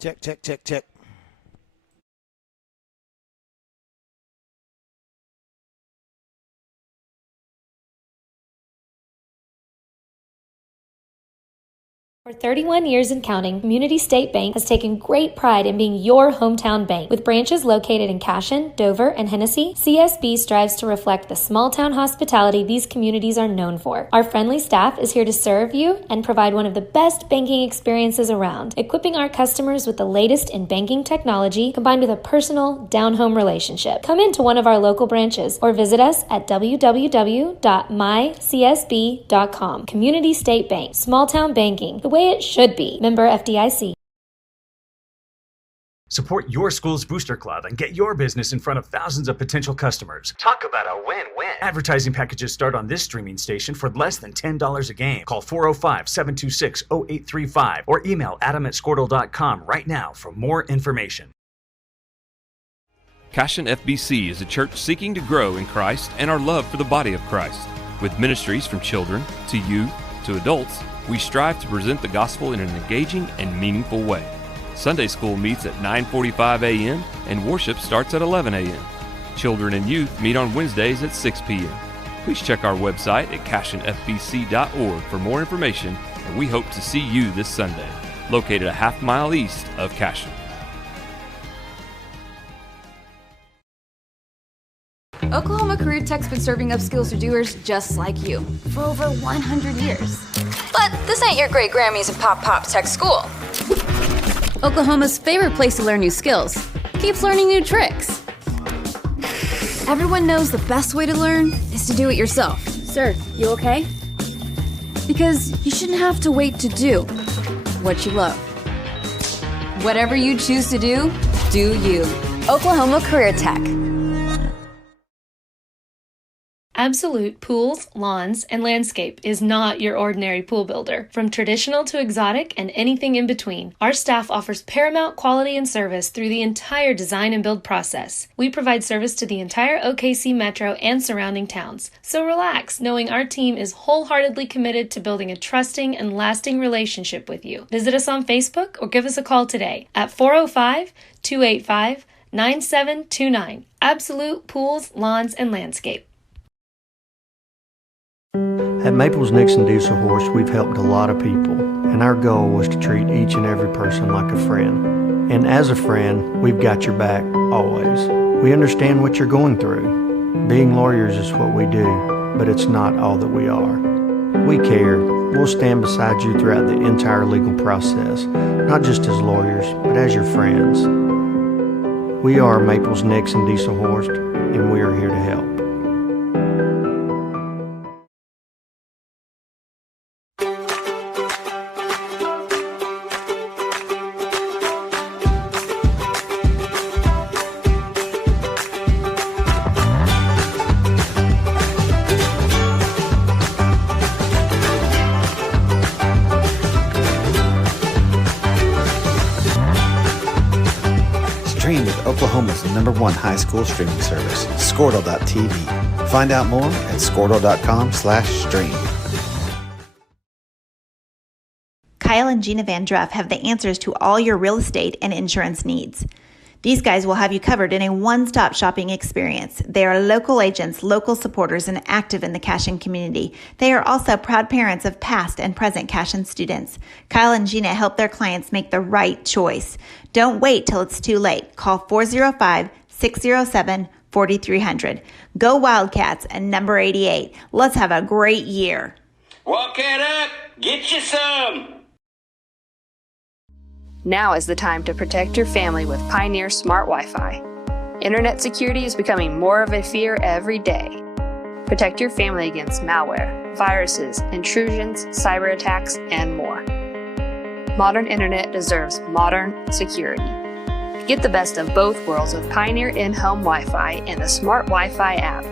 Check, check, check, check. For 31 years and counting, Community State Bank has taken great pride in being your hometown bank. With branches located in Cashion, Dover, and Hennessy, CSB strives to reflect the small-town hospitality these communities are known for. Our friendly staff is here to serve you and provide one of the best banking experiences around, equipping our customers with the latest in banking technology combined with a personal, down-home relationship. Come into one of our local branches or visit us at www.mycsb.com. Community State Bank, small-town banking, the way it should be. Member FDIC. Support your school's booster club and get your business in front of thousands of potential customers. Talk about a win-win. Advertising packages start on this streaming station for less than $10 a game. Call 405-726-0835 or email adam@squirtle.com right now for more information. Cashion FBC is a church seeking to grow in Christ and our love for the body of Christ. With ministries from children to youth to adults, we strive to present the gospel in an engaging and meaningful way. Sunday school meets at 9:45 a.m. and worship starts at 11 a.m. Children and youth meet on Wednesdays at 6 p.m. Please check our website at cashionfbc.org for more information, and we hope to see you this Sunday, located a half-mile east of Cashion. Oklahoma Career Tech's been serving up skills to doers just like you for over 100 years. But this ain't your great Grammys and Pop Tech school. Oklahoma's favorite place to learn new skills keeps learning new tricks. Everyone knows the best way to learn is to do it yourself. Sir, you okay? Because you shouldn't have to wait to do what you love. Whatever you choose to do you. Oklahoma Career Tech. Absolute Pools, Lawns, and Landscape is not your ordinary pool builder. From traditional to exotic and anything in between, our staff offers paramount quality and service through the entire design and build process. We provide service to the entire OKC metro and surrounding towns. So relax, knowing our team is wholeheartedly committed to building a trusting and lasting relationship with you. Visit us on Facebook or give us a call today at 405-285-9729. Absolute Pools, Lawns, and Landscape. At Maples Nixon Diesel Horse, we've helped a lot of people, and our goal was to treat each and every person like a friend. And as a friend, we've got your back, always. We understand what you're going through. Being lawyers is what we do, but it's not all that we are. We care. We'll stand beside you throughout the entire legal process, not just as lawyers, but as your friends. We are Maples Nixon Diesel Horse, and we are here to help. Oklahoma's #1 high school streaming service, Squirtle.tv. Find out more at squirtle.com/stream. Kyle and Gina Van Druff have the answers to all your real estate and insurance needs. These guys will have you covered in a one-stop shopping experience. They are local agents, local supporters, and active in the Cashion community. They are also proud parents of past and present Cashion students. Kyle and Gina help their clients make the right choice. Don't wait till it's too late. Call 405-607-4300. Go Wildcats and number 88. Let's have a great year. Walk it up. Get you some. Now is the time to protect your family with Pioneer Smart Wi-Fi. Internet security is becoming more of a fear every day. Protect your family against malware, viruses, intrusions, cyber attacks, and more. Modern internet deserves modern security. Get the best of both worlds with Pioneer in-home Wi-Fi and the Smart Wi-Fi app.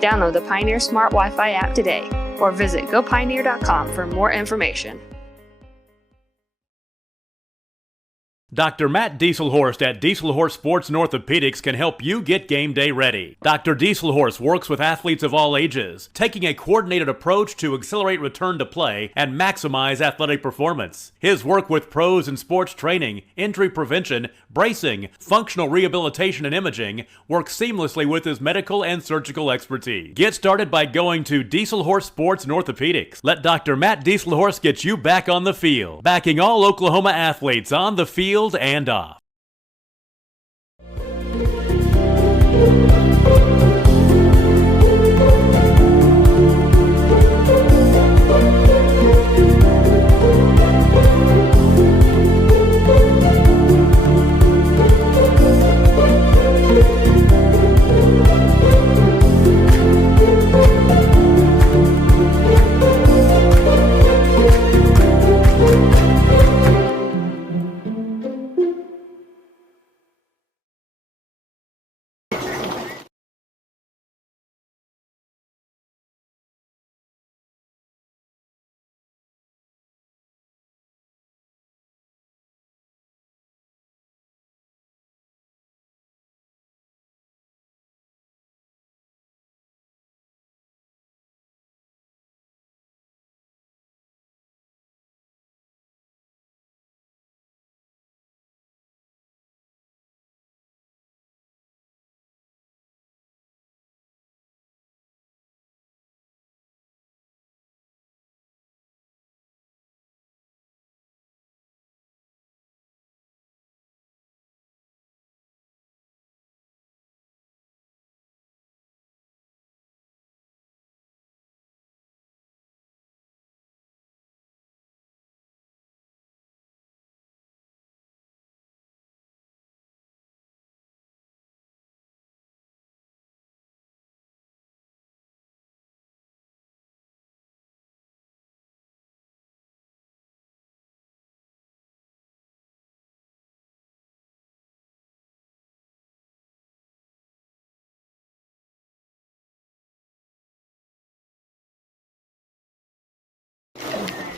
Download the Pioneer Smart Wi-Fi app today or visit gopioneer.com for more information. Dr. Matt Dieselhorst at Dieselhorst Sports and Orthopedics can help you get game day ready. Dr. Dieselhorst works with athletes of all ages, taking a coordinated approach to accelerate return to play and maximize athletic performance. His work with pros in sports training, injury prevention, bracing, functional rehabilitation, and imaging works seamlessly with his medical and surgical expertise. Get started by going to Dieselhorst Sports and Orthopedics. Let Dr. Matt Dieselhorst get you back on the field, backing all Oklahoma athletes on the field and off.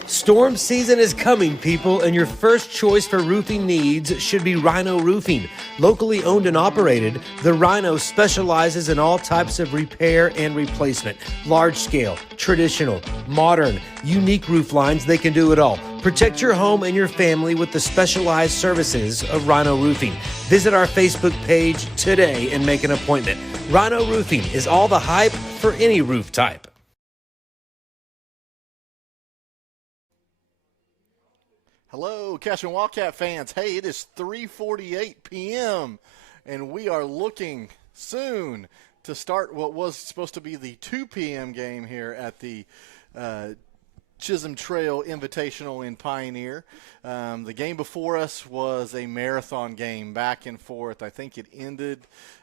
Storm season is coming, people, and your first choice for roofing needs should be Rhino Roofing. Locally owned and operated, the Rhino specializes in all types of repair and replacement. Large scale, traditional, modern, unique roof lines, they can do it all. Protect your home and your family with the specialized services of Rhino Roofing. Visit our Facebook page today and make an appointment. Rhino Roofing is all the hype for any roof type. Hello, Cashion Wildcat fans. Hey, it is 3:48 p.m., and we are looking soon to start what was supposed to be the 2 p.m. game here at the Chisholm Trail Invitational in Pioneer. The game before us was a marathon game, back and forth. I think it ended,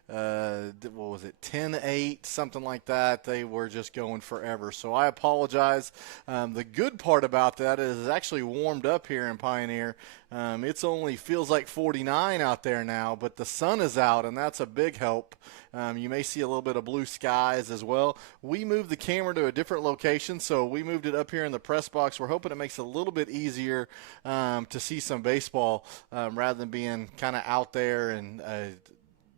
10-8, something like that. They were just going forever. So I apologize. The good part about that is it's actually warmed up here in Pioneer. It's only feels like 49 out there now, but the sun is out, and that's a big help. You may see a little bit of blue skies as well. We moved the camera to a different location, so we moved it up here in the press box. We're hoping it makes it a little bit easier to see some baseball rather than being kind of out there and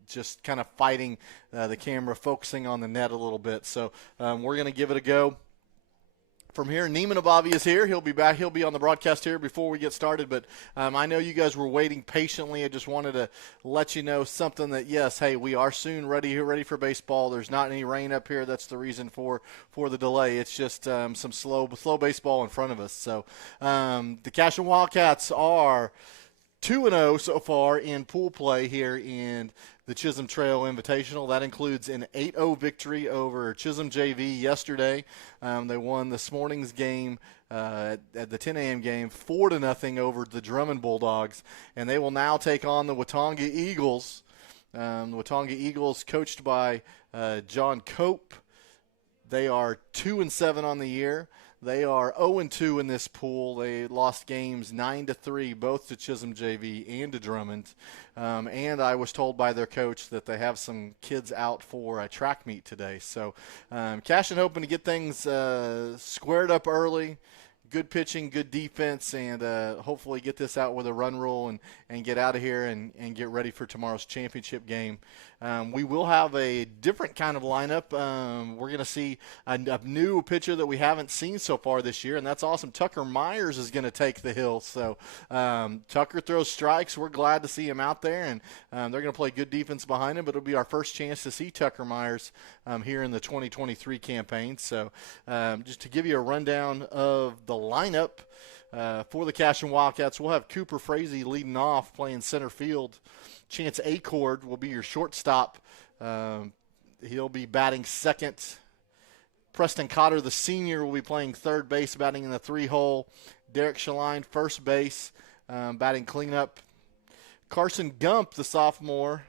just kind of fighting the camera, focusing on the net a little bit. So we're going to give it a go. From here, Neiman Abavi is here. He'll be back. He'll be on the broadcast here before we get started. But I know you guys were waiting patiently. I just wanted to let you know something that, yes, hey, we are soon ready for baseball. There's not any rain up here. That's the reason for the delay. It's just some slow baseball in front of us. So the Cashion Wildcats are 2-0 so far in pool play here in the Chisholm Trail Invitational. That includes an 8-0 victory over Chisholm JV yesterday. They won this morning's game at the 10 a.m. game 4-0 over the Drummond Bulldogs, and they will now take on the Watonga Eagles. The Watonga Eagles, coached by John Cope. They are 2-7 on the year. They are 0-2 in this pool. They lost games 9-3, both to Chisholm JV and to Drummond. And I was told by their coach that they have some kids out for a track meet today. So Cashion hoping to get things squared up early, good pitching, good defense, and hopefully get this out with a run rule and get out of here and get ready for tomorrow's championship game. We will have a different kind of lineup. We're going to see a new pitcher that we haven't seen so far this year, and that's awesome. Tucker Myers is going to take the hill. So Tucker throws strikes. We're glad to see him out there, and they're going to play good defense behind him, but it'll be our first chance to see Tucker Myers here in the 2023 campaign. So just to give you a rundown of the lineup for the Cashion Wildcats, we'll have Cooper Frazee leading off, playing center field. Chance Acord will be your shortstop. He'll be batting second. Preston Cotter, the senior, will be playing third base, batting in the 3-hole. Derek Shaline, first base, batting cleanup. Carson Gump, the sophomore,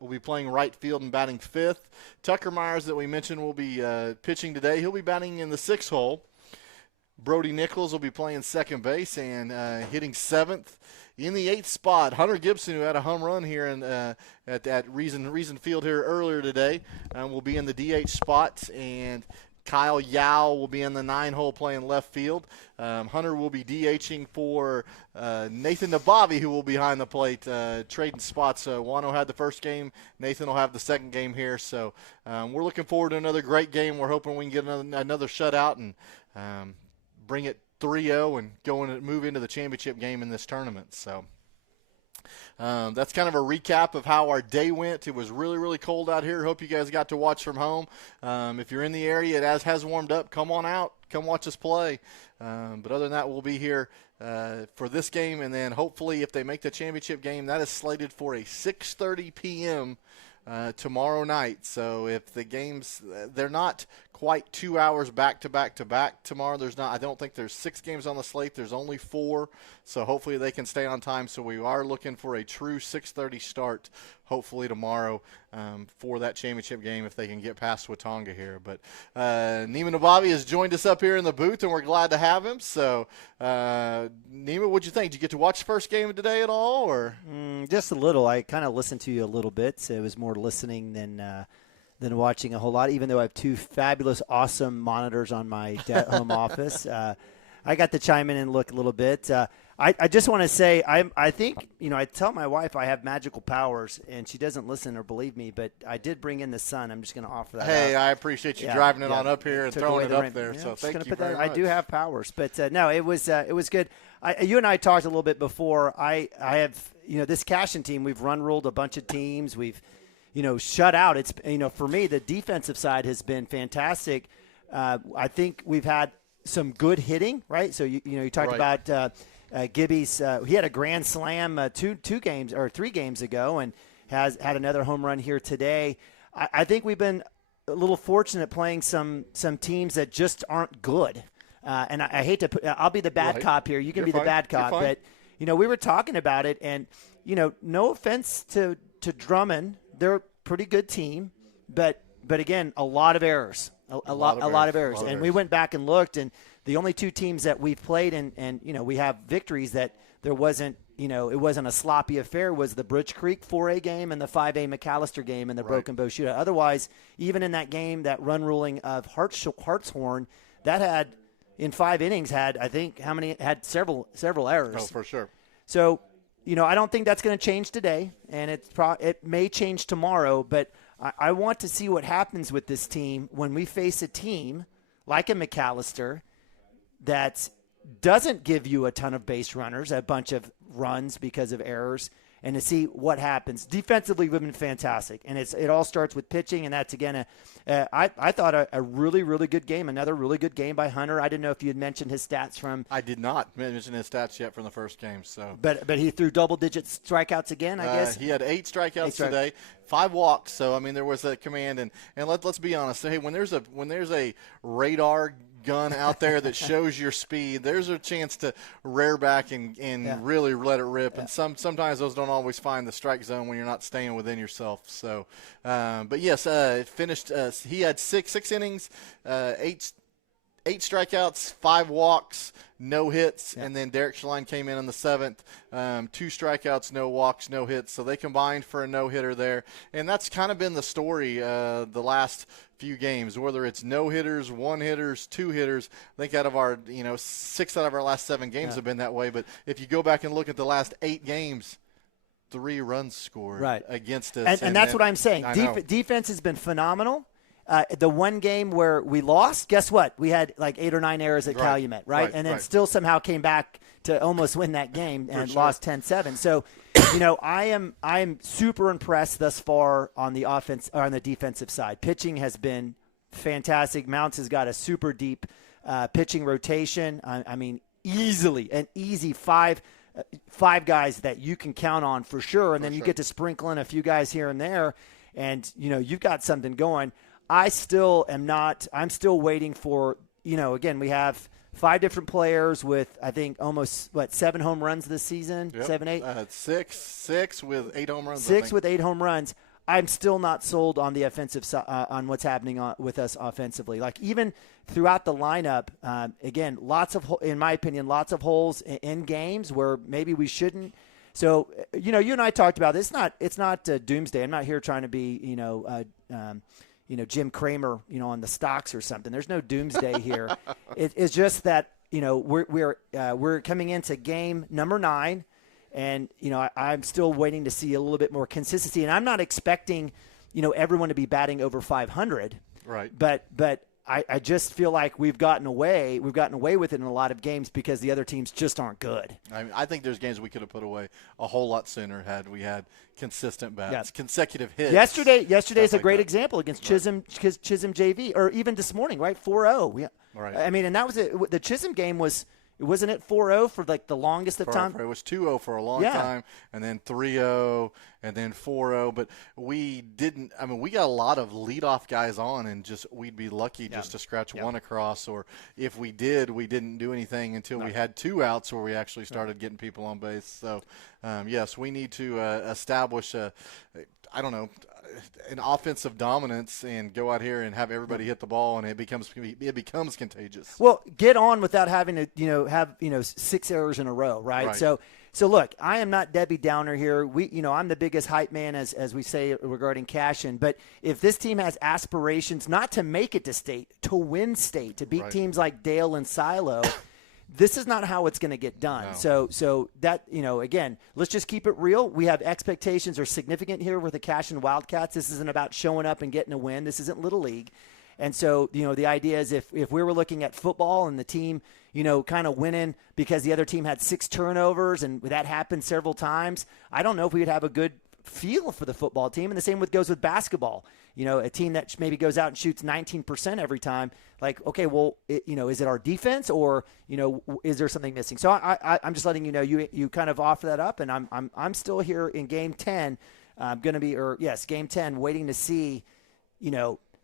will be playing right field and batting fifth. Tucker Myers, that we mentioned, will be pitching today. He'll be batting in the 6-hole. Brody Nichols will be playing second base and hitting seventh. In the 8th spot, Hunter Gibson, who had a home run here at Reason Field here earlier today, will be in the DH spot, and Kyle Yao will be in the 9-hole playing left field. Hunter will be DHing for Nathan Nabavi, who will be behind the plate, trading spots. Wano had the first game. Nathan will have the second game here. So we're looking forward to another great game. We're hoping we can get another shutout and bring it 3-0 and move into the championship game in this tournament. So that's kind of a recap of how our day went. It was really, really cold out here. Hope you guys got to watch from home. If you're in the area, it has warmed up. Come on out. Come watch us play. But other than that, we'll be here for this game. And then hopefully if they make the championship game, that is slated for a 6:30 p.m. Tomorrow night. So if the games, they're not quite 2 hours back to back tomorrow. I don't think there's 6 games on the slate. There's only 4. So hopefully they can stay on time. So we are looking for a true 6:30 start hopefully tomorrow for that championship game if they can get past Watonga here. But Nima Nabavi has joined us up here in the booth, and we're glad to have him. So, Nima, what'd you think? Did you get to watch the first game today at all? Or just a little. I kind of listened to you a little bit, so it was more listening than watching a whole lot, even though I have 2 fabulous, awesome monitors on my home office. I got to chime in and look a little bit. I just want to say I think, I tell my wife I have magical powers, and she doesn't listen or believe me, but I did bring in the sun. I'm just going to offer that Hey, out. I appreciate you driving it on up here and throwing it up there, so thank you very much. I do have powers, but no, it was good. You and I talked a little bit before. I have, this Cashion team, we've run-ruled a bunch of teams. We've, shut out. It's, for me, the defensive side has been fantastic. I think we've had some good hitting, right? So, you talked about Gibby's. He had a grand slam 3 games ago and has had another home run here today. I think we've been a little fortunate playing some teams that just aren't good. And I hate to I'll be the bad cop here. You can be the bad cop. But, we were talking about it. And, no offense to Drummond. They're a pretty good team. But again, a lot of errors. A lot of errors. And we went back and looked, and the only 2 teams that we've played and we have victories that there wasn't, it wasn't a sloppy affair was the Bridge Creek 4A game and the 5A McAllister game and the Broken Bow Shootout. Otherwise, even in that game, that run ruling of Hartshorn, that had in 5 innings had several errors. Oh, for sure. So, I don't think that's going to change today, and it may change tomorrow, but I want to see what happens with this team when we face a team like a McAllister that doesn't give you a ton of base runners, a bunch of runs because of errors, and to see what happens. Defensively, we've been fantastic, and it all starts with pitching, and that's, again, I thought a really, really good game, another really good game by Hunter. I didn't know if you had mentioned his stats from – I did not mention his stats yet from the first game. So, But he threw double-digit strikeouts again, I guess? He had 8 strikeouts today, 5 walks. So, I mean, there was a command. And let's be honest. Hey, when there's a radar gun out there that shows your speed, there's a chance to rear back and really let it rip. And sometimes those don't always find the strike zone when you're not staying within yourself. So, but yes, it finished. He had six innings, 8 strikeouts, 5 walks, no hits, and then Derek Schlein came in on the 7th, 2 strikeouts, no walks, no hits. So they combined for a no-hitter there. And that's kind of been the story the last few games, whether it's no-hitters, 1-hitters, 2-hitters. I think out of our, 6 out of our last 7 games have been that way. But if you go back and look at the last 8 games, 3 runs scored against us. And that's what I'm saying. Defense has been phenomenal. The one game where we lost, guess what? We had like 8 or 9 errors at Calumet, right? And then still somehow came back to almost win that game and lost 10-7. So, I am super impressed thus far on the offense or on the defensive side. Pitching has been fantastic. Mounts has got a super deep pitching rotation. I mean, easily an easy 5 guys that you can count on for sure. And then you get to sprinkle in a few guys here and there, and you've got something going. I'm still waiting for, again, we have 5 different players with, I think, almost, 7 home runs this season? Yep. 7, 8? 6 with 8 home runs. 6 with 8 home runs. I'm still not sold on the offensive side, on what's happening with us offensively. Like, even throughout the lineup, again, in my opinion, lots of holes in games where maybe we shouldn't. So, you and I talked about this. It's not doomsday. I'm not here trying to be, Jim Cramer, on the stocks or something. There's no doomsday here. It's just that, we're coming into game number 9, and, I'm still waiting to see a little bit more consistency. And I'm not expecting, everyone to be batting over 500. Right. But I just feel like we've gotten away with it in a lot of games because the other teams just aren't good. I think there's games we could have put away a whole lot sooner had we had consistent bats, consecutive hits. Yesterday's a great example against Chisholm JV, or even this morning, right? 4-0. Right. I mean, and that was it. The Chisholm game wasn't it 4-0 for like the longest of time? It was 2-0 for a long time, and then 3-0, and then 4-0. But we didn't. I mean, we got a lot of leadoff guys on, and we'd be lucky just to scratch one across. Or if we did, we didn't do anything until we had 2 outs where we actually started getting people on base. So, yes, we need to establish an offensive dominance and go out here and have everybody hit the ball, and it becomes contagious. Well, get on without having to have 6 errors in a row, right? So look, I am not Debbie Downer here. I'm the biggest hype man as we say regarding Cashion, but if this team has aspirations not to make it to state, to win state, to beat teams like Dale and Silo, this is not how it's going to get done. No. So that, again, let's just keep it real. We have expectations are significant here with the Cashion Wildcats. This isn't about showing up and getting a win. This isn't Little League. And so, the idea is if we were looking at football and the team, kind of winning because the other team had 6 turnovers and that happened several times, I don't know if we would have a good feel for the football team. And the same goes with basketball. A team that maybe goes out and shoots 19% every time. Like, okay, well, is it our defense or, is there something missing? So I'm just letting you know, you kind of offer that up, and I'm still here in game 10. Game 10, waiting to see,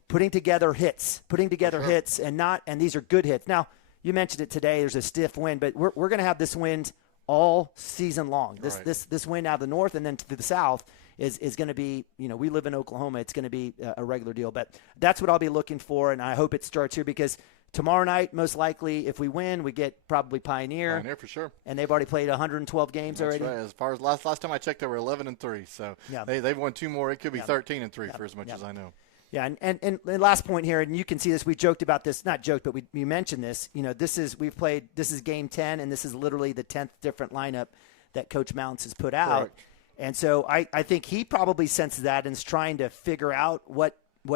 putting together hits, and these are good hits. Now, you mentioned it today. There's a stiff wind, but we're going to have this wind all season long. This wind out of the north and then to the south is going to be, we live in Oklahoma. It's going to be a regular deal. But that's what I'll be looking for, and I hope it starts here because tomorrow night, most likely, if we win, we get probably Pioneer. Pioneer for sure. And they've already played 112 games already. Right. As far as last time I checked, they were 11-3. So they've won 2 more. It could be 13-3 for as much as I know. Yeah, and last point here, and you can see this. We joked about this, not joked, but we mentioned this. This is game 10, and this is literally the 10th different lineup that Coach Mounts has put out. Correct. And so I think he probably senses that and is trying to figure out what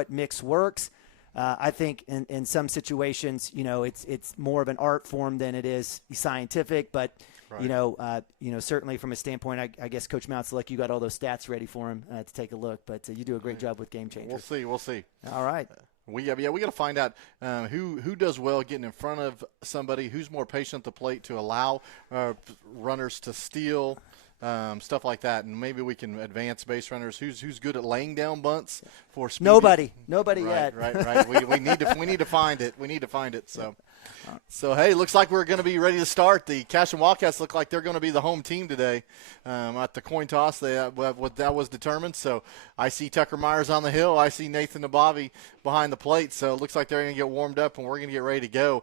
mix works. I think in some situations, it's more of an art form than it is scientific, but. Right. Certainly from a standpoint, I guess Coach Mounts, like you got all those stats ready for him to take a look. But you do a great job with Game Changers. We'll see. All right. We got to find out who does well getting in front of somebody, who's more patient at the plate to allow runners to steal. Stuff like that, and maybe we can advance base runners. Who's good at laying down bunts for speed? Nobody right, yet. Right. We need to find it. So So, hey, looks like we're going to be ready to start. The Cashion Wildcats look like they're going to be the home team today. At the coin toss, that was determined. So I see Tucker Myers on the hill. I see Nathan Nabavi behind the plate. So it looks like they're going to get warmed up, and we're going to get ready to go.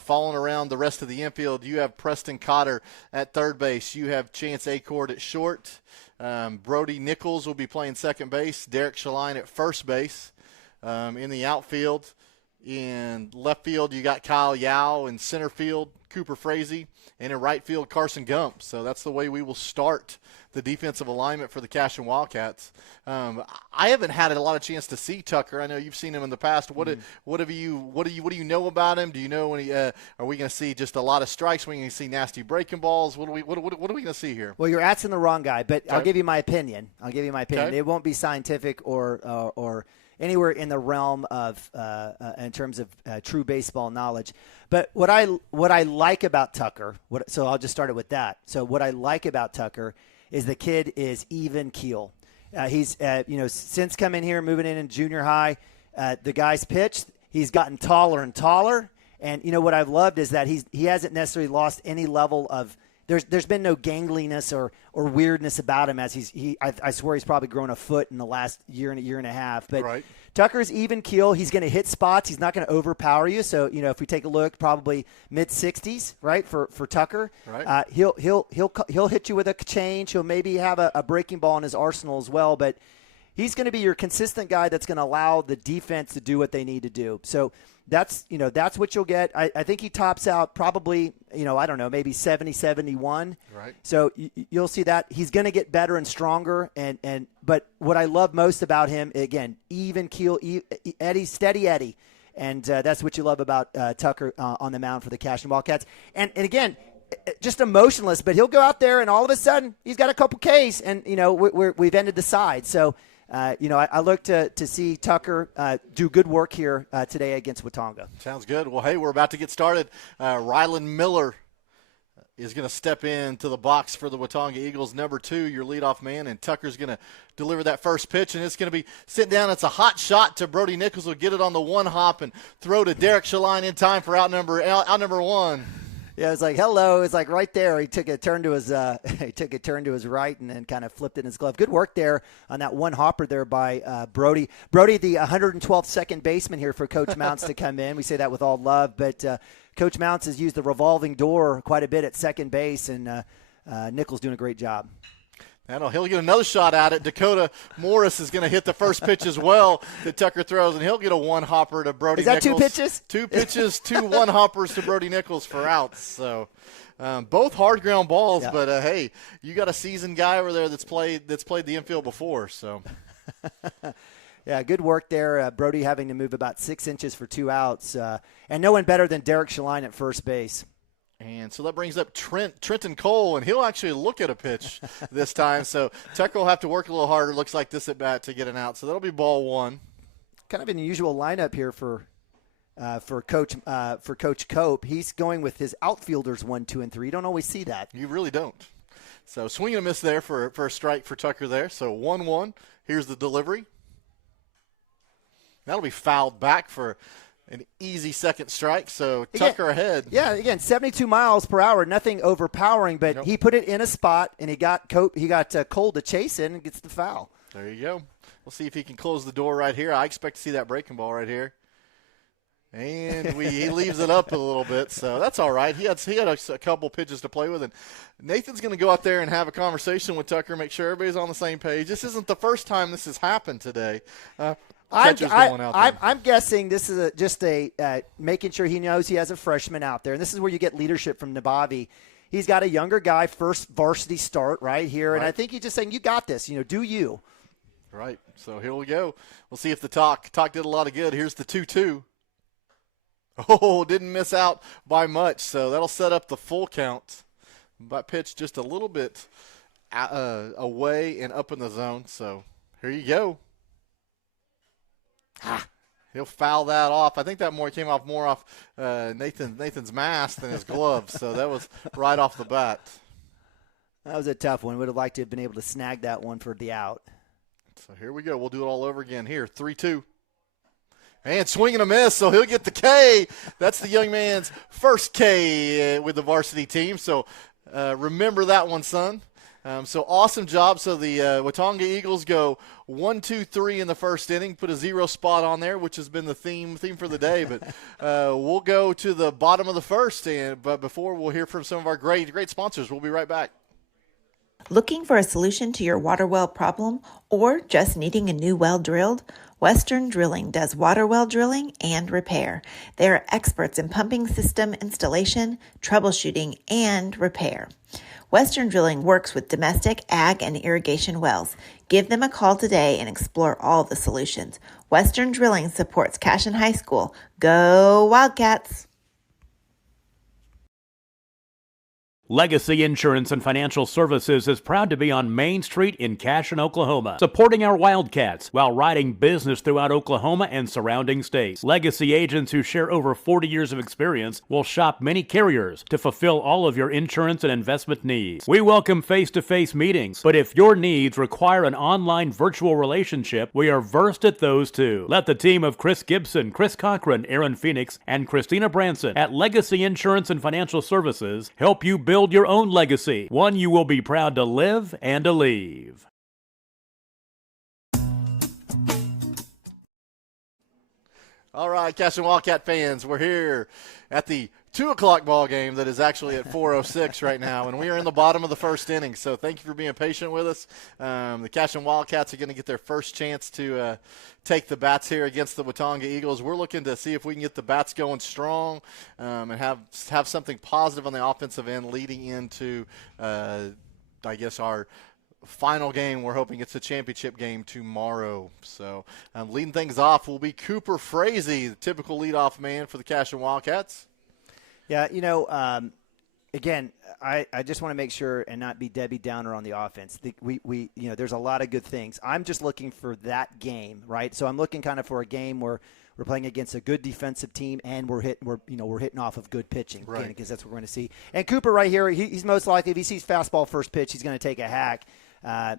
Following around the rest of the infield, you have Preston Cotter at third base. You have Chance Acord at short. Brody Nichols will be playing second base. Derek Shaline at first base. In the outfield, in left field, you got Kyle Yao. In center field, Cooper Frazee. And in right field, Carson Gump. So that's the way we will start the defensive alignment for the Cashion Wildcats. I haven't had a lot of chance to see Tucker. I know you've seen him in the past. What do you know about him? Do you know when are we going to see just a lot of strikes? Are we going to see nasty breaking balls? What are we going to see here? Well, you're asking the wrong guy, but Okay. I'll give you my opinion. Okay. It won't be scientific or anywhere in the realm of in terms of true baseball knowledge. But what I like about Tucker, so I'll just start it with that. So what I like about Tucker is the kid is even keel. He's since coming here, moving in junior high, the guy's pitched. He's gotten taller and taller, and what I've loved is that he hasn't necessarily lost any level of. There's been no gangliness or weirdness about him as I swear he's probably grown a foot in the last year and a half. But right. Tucker's even keel. He's going to hit spots. He's not going to overpower you. So if we take a look, probably mid-60s, right, for Tucker. Right. He'll hit you with a change. He'll maybe have a breaking ball in his arsenal as well. But he's going to be your consistent guy that's going to allow the defense to do what they need to do. So that's what you'll get. I think he tops out probably, I don't know, maybe 70, 71. Right. So you'll see that. He's going to get better and stronger. But what I love most about him, again, even keel, steady Eddie. And that's what you love about Tucker on the mound for the Cashion Wildcats. And again, just emotionless, but he'll go out there and all of a sudden he's got a couple Ks and, we've ended the side. So, I look to see Tucker do good work here today against Watonga. Sounds good. Well, hey, we're about to get started. Rylan Miller is going to step into the box for the Watonga Eagles, number 2, your leadoff man, and Tucker's going to deliver that first pitch, and it's going to be sitting down. It's a hot shot to Brody Nichols. Will get it on the one hop and throw to Derek Shaline in time for out number 1. Yeah, it's like hello. It's like right there. He took a turn to his right and then kind of flipped it in his glove. Good work there on that one hopper there by Brody. Brody, the 112th second baseman here for Coach Mounts to come in. We say that with all love, but Coach Mounts has used the revolving door quite a bit at second base, and Nichols doing a great job. He'll get another shot at it. Dakota Morris is going to hit the first pitch as well that Tucker throws, and he'll get a one-hopper to Brody Nichols. Is that two pitches? 2 pitches, 2 one-hoppers to Brody Nichols for outs. So both hard ground balls, yeah. But, hey, you got a seasoned guy over there that's played the infield before. So, yeah, good work there. Brody having to move about 6 inches for 2 outs. And no one better than Derek Shaline at first base. And so that brings up Trenton Cole, and he'll actually look at a pitch this time. So Tucker will have to work a little harder, looks like, this at bat to get an out. So that'll be ball 1. Kind of an unusual lineup here for Coach Cope. He's going with his outfielders 1, 2, and 3. You don't always see that. You really don't. So swing and a miss there for a strike for Tucker there. So 1-1. Here's the delivery. That'll be fouled back for an easy second strike, so Tucker ahead. Yeah, again, 72 miles per hour, nothing overpowering, but he put it in a spot, and he got Cole to chase it and gets the foul. There you go. We'll see if he can close the door right here. I expect to see that breaking ball right here. And he leaves it up a little bit, so that's all right. He had a couple pitches to play with, and Nathan's going to go out there and have a conversation with Tucker, make sure everybody's on the same page. This isn't the first time this has happened today. I'm guessing this is just making sure he knows he has a freshman out there, and this is where you get leadership from Nabavi. He's got a younger guy, first varsity start right here, and I think he's just saying, you got this, do you. Right, so here we go. We'll see if the talk did a lot of good. Here's the 2-2. Oh, didn't miss out by much, so that'll set up the full count. But pitch just a little bit away and up in the zone, so here you go. He'll foul that off. I think that came off more off Nathan's mask than his glove, so that was right off the bat. That was a tough one. Would have liked to have been able to snag that one for the out. So here we go. We'll do it all over again here. 3-2. And swing and a miss, so he'll get the K. That's the young man's first K with the varsity team. So remember that one, son. So awesome job. So the Watonga Eagles go 1-2-3 in the first inning. Put a 0 spot on there, which has been the theme for the day. But we'll go to the bottom of the first. But before, we'll hear from some of our great sponsors. We'll be right back. Looking for a solution to your water well problem or just needing a new well drilled? Western Drilling does water well drilling and repair. They are experts in pumping system installation, troubleshooting, and repair. Western Drilling works with domestic, ag, and irrigation wells. Give them a call today and explore all the solutions. Western Drilling supports Cashion High School. Go Wildcats! Legacy Insurance and Financial Services is proud to be on Main Street in Cashion, Oklahoma, supporting our Wildcats while writing business throughout Oklahoma and surrounding states. Legacy agents who share over 40 years of experience will shop many carriers to fulfill all of your insurance and investment needs. We welcome face-to-face meetings, but if your needs require an online virtual relationship, we are versed at those too. Let the team of Chris Gibson, Chris Cochran, Aaron Phoenix, and Christina Branson at Legacy Insurance and Financial Services help you build your own legacy, one you will be proud to live and to leave. All right, Cashion Wildcat fans, we're here at the 2 o'clock ball game that is actually at 4:06 right now, and we are in the bottom of the first inning. So thank you for being patient with us. The Cashion Wildcats are going to get their first chance to take the bats here against the Watonga Eagles. We're looking to see if we can get the bats going strong and have something positive on the offensive end leading into, I guess, our final game. We're hoping it's a championship game tomorrow. So leading things off will be Cooper Frazee, the typical leadoff man for the Cashion Wildcats. Yeah, again, I just want to make sure and not be Debbie Downer on the offense. We there's a lot of good things. I'm just looking for that game, right? So I'm looking kind of for a game where we're playing against a good defensive team and we're hitting off of good pitching, right? Because that's what we're going to see. And Cooper right here, he's most likely, if he sees fastball first pitch, he's going to take a hack.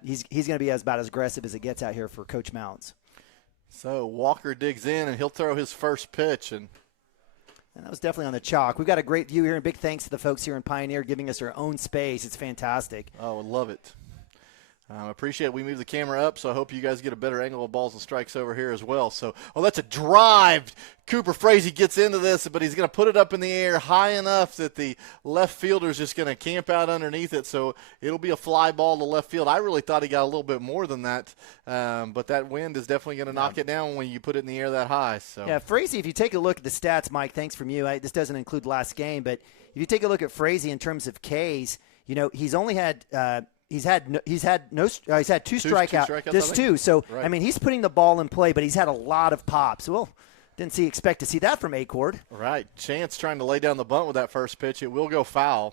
He's going to be about as aggressive as it gets out here for Coach Mounds. So Walker digs in and he'll throw his first pitch, and that was definitely on the chalk. We've got a great view here, and big thanks to the folks here in Pioneer giving us their own space. It's fantastic. Oh, I love it. I appreciate it. We moved the camera up, so I hope you guys get a better angle of balls and strikes over here as well. So, that's a drive. Cooper Frazee gets into this, but he's going to put it up in the air high enough that the left fielder's just going to camp out underneath it. So it'll be a fly ball to left field. I really thought he got a little bit more than that, but that wind is definitely going to knock it down when you put it in the air that high. So yeah, Frazee, if you take a look at the stats, Mike, thanks from you. This doesn't include last game, but if you take a look at Frazee in terms of Ks, he's only had He's had two strikeouts. Just two. So, right. I mean, he's putting the ball in play, but he's had a lot of pops. Well, didn't expect to see that from Acord. Right. Chance trying to lay down the bunt with that first pitch. It will go foul.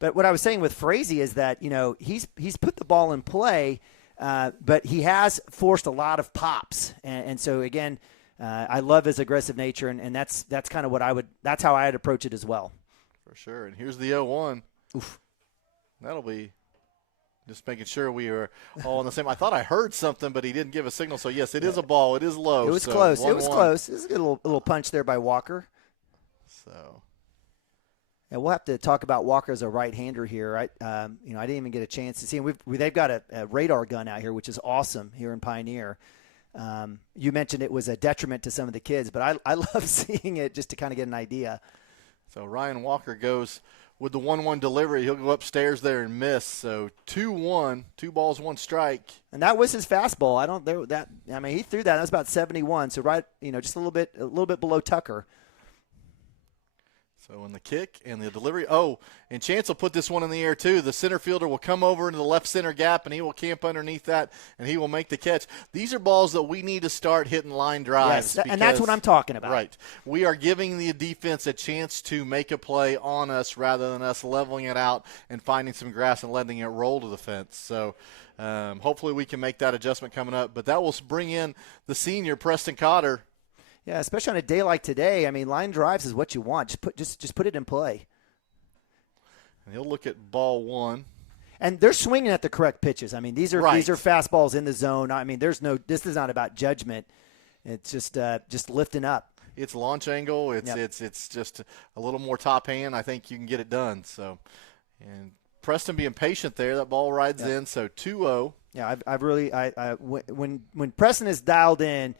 But what I was saying with Frazee is that, he's put the ball in play, but he has forced a lot of pops. And so, again, I love his aggressive nature, and that's kind of that's how I'd approach it as well. For sure. And here's the 0-1. Oof. That'll be just making sure we are all on the same. I thought I heard something, but he didn't give a signal. So, yes, it is a ball. It is low. It was close. 1-1. It was close. It was a good little punch there by Walker. So, and we'll have to talk about Walker as a right-hander here. I didn't even get a chance to see him. They've got a radar gun out here, which is awesome here in Pioneer. You mentioned it was a detriment to some of the kids, but I love seeing it just to kind of get an idea. So Ryan Walker goes with the 1-1 delivery. He'll go upstairs there and miss. So 2-1, 2 balls, 1 strike. And that was his fastball. He threw that. That was about 71. So right, just a little bit below Tucker. So in the kick and the delivery. Oh, and Chance will put this one in the air too. The center fielder will come over into the left center gap, and he will camp underneath that, and he will make the catch. These are balls that we need to start hitting line drives. Yes, and that's what I'm talking about. Right. We are giving the defense a chance to make a play on us rather than us leveling it out and finding some grass and letting it roll to the fence. So hopefully we can make that adjustment coming up. But that will bring in the senior, Preston Cotter. Yeah, especially on a day like today. I mean, line drives is what you want. Just put it in play. And he'll look at ball 1. And they're swinging at the correct pitches. I mean, these are fastballs in the zone. I mean, this is not about judgment. It's just lifting up. It's launch angle. It's just a little more top hand. I think you can get it done. So, and Preston being patient there. That ball rides in. So 2-0. Yeah, I've really when Preston is dialed in,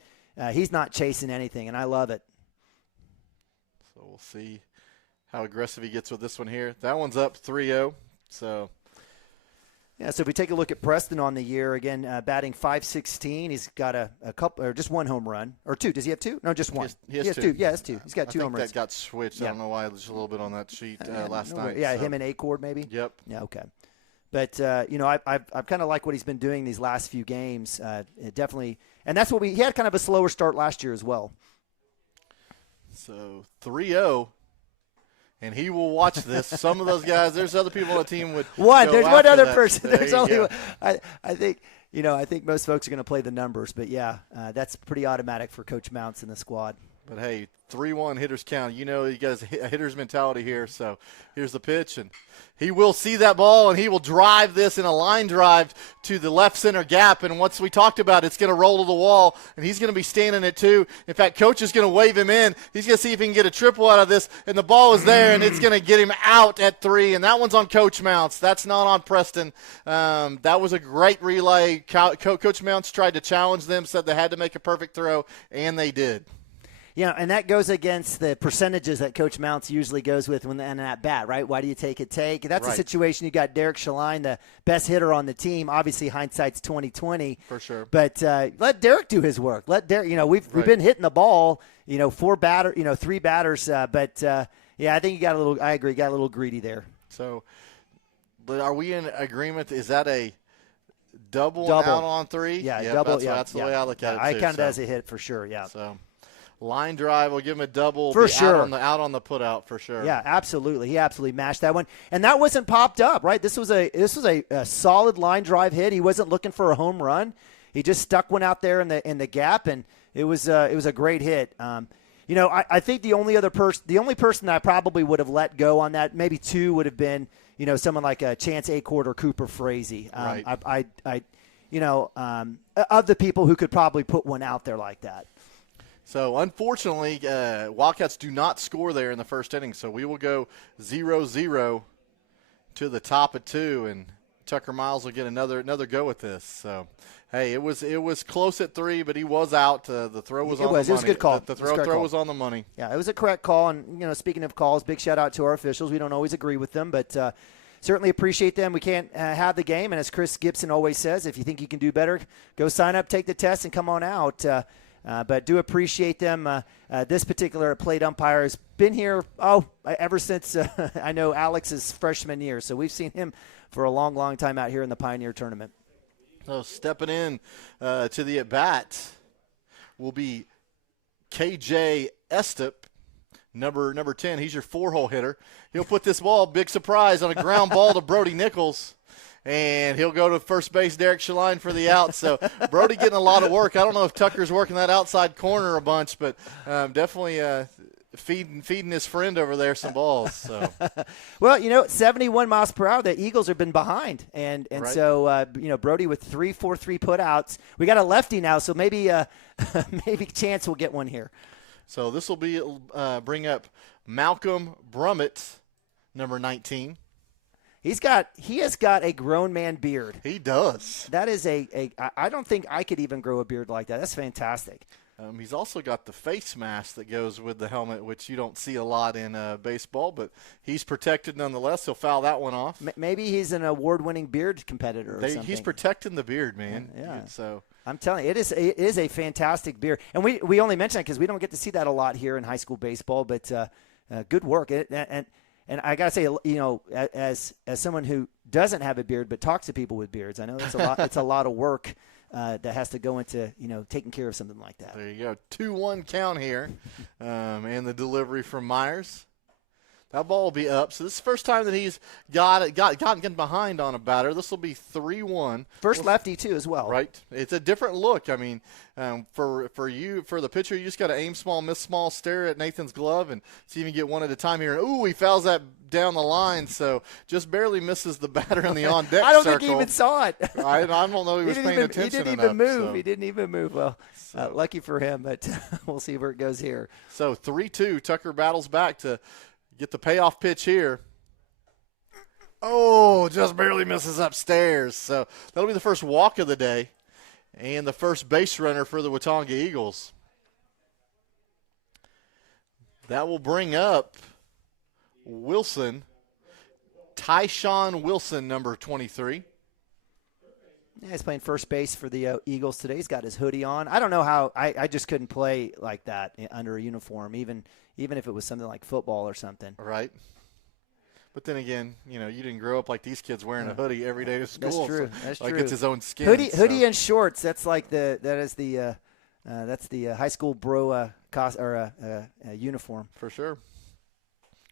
he's not chasing anything, and I love it. So we'll see how aggressive he gets with this one here. That one's up 3-0. So. Yeah, so if we take a look at Preston on the year, again, batting .516, he's got a couple, or just one home run, or two. Does he have two? No, just one. He has two. Yeah, it's two. He's got two home runs. I think that got switched. I don't know why. There's a little bit on that sheet last night. Yeah, so. Him and Acord maybe? Yep. Yeah, okay. But, I've kind of like what he's been doing these last few games. It definitely, and that's what he had kind of a slower start last year as well. So 3-0. And he will watch this. Some of those guys, there's other people on the team would. There's one other that. person. There There's only one. I think most folks are going to play the numbers, but that's pretty automatic for Coach Mounts in the squad. But hey, 3-1 hitters count. You got a hitter's mentality here. So here's the pitch, and he will see that ball, and he will drive this in a line drive to the left center gap. And once we talked about, it's going to roll to the wall, and he's going to be standing it too. In fact, Coach is going to wave him in. He's going to see if he can get a triple out of this, and the ball is there, and it's going to get him out at 3. And that one's on Coach Mounts. That's not on Preston. That was a great relay. Coach Mounts tried to challenge them, said they had to make a perfect throw, and they did. Yeah, and that goes against the percentages that Coach Mounts usually goes with when and at bat, right? Why do you take? That's a situation. You got Derek Shaline, the best hitter on the team. Obviously, hindsight's 20/20 for sure. But let Derek do his work. Let Derek. We've been hitting the ball. 3 batters. But I think you got a little. I agree. Got a little greedy there. So, but are we in agreement? Is that a double. Out on 3? Yeah, double. That's the way I look at it. I count it as a hit for sure. Yeah. So. Line drive, we'll give him a double. For sure. Out on the put out for sure. Yeah, absolutely. He absolutely mashed that one. And that wasn't popped up, right? This was a solid line drive hit. He wasn't looking for a home run. He just stuck one out there in the gap, and it was a great hit. I think the only person that I probably would have let go on that, maybe two, would have been, someone like Chance Acord or Cooper Frazee. Right. Of the people who could probably put one out there like that. So, unfortunately, Wildcats do not score there in the first inning, so we will go 0-0 to the top of 2, and Tucker Miles will get another go at this. So, hey, it was close at 3, but he was out. The throw was on the money. It was a good call. The throw was on the money. Yeah, it was a correct call, and, speaking of calls, big shout-out to our officials. We don't always agree with them, but certainly appreciate them. We can't have the game, and as Chris Gibson always says, if you think you can do better, go sign up, take the test, and come on out. But do appreciate them. This particular plate umpire has been here, ever since I know Alex's freshman year. So we've seen him for a long, long time out here in the Pioneer Tournament. So stepping in to the at-bat will be KJ Estep, number 10. He's your 4-hole hitter. He'll put this ball, big surprise, on a ground ball to Brody Nichols. And he'll go to first base, Derek Shaline, for the out. So Brody getting a lot of work. I don't know if Tucker's working that outside corner a bunch, but definitely feeding his friend over there some balls. So, well, 71 miles per hour. The Eagles have been behind, and right. So Brody with 3-4-3 putouts. We got a lefty now, so maybe Chance will get one here. So this will be bring up Malcolm Brummett, number 19. He has got a grown man beard. He does. That is I don't think I could even grow a beard like that. That's fantastic. He's also got the face mask that goes with the helmet, which you don't see a lot in baseball, but he's protected nonetheless. He'll foul that one off. Maybe he's an award-winning beard competitor or something. He's protecting the beard, man. Yeah. So I'm telling you, it is a fantastic beard. And we only mention that because we don't get to see that a lot here in high school baseball, but good work. And I got to say, as someone who doesn't have a beard but talks to people with beards, I know it's a lot. It's a lot of work that has to go into taking care of something like that. There you go, 2-1 count here, and the delivery from Myers. That ball will be up. So this is the first time that he's gotten behind on a batter. This will be 3-1. First lefty, too, as well. Right. It's a different look. I mean, for the pitcher, you just got to aim small, miss small, stare at Nathan's glove, and see if you can get one at a time here. And, ooh, he fouls that down the line, so just barely misses the batter on the on-deck circle. I don't think he even saw it. I don't know he was paying attention He didn't enough. even move. So. He didn't even move. Well, lucky for him, but we'll see where it goes here. So 3-2, Tucker battles back to get the payoff pitch here. Oh, just barely misses upstairs. So that'll be the first walk of the day and the first base runner for the Watonga Eagles. That will bring up Wilson, Cashion Wilson, number 23. Yeah, he's playing first base for the Eagles today. He's got his hoodie on. I don't know how I just couldn't play like that under a uniform, even if it was something like football or something. Right. But then again, you didn't grow up like these kids wearing a hoodie every day to school. That's true. So, That's like true. It's his own skin. Hoodie and shorts. That's like that's the high school bro uniform for sure.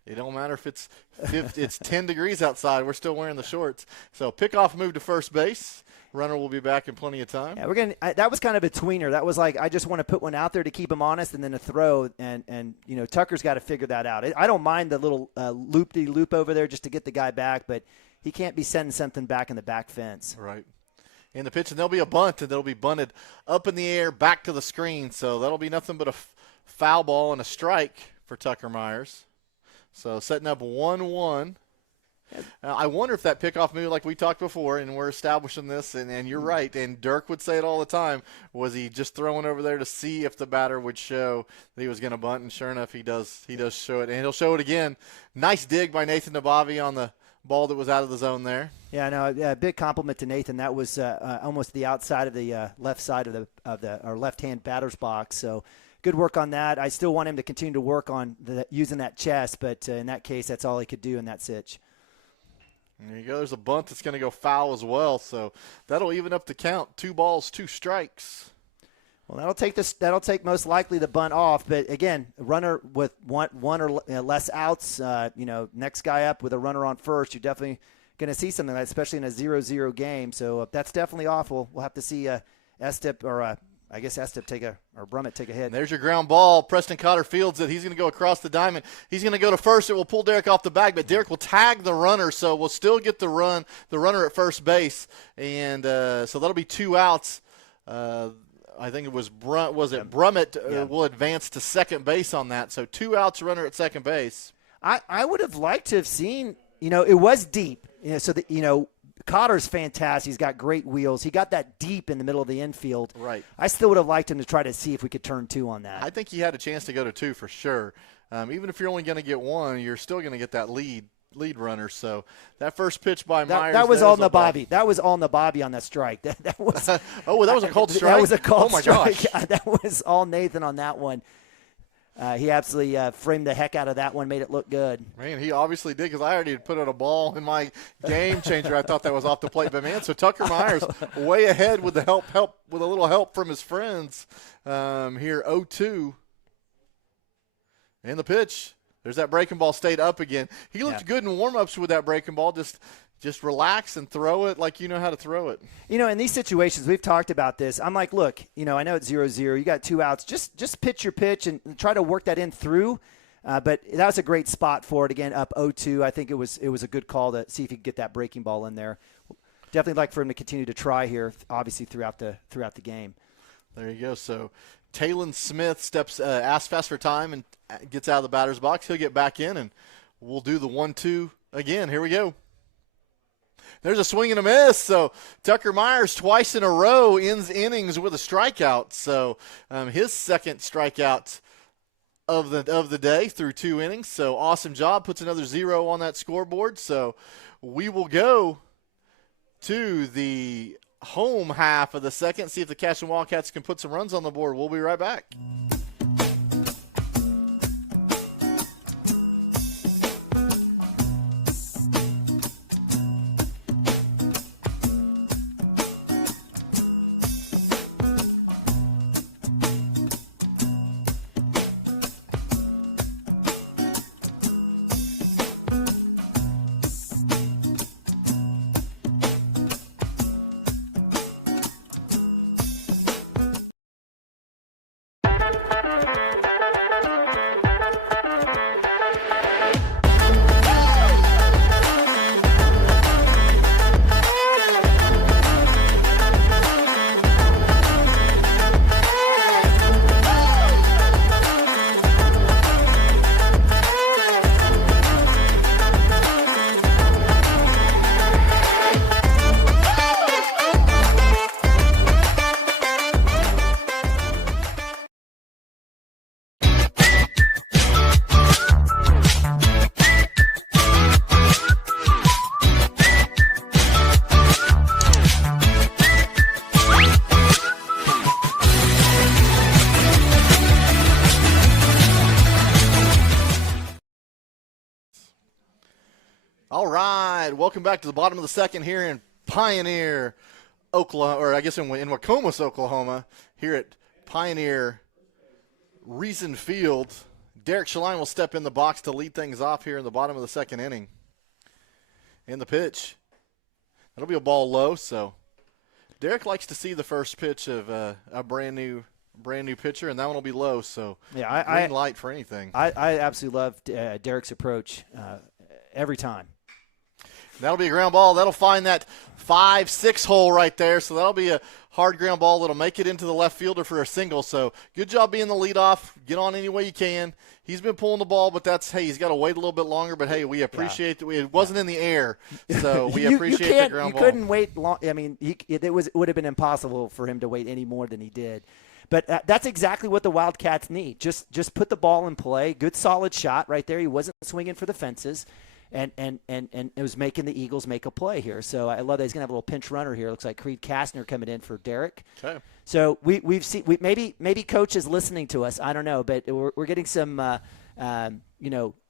It don't matter if it's 10 degrees outside. We're still wearing the shorts. So pickoff move to first base. Runner will be back in plenty of time. Yeah, that was kind of a tweener. That was like, I just want to put one out there to keep him honest, and then a throw. And Tucker's got to figure that out. I don't mind the little loop-de-loop over there just to get the guy back, but he can't be sending something back in the back fence. Right. In the pitch, and there'll be a bunt, and that'll be bunted up in the air back to the screen. So that'll be nothing but a foul ball and a strike for Tucker Myers. So setting up 1-1. I wonder if that pickoff move, like we talked before, and we're establishing this, and you're right, and Dirk would say it all the time, was he just throwing over there to see if the batter would show that he was going to bunt, and sure enough, he does show it, and he'll show it again. Nice dig by Nathan Nabavi on the ball that was out of the zone there. Yeah, no, big compliment to Nathan. That was almost the outside of the left side of our left-hand batter's box, so good work on that. I still want him to continue to work on using that chest, but in that case, that's all he could do in that sitch. There you go. There's a bunt that's going to go foul as well, so that'll even up the count. 2 balls, 2 strikes. Well, that'll take most likely the bunt off, but again, a runner with one or less outs, next guy up with a runner on first, you're definitely going to see something like that, especially in a 0-0 game. So that's definitely awful. We'll have to see Estep or I guess Estep Brummett take a hit. And there's your ground ball. Preston Cotter fields it. He's going to go across the diamond. He's going to go to first. It will pull Derek off the bag, but Derek will tag the runner, so we'll still get the runner at first base. And so that'll be 2 outs. I think it was Brummett will advance to second base on that. So 2 outs, runner at second base. I would have liked to have seen, it was deep. Cotter's fantastic. He's got great wheels. He got that deep in the middle of the infield. Right. I still would have liked him to try to see if we could turn 2 on that. I think he had a chance to go to 2 for sure. Even if you're only going to get 1, you're still going to get that lead runner. So that first pitch by Myers. That was all Nabavi. That was all Nabavi on that strike. That was. Oh, that was a called strike? That was a called strike. Gosh. That was all Nathan on that one. He absolutely framed the heck out of that one, made it look good. Man, he obviously did, because I already put out a ball in my game changer. I thought that was off the plate. But, man, so Tucker Myers way ahead with the help with a little help from his friends here, 0-2. And the pitch. There's that breaking ball, stayed up again. He looked good in warm-ups with that breaking ball, just relax and throw it like you know how to throw it. In these situations, we've talked about this. I'm like, look, I know it's 0-0. You got 2 outs. Just pitch your pitch and try to work that in through. But that was a great spot for it. Again, up 0-2. I think it was a good call to see if you could get that breaking ball in there. Definitely like for him to continue to try here, obviously throughout the game. There you go. So Talon Smith asks fast for time and gets out of the batter's box. He'll get back in, and we'll do the 1-2 again. Here we go. There's a swing and a miss. So Tucker Myers twice in a row ends innings with a strikeout. So his second strikeout of the day through 2 innings. So awesome job. Puts another 0 on that scoreboard. So we will go to the home half of the second, see if the Cashion Wildcats can put some runs on the board. We'll be right back. All right, welcome back to the bottom of the second here in Pioneer, Oklahoma, or I guess in Wacomas, Oklahoma, here at Pioneer Reason Field. Derek Shaline will step in the box to lead things off here in the bottom of the second inning. In the pitch, that'll be a ball low. So Derek likes to see the first pitch of a brand new pitcher, and that one will be low. So yeah, green light for anything. I absolutely love Derek's approach every time. That'll be a ground ball. That'll find that 5-6 hole right there. So that'll be a hard ground ball that'll make it into the left fielder for a single. So good job being the leadoff. Get on any way you can. He's been pulling the ball, but he's got to wait a little bit longer. But, hey, we appreciate that. It wasn't in the air, so we appreciate the ground ball. You couldn't wait long. I mean, it would have been impossible for him to wait any more than he did. But that's exactly what the Wildcats need. Just put the ball in play. Good, solid shot right there. He wasn't swinging for the fences. And it was making the Eagles make a play here. So I love that he's going to have a little pinch runner here. Looks like Creed Kastner coming in for Derek. Okay. So we've seen maybe coach is listening to us. I don't know, but we're getting some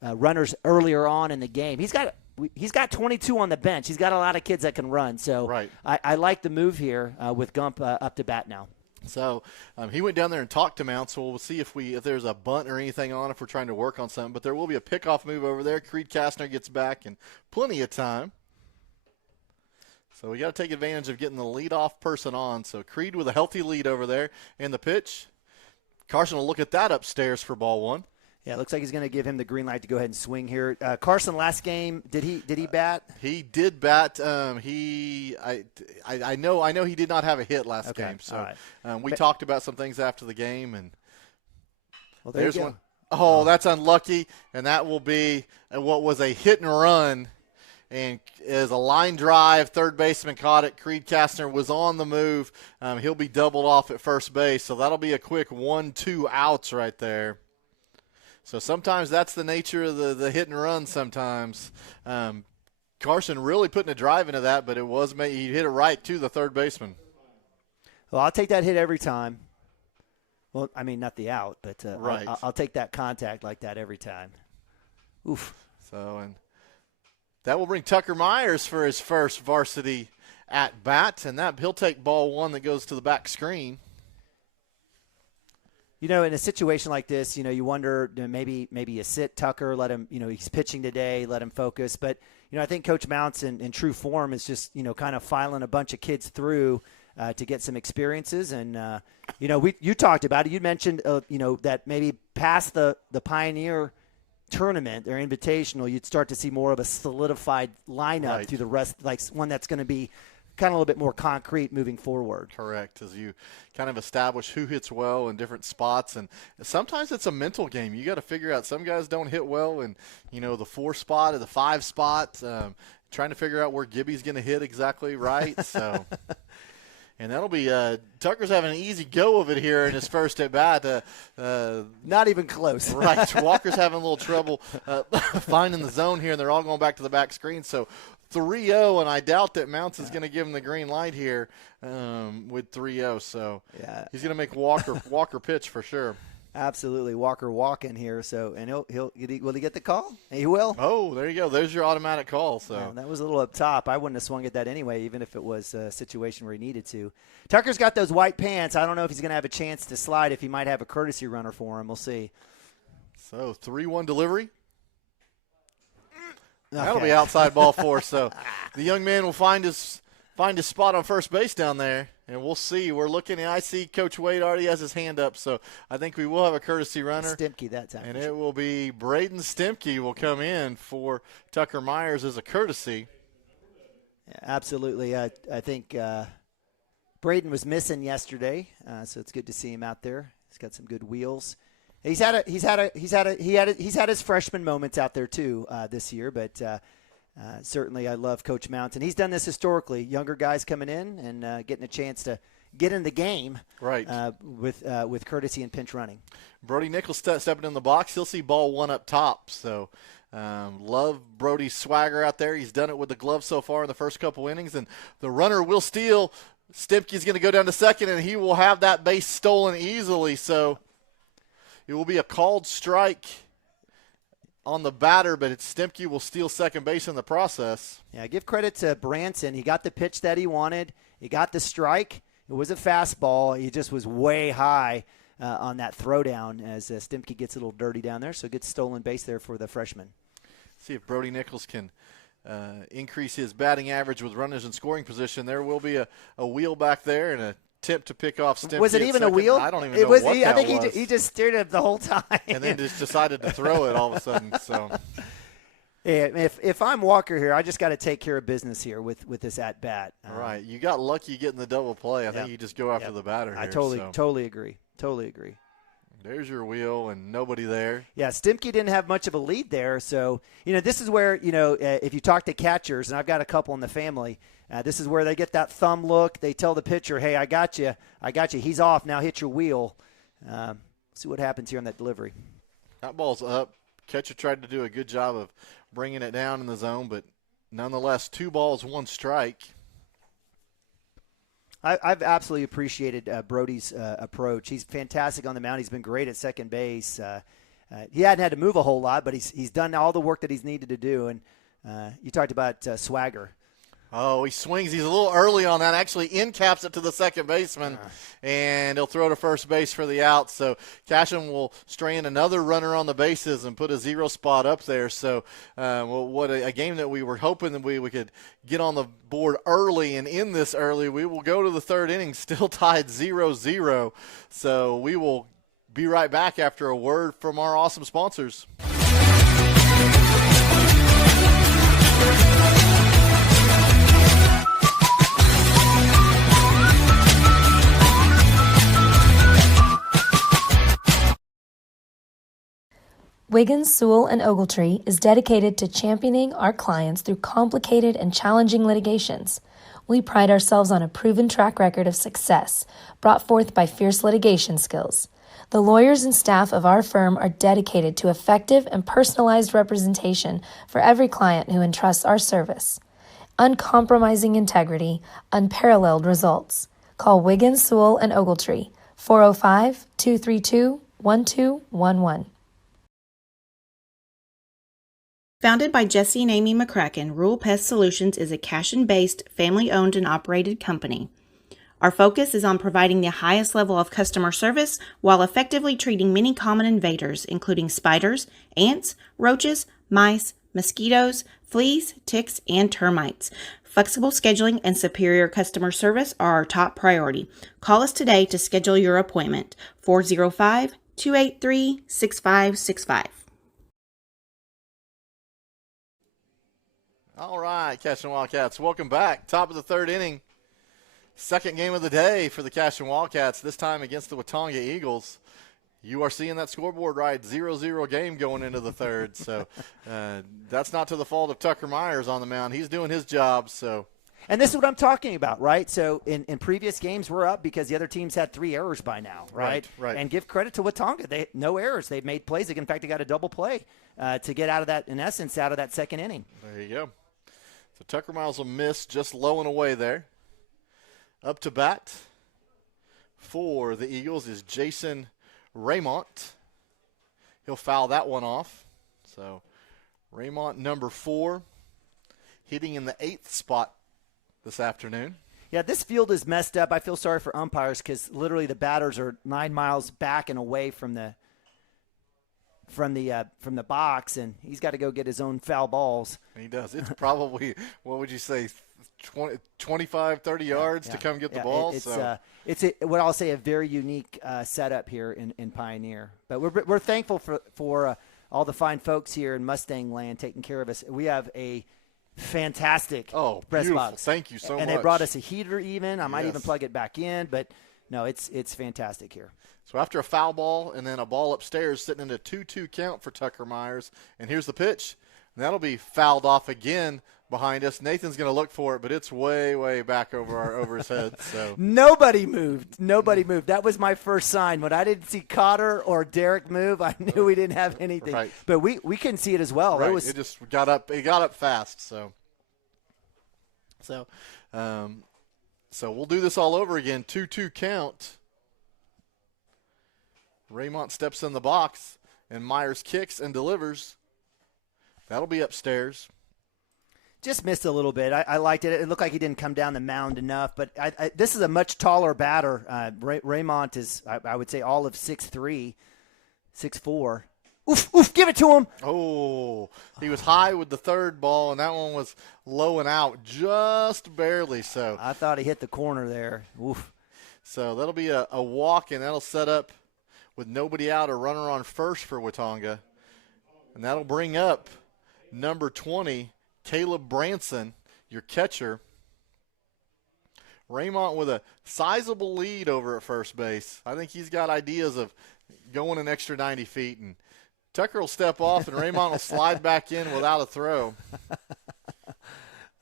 runners earlier on in the game. He's got 22 on the bench. He's got a lot of kids that can run. So right. I like the move here with Gump up to bat now. So he went down there and talked to Mount, so we'll see if there's a bunt or anything on if we're trying to work on something. But there will be a pickoff move over there. Creed Kastner gets back in plenty of time. So we got to take advantage of getting the leadoff person on. So Creed with a healthy lead over there. And the pitch, Carson will look at that upstairs for ball one. Yeah, it looks like he's going to give him the green light to go ahead and swing here. Carson, last game, did he bat? He did bat. I know he did not have a hit last game. So right. We talked about some things after the game, and there's one. Oh, that's unlucky, and that will be what was a hit and run, and as a line drive, third baseman caught it. Creed Kastner was on the move. He'll be doubled off at first base, so that'll be a quick 1-2 outs right there. So sometimes that's the nature of the hit and run sometimes. Carson really putting a drive into that, but he hit it right to the third baseman. Well, I'll take that hit every time. Well, I mean, not the out, but right. I'll take that contact like that every time. Oof. So, and that will bring Tucker Myers for his first varsity at bat, and he'll take ball one that goes to the back screen. In a situation like this, you wonder maybe you sit Tucker, let him, he's pitching today, let him focus. But, I think Coach Mounts in true form is just, kind of filing a bunch of kids through to get some experiences. And, you talked about it. You mentioned, that maybe past the Pioneer tournament, their invitational, you'd start to see more of a solidified lineup through the rest, like one that's going to be kind of a little bit more concrete moving forward. Correct, as you kind of establish who hits well in different spots, and sometimes it's a mental game. You got to figure out some guys don't hit well in the 4 spot or the 5 spot. Trying to figure out where Gibby's going to hit exactly right. So, and that'll be Tucker's having an easy go of it here in his first at bat. Not even close. Right, Walker's having a little trouble finding the zone here, and they're all going back to the back screen. So 3-0, and I doubt that Mounts is going to give him the green light here with 3-0. So he's going to make Walker pitch for sure. Absolutely, Walker walking here. So, and will he get the call? He will. Oh, there you go. There's your automatic call. So that was a little up top. I wouldn't have swung at that anyway, even if it was a situation where he needed to. Tucker's got those white pants. I don't know if he's going to have a chance to slide. If he might have a courtesy runner for him, we'll see. So 3-1 delivery. Okay. That'll be outside ball 4. So the young man will find his spot on first base down there, and we'll see. We're looking, and I see Coach Wade already has his hand up, so I think we will have a courtesy runner. Stemke that time. And it will be Braden Stemke will come in for Tucker Myers as a courtesy. Yeah, absolutely. I think Braden was missing yesterday, so it's good to see him out there. He's got some good wheels. He's had his freshman moments out there too this year, but certainly I love Coach Mounts, and he's done this historically. Younger guys coming in and getting a chance to get in the game, right? With courtesy and pinch running. Brody Nichols stepping in the box. He'll see ball 1 up top. So love Brody's swagger out there. He's done it with the glove so far in the first couple innings, and the runner will steal. Stipke's going to go down to second, and he will have that base stolen easily. So it will be a called strike on the batter, but Stemke will steal second base in the process. Yeah, give credit to Branson. He got the pitch that he wanted. He got the strike. It was a fastball. He just was way high on that throwdown as Stemke gets a little dirty down there. So good stolen base there for the freshman. See if Brody Nichols can increase his batting average with runners in scoring position. There will be a wheel back there and a attempt to pick off Stemke. Was it even a second. wheel? I don't even know what that was. I think he just stared at it the whole time. And then just decided to throw it all of a sudden. So, yeah, if I'm Walker here, I just got to take care of business here with this at-bat. All right. You got lucky getting the double play. I think you just go after the batter here. I totally agree. Totally agree. There's your wheel and nobody there. Yeah, Stemke didn't have much of a lead there. So, this is where, if you talk to catchers, and I've got a couple in the family, this is where they get that thumb look. They tell the pitcher, hey, I got you. He's off. Now hit your wheel. See what happens here on that delivery. That ball's up. Catcher tried to do a good job of bringing it down in the zone, but nonetheless, 2 balls, 1 strike. I've absolutely appreciated Brody's approach. He's fantastic on the mound. He's been great at second base. He hadn't had to move a whole lot, but he's done all the work that he's needed to do. And you talked about swagger. Oh, he swings. He's a little early on that. Actually in-caps it to the second baseman, and he'll throw to first base for the out. So Cashion will strand another runner on the bases and put a 0 spot up there. So what a game that we were hoping that we could get on the board early and in this early. We will go to the 3rd inning, still tied 0-0. So we will be right back after a word from our awesome sponsors. Wiggins, Sewell, and Ogletree is dedicated to championing our clients through complicated and challenging litigations. We pride ourselves on a proven track record of success brought forth by fierce litigation skills. The lawyers and staff of our firm are dedicated to effective and personalized representation for every client who entrusts our service. Uncompromising integrity, unparalleled results. Call Wiggins, Sewell, and Ogletree, 405-232-1211. Founded by Jesse and Amy McCracken, Rural Pest Solutions is a Cashion-based, family-owned and operated company. Our focus is on providing the highest level of customer service while effectively treating many common invaders, including spiders, ants, roaches, mice, mosquitoes, fleas, ticks, and termites. Flexible scheduling and superior customer service are our top priority. Call us today to schedule your appointment, 405-283-6565. All right, Cashion Wildcats, welcome back. Top of the 3rd inning. Second game of the day for the Cashion Wildcats, this time against the Watonga Eagles. You are seeing that scoreboard right, 0-0 game going into the 3rd. So that's not to the fault of Tucker Myers on the mound. He's doing his job. So, and this is what I'm talking about, right? So in previous games, we're up because the other teams had 3 errors by now, right? Right. And give credit to Watonga. No errors. They've made plays. In fact, they got a double play to get out of that, in essence, out of that second inning. There you go. So Tucker Myers will miss, just low and away there. Up to bat for the Eagles is Jason Raymont. He'll foul that one off. So Raymont, number 4, hitting in the 8th spot this afternoon. Yeah, this field is messed up. I feel sorry for umpires because literally the batters are 9 miles back and away from the box, and he's got to go get his own foul balls. He does. It's probably, what would you say, 25, 30 yards to come get the ball. It's what I'll say a very unique setup here in Pioneer. But we're thankful for all the fine folks here in Mustang Land taking care of us. We have a fantastic press box. Thank you so much. And they brought us a heater even. I might even plug it back in, but no, it's fantastic here. So after a foul ball and then a ball upstairs sitting in a 2-2 count for Tucker Myers, and here's the pitch. And that'll be fouled off again behind us. Nathan's going to look for it, but it's way, way back over his head. So Nobody moved. That was my first sign. When I didn't see Cotter or Derek move, I knew we didn't have anything. Right. But we couldn't see it as well. Right. It just got up. It got up fast. So we'll do this all over again. 2-2 count. Raymont steps in the box, and Myers kicks and delivers. That'll be upstairs. Just missed a little bit. I liked it. It looked like he didn't come down the mound enough, but this is a much taller batter. Raymont is, I would say, all of 6'3", 6'4". Oof, give it to him. Oh, he was high with the third ball, and that one was low and out, just barely so. I thought he hit the corner there. Oof. So that'll be a walk, and that'll set up with nobody out, a runner on first for Watonga. And that'll bring up number 20, Caleb Branson, your catcher. Raymont with a sizable lead over at first base. I think he's got ideas of going an extra 90 feet, and Tucker will step off, and Raymont will slide back in without a throw.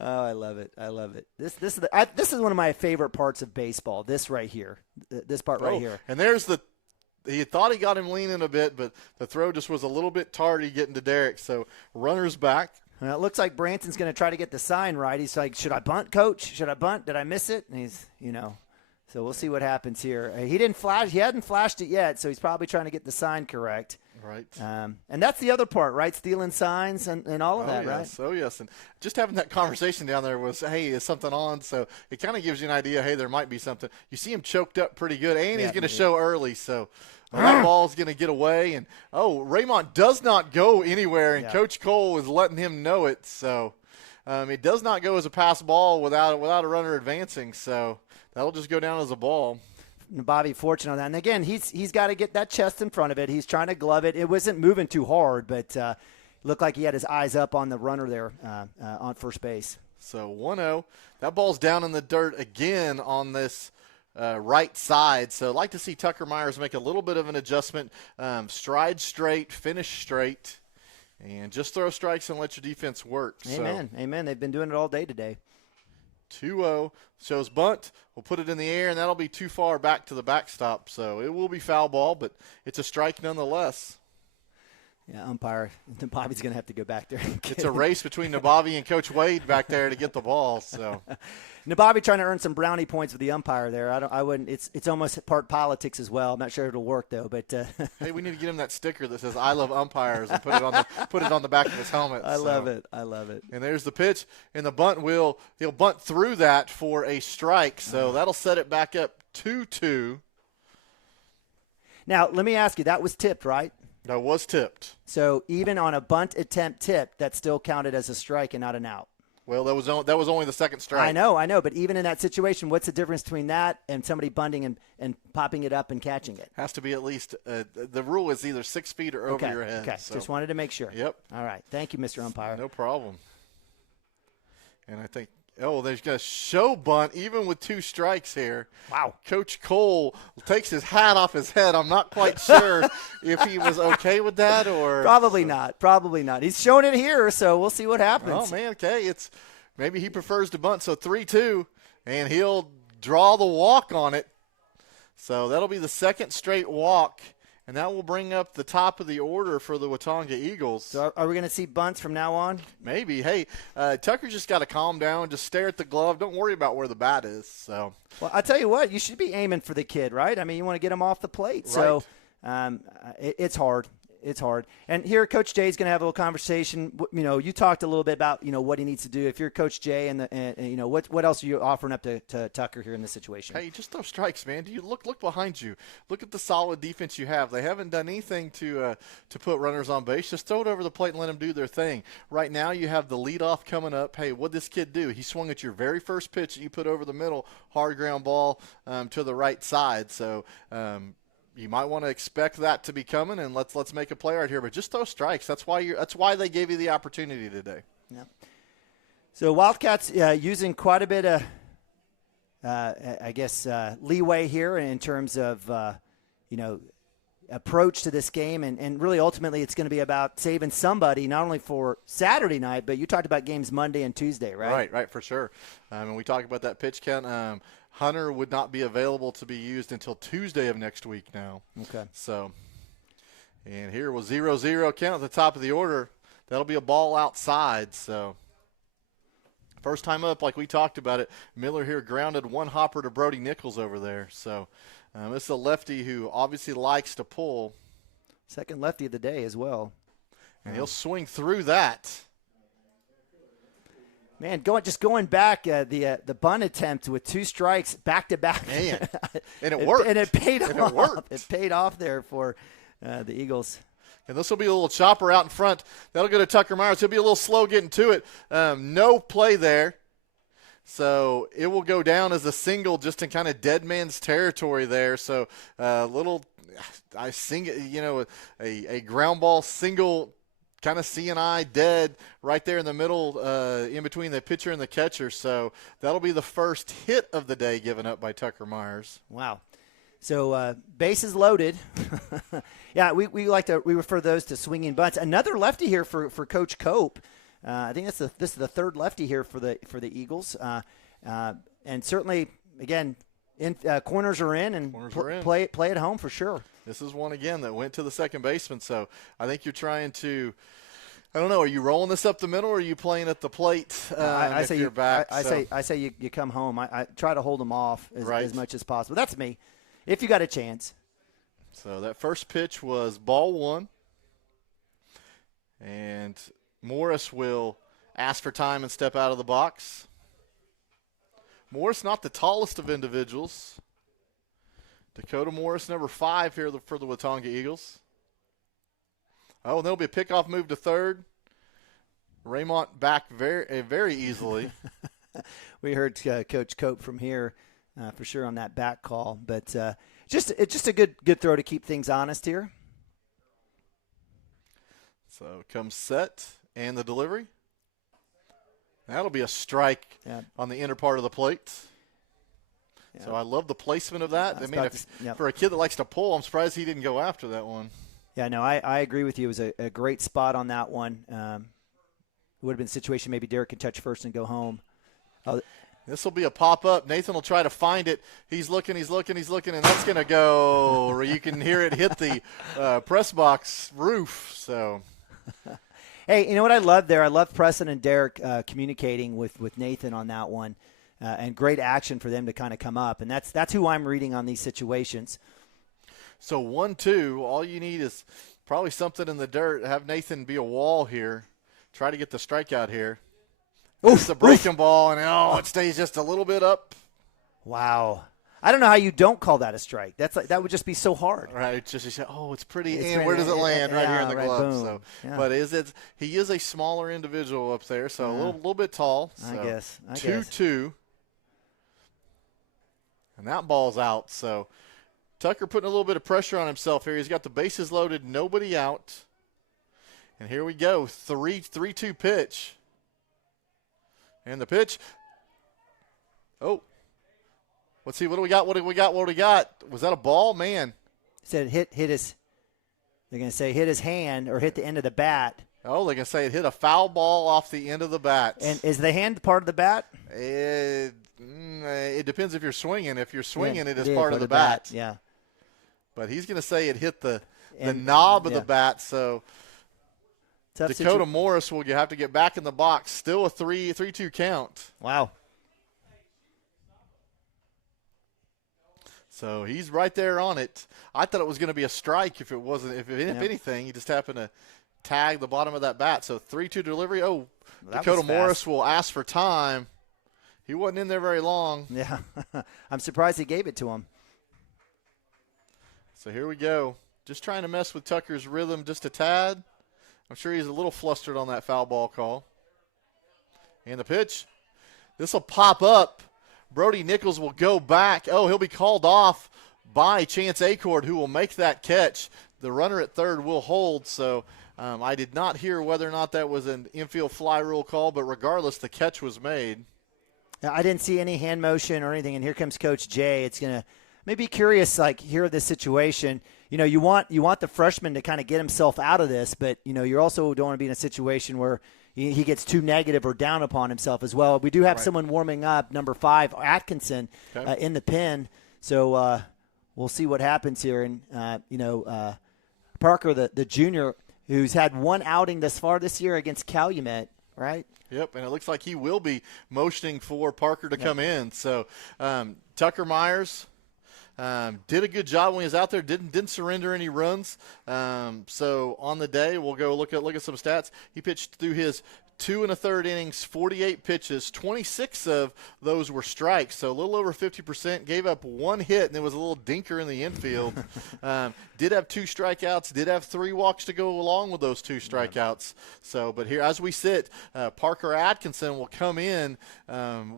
Oh, I love it. This is one of my favorite parts of baseball. This right here, this part right here. And there's he thought he got him leaning a bit, but the throw just was a little bit tardy getting to Derek. So runner's back. Well, it looks like Branson's going to try to get the sign right. He's like, should I bunt, coach? Should I bunt? Did I miss it? And he's, so we'll see what happens here. He hadn't flashed it yet, so he's probably trying to get the sign correct. Right. And that's the other part, right? Stealing signs and all of that, right? Oh, yes. And just having that conversation down there was, hey, is something on? So it kind of gives you an idea, hey, there might be something. You see him choked up pretty good, and he's going to show early. So that ball's going to get away. And, Raymont does not go anywhere, and Coach Cole is letting him know it. So it does not go as a pass ball without a runner advancing. So that'll just go down as a ball. Bobby fortunate on that. And, again, he's got to get that chest in front of it. He's trying to glove it. It wasn't moving too hard, but looked like he had his eyes up on the runner there on first base. So 1-0. That ball's down in the dirt again on this right side. So I'd like to see Tucker Myers make a little bit of an adjustment. Stride straight, finish straight, and just throw strikes and let your defense work. Amen. Amen. They've been doing it all day today. 2-0. Shows bunt. We'll put it in the air, and that'll be too far back to the backstop. So it will be foul ball, but it's a strike nonetheless. Yeah, umpire. Bobby's going to have to go back there. It's a race between Nabavi and Coach Wade back there to get the ball. So Nabavi trying to earn some brownie points with the umpire there. I wouldn't. It's almost part politics as well. I'm not sure it'll work though. But hey, we need to get him that sticker that says "I love umpires" and put it on the back of his helmet. I love it. And there's the pitch in the bunt. He'll bunt through that for a strike. So that'll set it back up 2-2. Now let me ask you. That was tipped, right? That was tipped. So even on a bunt attempt tip, that still counted as a strike and not an out. Well, that was only the second strike. I know. But even in that situation, what's the difference between that and somebody bunting and popping it up and catching it? Has to be at least the rule is either 6 feet or over your head. Okay, so. Just wanted to make sure. Yep. All right. Thank you, Mr. Umpire. No problem. And I think there's got a show bunt even with 2 strikes here. Wow. Coach Cole takes his hat off his head. I'm not quite sure if he was okay with that or. Probably not. He's showing it here, so we'll see what happens. Oh, man, okay. Maybe he prefers to bunt. So 3-2, and he'll draw the walk on it. So that'll be the second straight walk. And that will bring up the top of the order for the Watonga Eagles. So are we going to see bunts from now on? Maybe. Hey, Tucker just got to calm down. Just stare at the glove. Don't worry about where the bat is. So. Well, I'll tell you what. You should be aiming for the kid, right? I mean, you want to get him off the plate. Right. So it's hard. It's hard. And here Coach Jay's going to have a little conversation. You talked a little bit about, what he needs to do. If you're Coach Jay and what else are you offering up to Tucker here in this situation? Hey, just throw strikes, man. Do you look behind you? Look at the solid defense you have. They haven't done anything to put runners on base. Just throw it over the plate and let them do their thing. Right now you have the leadoff coming up. Hey, what'd this kid do? He swung at your very first pitch that you put over the middle, hard ground ball to the right side. So you might want to expect that to be coming, and let's make a play right here. But just throw strikes. That's why they gave you the opportunity today. Yeah. So Wildcats using quite a bit of, leeway here in terms of, approach to this game, and really ultimately it's going to be about saving somebody not only for Saturday night, but you talked about games Monday and Tuesday, right? Right, for sure. And we talked about that pitch count. Hunter would not be available to be used until Tuesday of next week now. Okay. So, and here was 0-0 count at the top of the order. That'll be a ball outside. So, first time up, like we talked about it, Miller here grounded one hopper to Brody Nichols over there. So, this is a lefty who obviously likes to pull. Second lefty of the day as well. And he'll swing through that. Man, going back, the bunt attempt with 2 strikes back to back, Man, and it worked. And it paid off. It worked. It paid off there for the Eagles. And this will be a little chopper out in front. That'll go to Tucker Myers. He'll be a little slow getting to it. No play there. So it will go down as a single just in kind of dead man's territory there. So a ground ball single, kind of C&I dead right there in the middle in between the pitcher and the catcher. So that'll be the first hit of the day given up by Tucker Myers. Wow. So bases loaded. Yeah, we refer those to swinging bunts. Another lefty here for Coach Cope. I think this is the third lefty here for the Eagles. And certainly, again, corners are in and play at home for sure. This is one again that went to the second baseman. So I think you're trying to. I don't know. Are you rolling this up the middle, or are you playing at the plate? I say you're back. I say you come home. I try to hold them off as much as possible. That's me. If you got a chance. So that first pitch was ball 1. And Morris will ask for time and step out of the box. Morris, not the tallest of individuals. Dakota Morris, number 5 here for the Watonga Eagles. Oh, and there'll be a pickoff move to third. Raymont back very, very easily. We heard Coach Cope from here for sure on that back call, but it's just a good throw to keep things honest here. So comes set and the delivery. That'll be a strike on the inner part of the plate. Yeah. So I love the placement of that. For a kid that likes to pull, I'm surprised he didn't go after that one. Yeah, no, I agree with you. It was a great spot on that one. It would have been a situation maybe Derek could touch first and go home. This will be a pop-up. Nathan will try to find it. He's looking, and that's going to go. You can hear it hit the press box roof. So, hey, you know what I love there? I love Preston and Derek communicating with Nathan on that one, and great action for them to kind of come up. And that's who I'm reading on these situations. So 1-2, all you need is probably something in the dirt. Have Nathan be a wall here. Try to get the strikeout here. It's the breaking ball, and it stays just a little bit up. Wow. I don't know how you don't call that a strike. That would just be so hard. Right. Just you say, it's pretty. And where does it land? Right here in the glove. Boom. So, yeah. But he is a smaller individual up there, so a little bit tall. So I guess. 2-2. And that ball's out. So Tucker putting a little bit of pressure on himself here. He's got the bases loaded, nobody out. And here we go. 3-2 pitch. And the pitch. Oh. Let's see. What do we got? What do we got? Was that a ball? Man. Said hit his. They're going to say hit his hand or hit the end of the bat. Oh, they're going to say it hit a foul ball off the end of the bat. And is the hand part of the bat? It depends if you're swinging. If you're swinging, it is part of the bat. Yeah. But he's going to say it hit the knob of the bat. So Dakota Morris will have to get back in the box. Still a 3-2 count. Wow. So he's right there on it. I thought it was going to be a strike if it wasn't. If anything, he just happened to tag the bottom of that bat. So 3-2 delivery. Oh, Dakota Morris will ask for time. He wasn't in there very long. Yeah. I'm surprised he gave it to him. So here we go. Just trying to mess with Tucker's rhythm just a tad. I'm sure he's a little flustered on that foul ball call. And the pitch. This will pop up. Brody Nichols will go back. Oh, he'll be called off by Chance Acord, who will make that catch. The runner at third will hold. So I did not hear whether or not that was an infield fly rule call, but regardless, the catch was made. Now, I didn't see any hand motion or anything, and here comes Coach Jay. It's going to maybe curious, hear this situation. You want the freshman to kind of get himself out of this, but, you also don't want to be in a situation where he gets too negative or down upon himself as well. We do have someone warming up, number 5, Atkinson, in the pen. So we'll see what happens here. And, Parker, the junior, who's had one outing thus far this year against Calumet, right? Yep, and it looks like he will be motioning for Parker to come in. So Tucker Myers Did a good job when he was out there. Didn't surrender any runs. So on the day, we'll go look at some stats. He pitched through his 2 1/3 innings, 48 pitches, 26 of those were strikes, so a little over 50%. Gave up 1 hit, and there was a little dinker in the infield. Did have 2 strikeouts, did have 3 walks to go along with those 2 strikeouts. So, but here, as we sit, Parker Atkinson will come in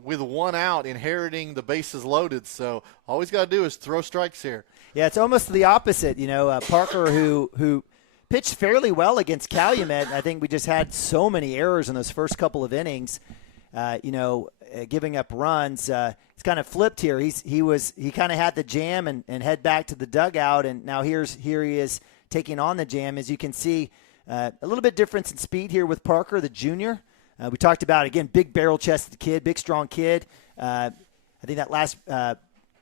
with 1 out, inheriting the bases loaded. So all he's got to do is throw strikes here. Yeah, it's almost the opposite. Parker, who pitched fairly well against Calumet. I think we just had so many errors in those first couple of innings, giving up runs. It's kind of flipped here. He kind of had the jam and head back to the dugout, and now here he is taking on the jam. As you can see, a little bit difference in speed here with Parker, the junior. We talked about, again, big barrel-chested kid, big, strong kid. I think that last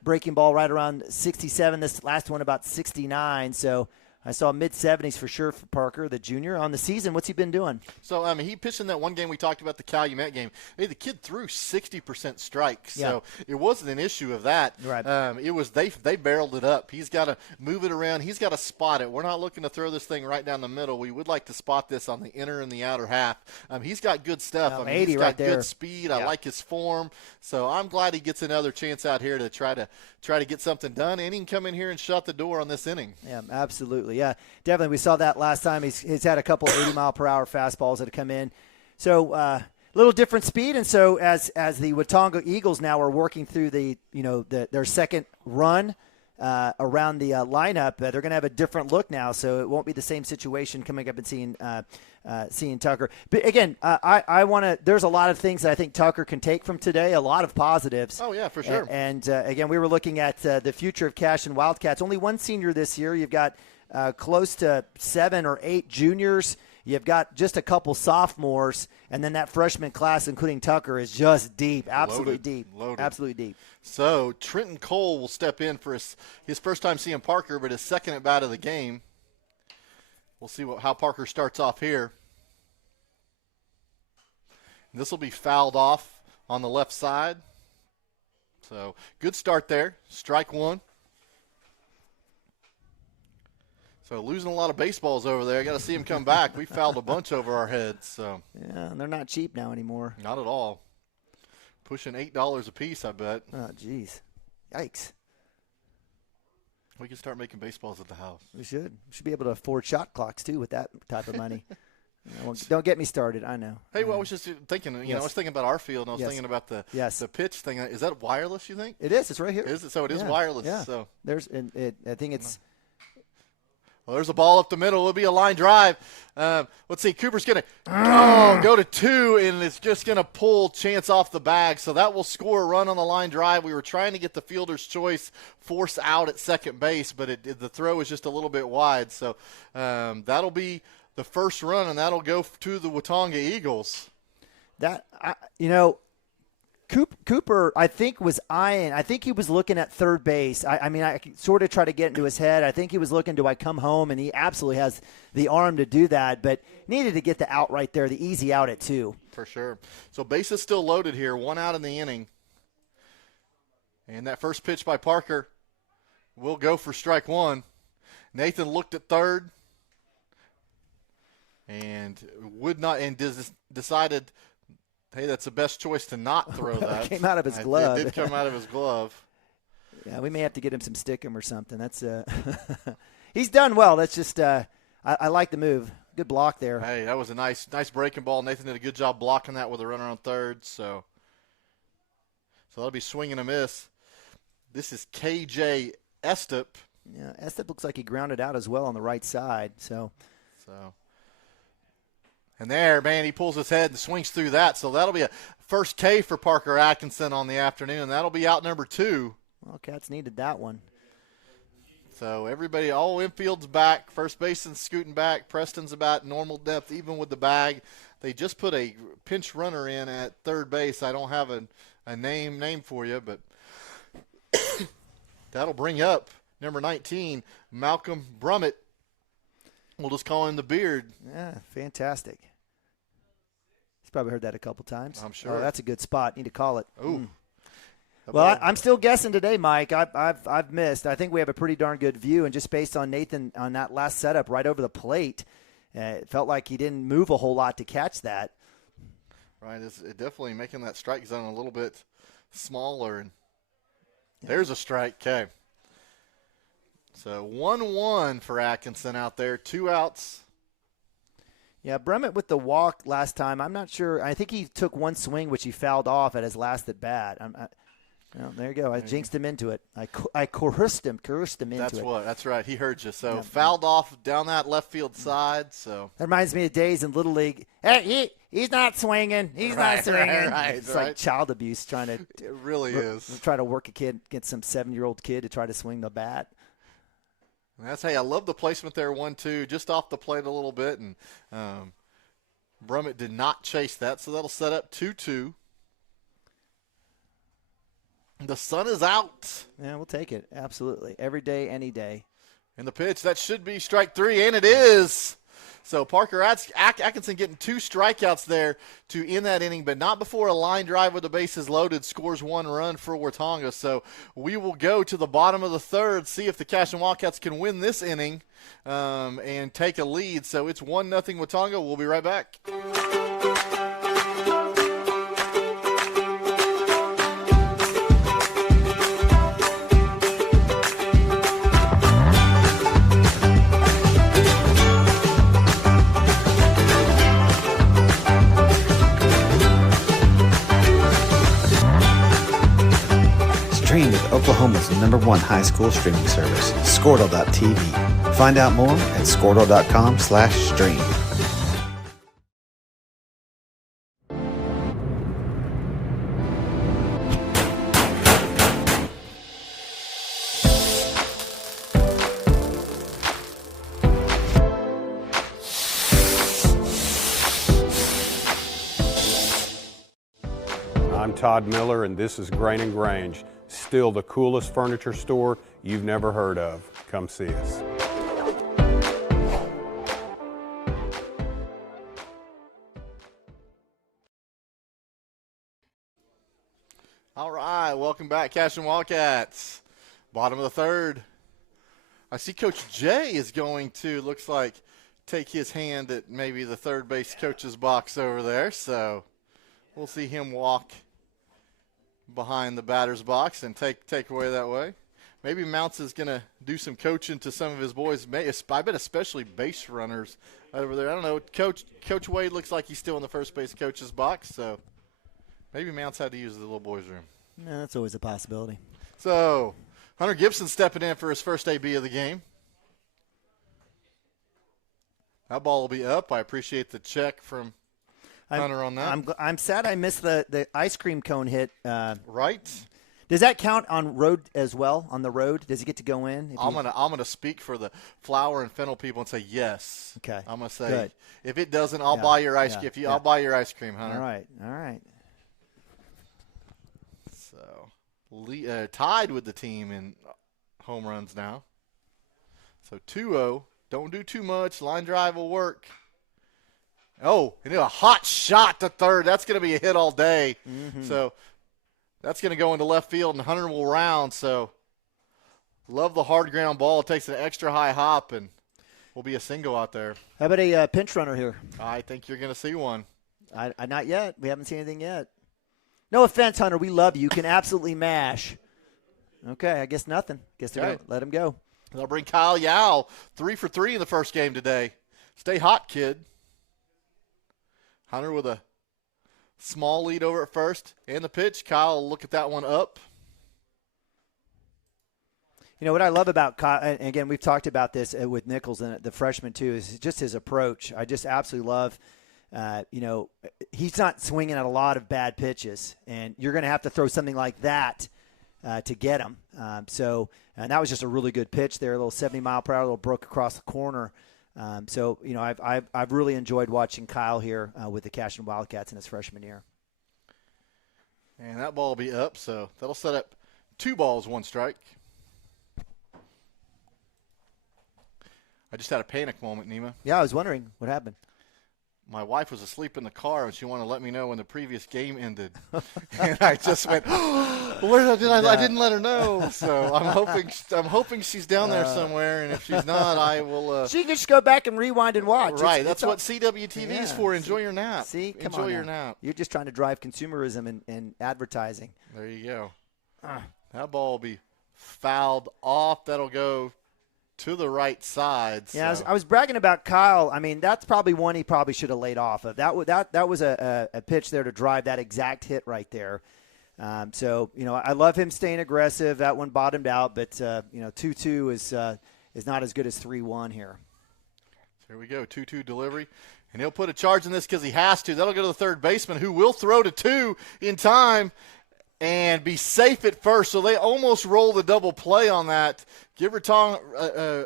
breaking ball right around 67, this last one about 69, so I saw mid-70s for sure for Parker, the junior. On the season, what's he been doing? So, he pitched in that one game we talked about, the Calumet game. Hey, the kid threw 60% strikes, so it wasn't an issue of that. Right. It was they barreled it up. He's got to move it around. He's got to spot it. We're not looking to throw this thing right down the middle. We would like to spot this on the inner and the outer half. He's got good stuff. He's got good speed. I like his form. So I'm glad he gets another chance out here to try to get something done, and he can come in here and shut the door on this inning. Yeah, absolutely. Yeah, definitely. We saw that last time. He's had a couple 80-mile-per-hour fastballs that have come in. So a little different speed, and so as the Watonga Eagles now are working through their second run around the lineup, they're going to have a different look now. So it won't be the same situation coming up and seeing Tucker. But again, I want to. There's a lot of things that I think Tucker can take from today. A lot of positives. Oh yeah, for sure. And again, we were looking at the future of Cashion Wildcats. Only one senior this year. You've got close to 7 or 8 juniors. You've got just a couple sophomores, and then that freshman class, including Tucker, is just deep, absolutely deep, absolutely deep. So Trenton Cole will step in for his first time seeing Parker, but his second at bat of the game. We'll see how Parker starts off here. And this will be fouled off on the left side. So good start there. Strike 1. So losing a lot of baseballs over there. I got to see him come back. We fouled a bunch over our heads. So yeah, and they're not cheap now anymore. Not at all. Pushing $8 a piece, I bet. Oh, geez. Yikes. We can start making baseballs at the house. We should. We should be able to afford shot clocks, too, with that type of money. Don't get me started. I know. Hey, well, I was just thinking, I was thinking about our field, and I was thinking about the pitch thing. Is that wireless, you think? It is. It's right here. Is it? So it is wireless. Yeah. So I think it's – well, there's a ball up the middle. It'll be a line drive. Let's see. Cooper's going to go to 2, and it's just going to pull Chance off the bag. So that will score a run on the line drive. We were trying to get the fielder's choice force out at second base, but the throw was just a little bit wide. So that'll be the first run, and that'll go to the Watonga Eagles. Cooper, I think, was eyeing. I think he was looking at third base. I sort of try to get into his head. I think he was looking, do I come home? And he absolutely has the arm to do that, but needed to get the out right there, the easy out at 2. For sure. So base is still loaded here, 1 out in the inning. And that first pitch by Parker will go for strike 1. Nathan looked at third and decided, hey, that's the best choice to not throw that. It came out of his glove. It did come out of his glove. Yeah, we may have to get him some stickum or something. That's he's done well. That's just I like the move. Good block there. Hey, that was a nice breaking ball. Nathan did a good job blocking that with a runner on third. So that'll be swing and a miss. This is KJ Estep. Yeah, Estep looks like he grounded out as well on the right side. So. And there, man, he pulls his head and swings through that. So that'll be a first K for Parker Atkinson on the afternoon. That'll be out number 2. Well, Cats needed that one. So everybody, all infield's back. First baseman's scooting back. Preston's about normal depth, even with the bag. They just put a pinch runner in at third base. I don't have a name for you, but that'll bring up number 19, Malcolm Brummett. We'll just call him the Beard. Yeah, fantastic. He's probably heard that a couple times. I'm sure. Oh, that's a good spot. Need to call it. Ooh. Well, I'm still guessing today, Mike. I've missed. I think we have a pretty darn good view, and just based on Nathan on that last setup right over the plate, it felt like he didn't move a whole lot to catch that. Right, it's definitely making that strike zone a little bit smaller. And there's a strike. Okay. So 1-1 for Atkinson out there, 2 outs. Yeah, Brummett with the walk last time. I'm not sure. I think he took one swing, which he fouled off at his last at bat. Well, there you go. I jinxed him into it. I coerced him into it. That's right. He heard you. So fouled off down that left field side. So that reminds me of days in Little League. Hey, he's not swinging. He's not swinging. Right, it's like child abuse trying to. It really is. Try to work a kid, get some 7-year-old kid to try to swing the bat. I love the placement there, 1-2, just off the plate a little bit, and Brummett did not chase that, so that'll set up 2-2. The sun is out. Yeah, we'll take it. Absolutely. Every day, any day. And the pitch, that should be strike 3, and it is. So Parker Atkinson getting 2 strikeouts there to end that inning, but not before a line drive with the bases loaded scores 1 run for Watonga. So we will go to the bottom of the third, see if the Cashion Wildcats can win this inning and take a lead. So it's 1-0 Watonga. We'll be right back. Stream with Oklahoma's #1 high school streaming service, Squirtle.tv. Find out more at Squirtle.com/stream. I'm Todd Miller, and this is Grain & Grange. Still the coolest furniture store you've never heard of. Come see us. All right, welcome back, Cashion Wildcats. Bottom of the third. I see Coach Jay is going to, looks like, take his hand at maybe the third base coach's box over there. So we'll see him walk behind the batter's box and take away that way. Maybe Mounts is going to do some coaching to some of his boys. I bet especially base runners over there. I don't know. Coach Wade looks like he's still in the first base coach's box, so maybe Mounts had to use the little boys' room. Yeah, that's always a possibility. So Hunter Gibson stepping in for his first AB of the game. That ball will be up. I appreciate the check from Hunter on that. I'm sad I missed the ice cream cone hit. Right. Does that count on road as well? On the road, does he get to go in? I'm gonna speak for the flour and fennel people and say yes. Okay. I'm gonna say good. If it doesn't, I'll buy your ice. I'll buy your ice cream, Hunter. All right. So tied with the team in home runs now. So 2-0. Don't do too much. Line drive will work. Oh, and a hot shot to third. That's going to be a hit all day. Mm-hmm. So that's going to go into left field, and Hunter will round. So love the hard ground ball. It takes an extra high hop, and will be a single out there. How about a pinch runner here? I think you're going to see one. Not yet. We haven't seen anything yet. No offense, Hunter. We love you. You can absolutely mash. Okay, I guess nothing. Let him go. They'll bring Kyle Yao 3 for 3 in the first game today. Stay hot, kid. Hunter with a small lead over at first. And the pitch. Kyle will look at that one up. You know, what I love about Kyle, and again, we've talked about this with Nichols and the freshman too, is just his approach. I just absolutely love, he's not swinging at a lot of bad pitches, and you're going to have to throw something like that to get him. And that was just a really good pitch there, a little 70-mile-per-hour, little broke across the corner. I've really enjoyed watching Kyle here with the Cashion Wildcats in his freshman year. And that ball will be up, so that'll set up 2 balls, 1 strike. I just had a panic moment, Nima. Yeah, I was wondering what happened. my wife was asleep in the car, and she wanted to let me know when the previous game ended. And I just went, I didn't let her know. So I'm hoping she's down there somewhere, and if she's not, I will. She can just go back and rewind and watch. Right, that's what CWTV is for. Enjoy your nap. See, enjoy your nap. You're just trying to drive consumerism and advertising. There you go. That ball will be fouled off. That'll go to the right side. So. Yeah, I was bragging about Kyle. I mean, that's probably one he probably should have laid off of. That was a pitch there to drive that exact hit right there. So, I love him staying aggressive. That one bottomed out, but, 2-2 is not as good as 3-1 here. There we go, 2-2 delivery. And he'll put a charge in this because he has to. That'll go to the third baseman, who will throw to 2 in time and be safe at first. So they almost roll the double play on that. Give Watonga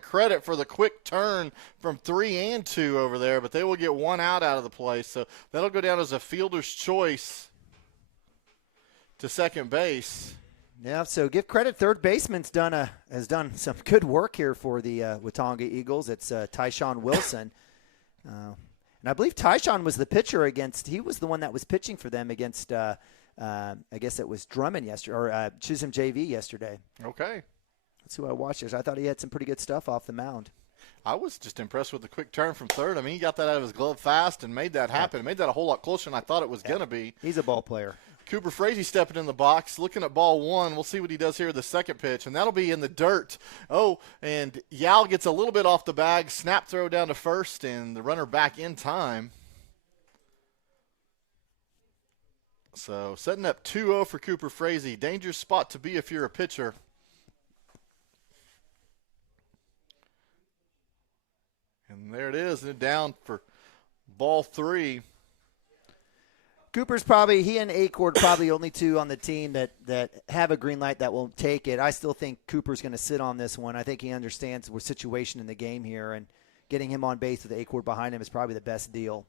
credit for the quick turn from 3 and 2 over there, but they will get 1 out of the play. So that'll go down as a fielder's choice to second base. Yeah, so give credit. Third baseman's has done some good work here for the Watonga Eagles. It's Tyshawn Wilson. And I believe Tyshawn was the pitcher he was the one that was pitching for them against, I guess it was Drummond yesterday, or Chisholm JV yesterday. Okay. That's who I watched. I thought he had some pretty good stuff off the mound. I was just impressed with the quick turn from third. I mean, he got that out of his glove fast and made that happen. Made that a whole lot closer than I thought it was going to be. He's a ball player. Cooper Frazee stepping in the box, looking at ball 1. We'll see what he does here with the second pitch, and that'll be in the dirt. Oh, and Yao gets a little bit off the bag, snap throw down to first, and the runner back in time. So setting up 2-0 for Cooper Frazee. Dangerous spot to be if you're a pitcher. And there it is, and down for ball 3. Cooper's he and Acord probably only two on the team that have a green light that will take it. I still think Cooper's going to sit on this one. I think he understands the situation in the game here, and getting him on base with Acord behind him is probably the best deal.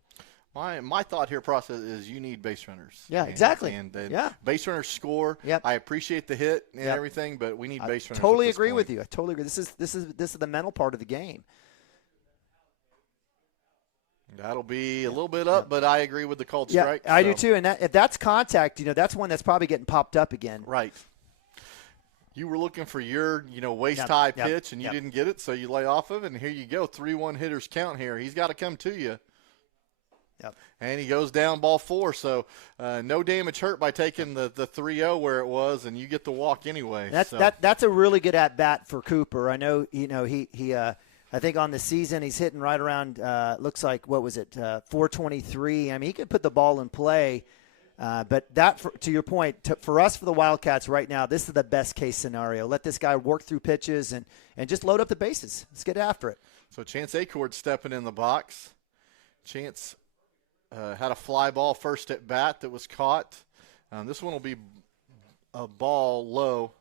My thought here process is you need base runners. Yeah, exactly. And yeah. Base runners score. Yep. I appreciate the hit and everything, but we need base runners. Totally agree with you. I totally agree. This is the mental part of the game. That'll be a little bit up, but I agree with the called strike. Yeah, I do too. And if that's contact, that's one that's probably getting popped up again. Right. You were looking for your, waist-high pitch, and you didn't get it, so you lay off of it, and here you go. 3-1 hitters count here. He's got to come to you. Yep. And he goes down ball 4, so no damage hurt by taking the 3-0 where it was, and you get the walk anyway. That's a really good at-bat for Cooper. I know, he I think on the season he's hitting right around, looks like, 423. I mean, he could put the ball in play. But to your point, for us, for the Wildcats right now, this is the best case scenario. Let this guy work through pitches and just load up the bases. Let's get after it. So Chance Acord stepping in the box. Chance had a fly ball first at bat that was caught. This one will be a ball low.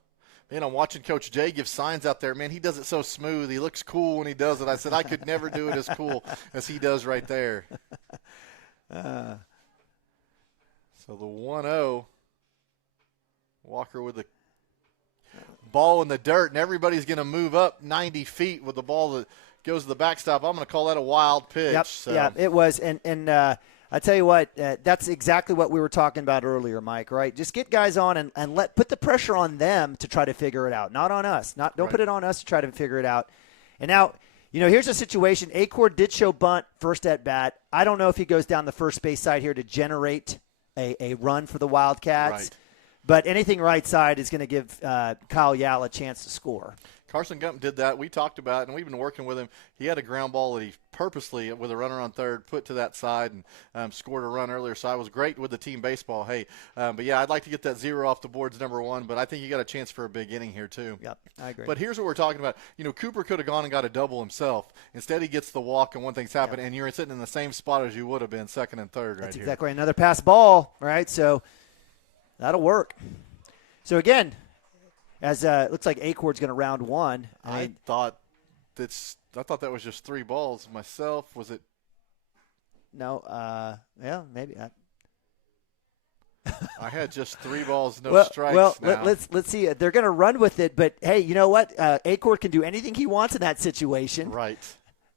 Man, I'm watching Coach Jay give signs out there. Man, he does it so smooth. He looks cool when he does it. I said I could never do it as cool as he does right there. So the 1-0. Walker with the ball in the dirt, and everybody's going to move up 90 feet with the ball that goes to the backstop. I'm going to call that a wild pitch. Yep, so. Yeah, it was. And I tell you what, that's exactly what we were talking about earlier, Mike, right? Just get guys on and put the pressure on them to try to figure it out, not on us. Don't put it on us to try to figure it out. And now, here's a situation. Acord did show bunt first at bat. I don't know if he goes down the first base side here to generate a run for the Wildcats. Right. But anything right side is going to give Kyle Yao a chance to score. Carson Gump did that. We talked about it, and we've been working with him. He had a ground ball that he purposely, with a runner on third, put to that side and scored a run earlier. So I was great with the team baseball. Hey, but, yeah, I'd like to get that 0 off the boards, number 1, but I think you got a chance for a big inning here too. Yep, I agree. But here's what we're talking about. Cooper could have gone and got a double himself. Instead, he gets the walk, and one thing's happened, and you're sitting in the same spot as you would have been second and third. That's here. Exactly. Another pass ball, right? So that'll work. So, again, as it looks like Acord's going to round 1. I thought that was just 3 balls myself. Was it? No. Yeah, maybe. I had just 3 balls, no strikes. Well, now. let's see. They're going to run with it, but hey, you know what? Acord can do anything he wants in that situation. Right.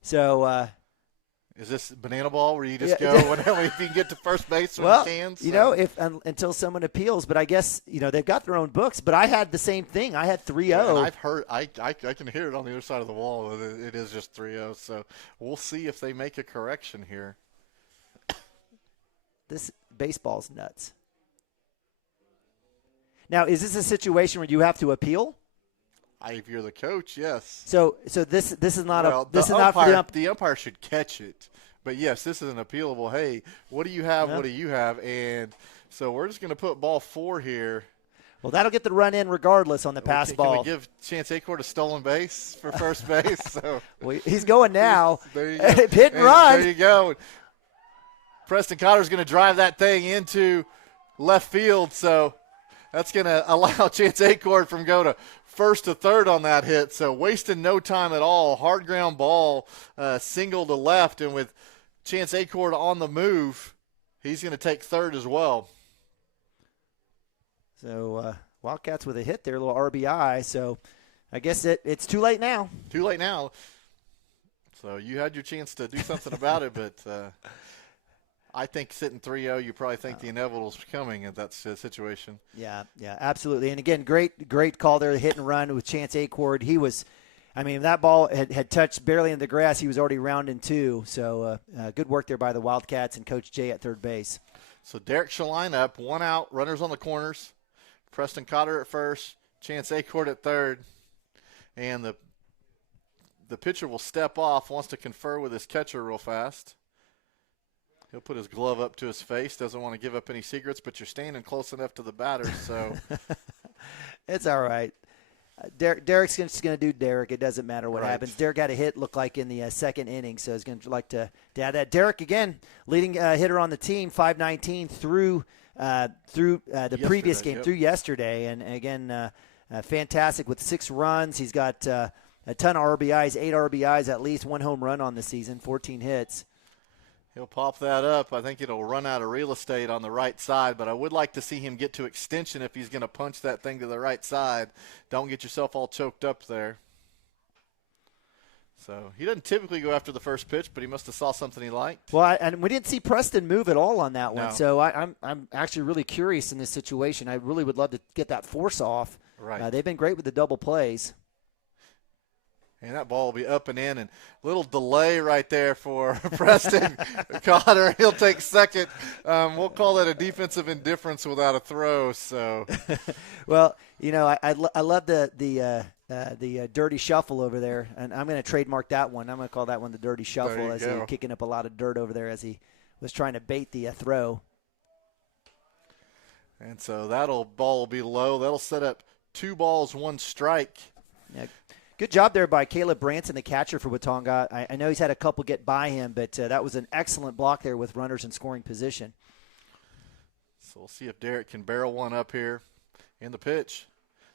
So Is this banana ball where you just go whenever if you can get to first base when you can? So. You know, until someone appeals. But I guess, they've got their own books. But I had the same thing. I had 3-0. Yeah, and I've heard – I can hear it on the other side of the wall. It is just 3-0. So we'll see if they make a correction here. This baseball's nuts. Now, is this a situation where you have to appeal? If you're the coach, yes. So this is not the umpire should catch it, but yes, this is an appealable. Hey, what do you have? Yeah. What do you have? And so we're just going to put ball 4 here. Well, that'll get the run in regardless on the pass ball. Can we give Chance Acord a stolen base for first base? So well, he's going now. There you go. Hit and run. There you go. Preston Cotter's going to drive that thing into left field, so that's going to allow Chance Acord from go to first to third on that hit, so wasting no time at all. Hard ground ball, single to left, and with Chance Acord on the move, he's going to take third as well. So Wildcats with a hit there, a little RBI, so I guess it's too late now. Too late now. So you had your chance to do something about it, but I think sitting 3-0, you probably think the inevitable is coming at that situation. Yeah, absolutely. And again, great call there, the hit and run with Chance Acord. He was, that ball had touched barely in the grass. He was already rounding 2. So good work there by the Wildcats and Coach Jay at third base. So Derek shall line up, 1 out, runners on the corners. Preston Cotter at first, Chance Acord at third, and the pitcher will step off, wants to confer with his catcher real fast. He'll put his glove up to his face, doesn't want to give up any secrets, but you're standing close enough to the batter, so. It's all right. Derek's just going to do Derek. It doesn't matter what happens. Derek had a hit, looked like in the second inning, so he's going to like to add that. Derek, again, leading hitter on the team, 519 through the previous game, through yesterday. And again, fantastic with 6 runs. He's got a ton of RBIs, 8 RBIs, at least 1 home run on the season, 14 hits. He'll pop that up. I think it'll run out of real estate on the right side, but I would like to see him get to extension if he's going to punch that thing to the right side. Don't get yourself all choked up there. So he doesn't typically go after the first pitch, but he must have saw something he liked. Well, and we didn't see Preston move at all on that one, No. so I'm actually really curious in this situation. I really would love to get that force off. Right. They've been great with the double plays. And that ball will be up and in, and a little delay right there for Preston Cotter. He'll take second. We'll call that a defensive indifference without a throw. So, well, I love the dirty shuffle over there, and I'm going to trademark that one. I'm going to call that one the dirty shuffle as he's kicking up a lot of dirt over there as he was trying to bait the throw. And so ball will be low. That'll set up 2 balls, 1 strike. Yeah. Good job there by Caleb Branson, the catcher for Watonga. I know he's had a couple get by him, but that was an excellent block there with runners in scoring position. So we'll see if Derek can barrel one up here in the pitch.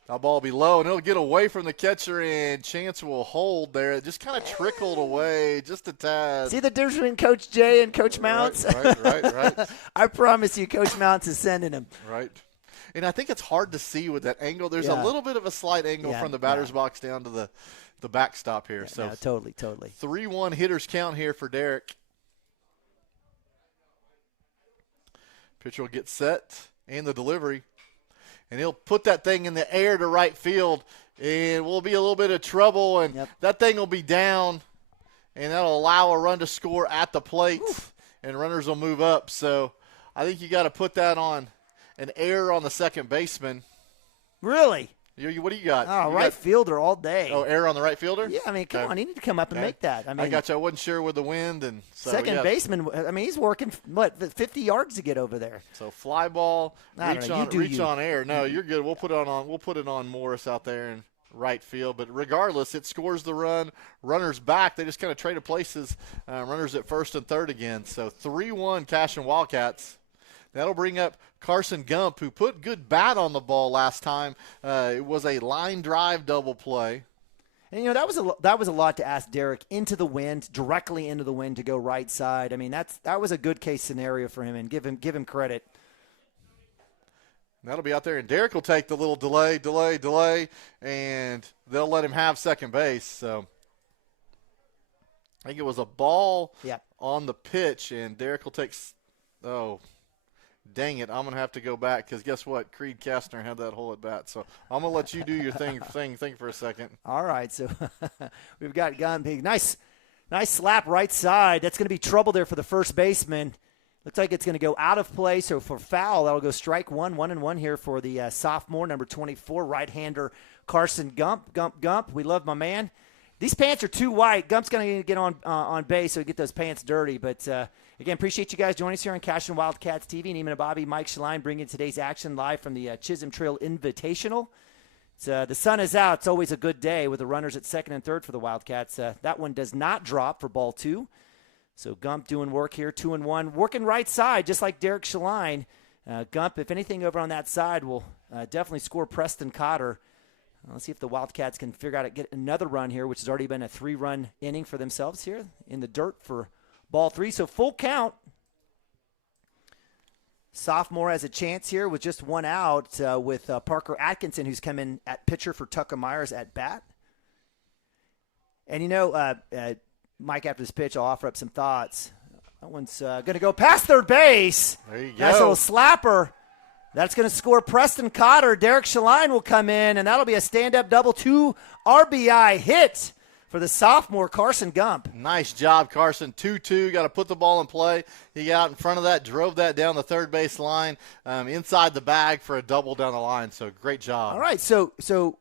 That ball will be low, and it'll get away from the catcher, and Chance will hold there. It just kind of trickled away just a tad. See the difference between Coach Jay and Coach Mounts? Right. I promise you, Coach Mounts is sending him. Right. And I think it's hard to see with that angle. There's a little bit of a slight angle from the batter's box down to the backstop here. Totally. 3-1 hitters count here for Derek. Pitcher will get set and the delivery. And he'll put that thing in the air to right field. And we'll be a little bit of trouble. And that thing will be down. And that'll allow a run to score at the plate. Oof. And runners will move up. So I think you got to put that on. An error on the second baseman. Really? What do you got? Oh, right fielder all day. Oh, error on the right fielder? Yeah, come on. He need to come up and make that. I got you. I wasn't sure with the wind. And so, second baseman, he's working, 50 yards to get over there. So fly ball, reach on air. No, you're good. We'll put it on Morris out there in right field. But regardless, it scores the run. Runners back. They just kind of traded places. Runners at first and third again. So 3-1 Cashion Wildcats. That'll bring up Carson Gump, who put good bat on the ball last time. It was a line drive double play. And, that was a lot to ask Derek into the wind, directly into the wind to go right side. That was a good case scenario for him, and give him credit. That'll be out there, and Derek will take the little delay, and they'll let him have second base. So I think it was a ball on the pitch, and Derek will take – oh, dang it. I'm going to have to go back because guess what? Creed Kastner had that hole at bat. So I'm going to let you do your thing for a second. All right, so we've got Gump. Nice slap right side. That's going to be trouble there for the first baseman. Looks like it's going to go out of play, so for foul, that'll go strike 1-1 here for the sophomore, number 24, right-hander Carson Gump. Gump, we love my man. These pants are too white. Gump's going to get on base so he get those pants dirty. But, again, appreciate you guys joining us here on Cashion Wildcats TV. Neiman and Bobby, Mike Schlein bringing today's action live from the Chisholm Trail Invitational. The sun is out. It's always a good day with the runners at second and third for the Wildcats. That one does not drop for ball 2. So Gump doing work here, 2-1. Working right side, just like Derek Schlein. Gump, if anything over on that side, will definitely score Preston Cotter. Let's see if the Wildcats can figure out to get another run here, which has already been a 3-run inning for themselves here in the dirt for ball 3. So full count. Sophomore has a chance here with just one out with Parker Atkinson, who's come in at pitcher for Tucker Myers at bat. And, Mike, after this pitch, I'll offer up some thoughts. That one's going to go past third base. There you go. Nice little slapper. That's going to score Preston Cotter. Derek Schlein will come in, and that'll be a stand-up double 2 RBI hit for the sophomore Carson Gump. Nice job, Carson. 2-2. Got to put the ball in play. He got out in front of that, drove that down the third base line, inside the bag for a double down the line. So great job. All right, so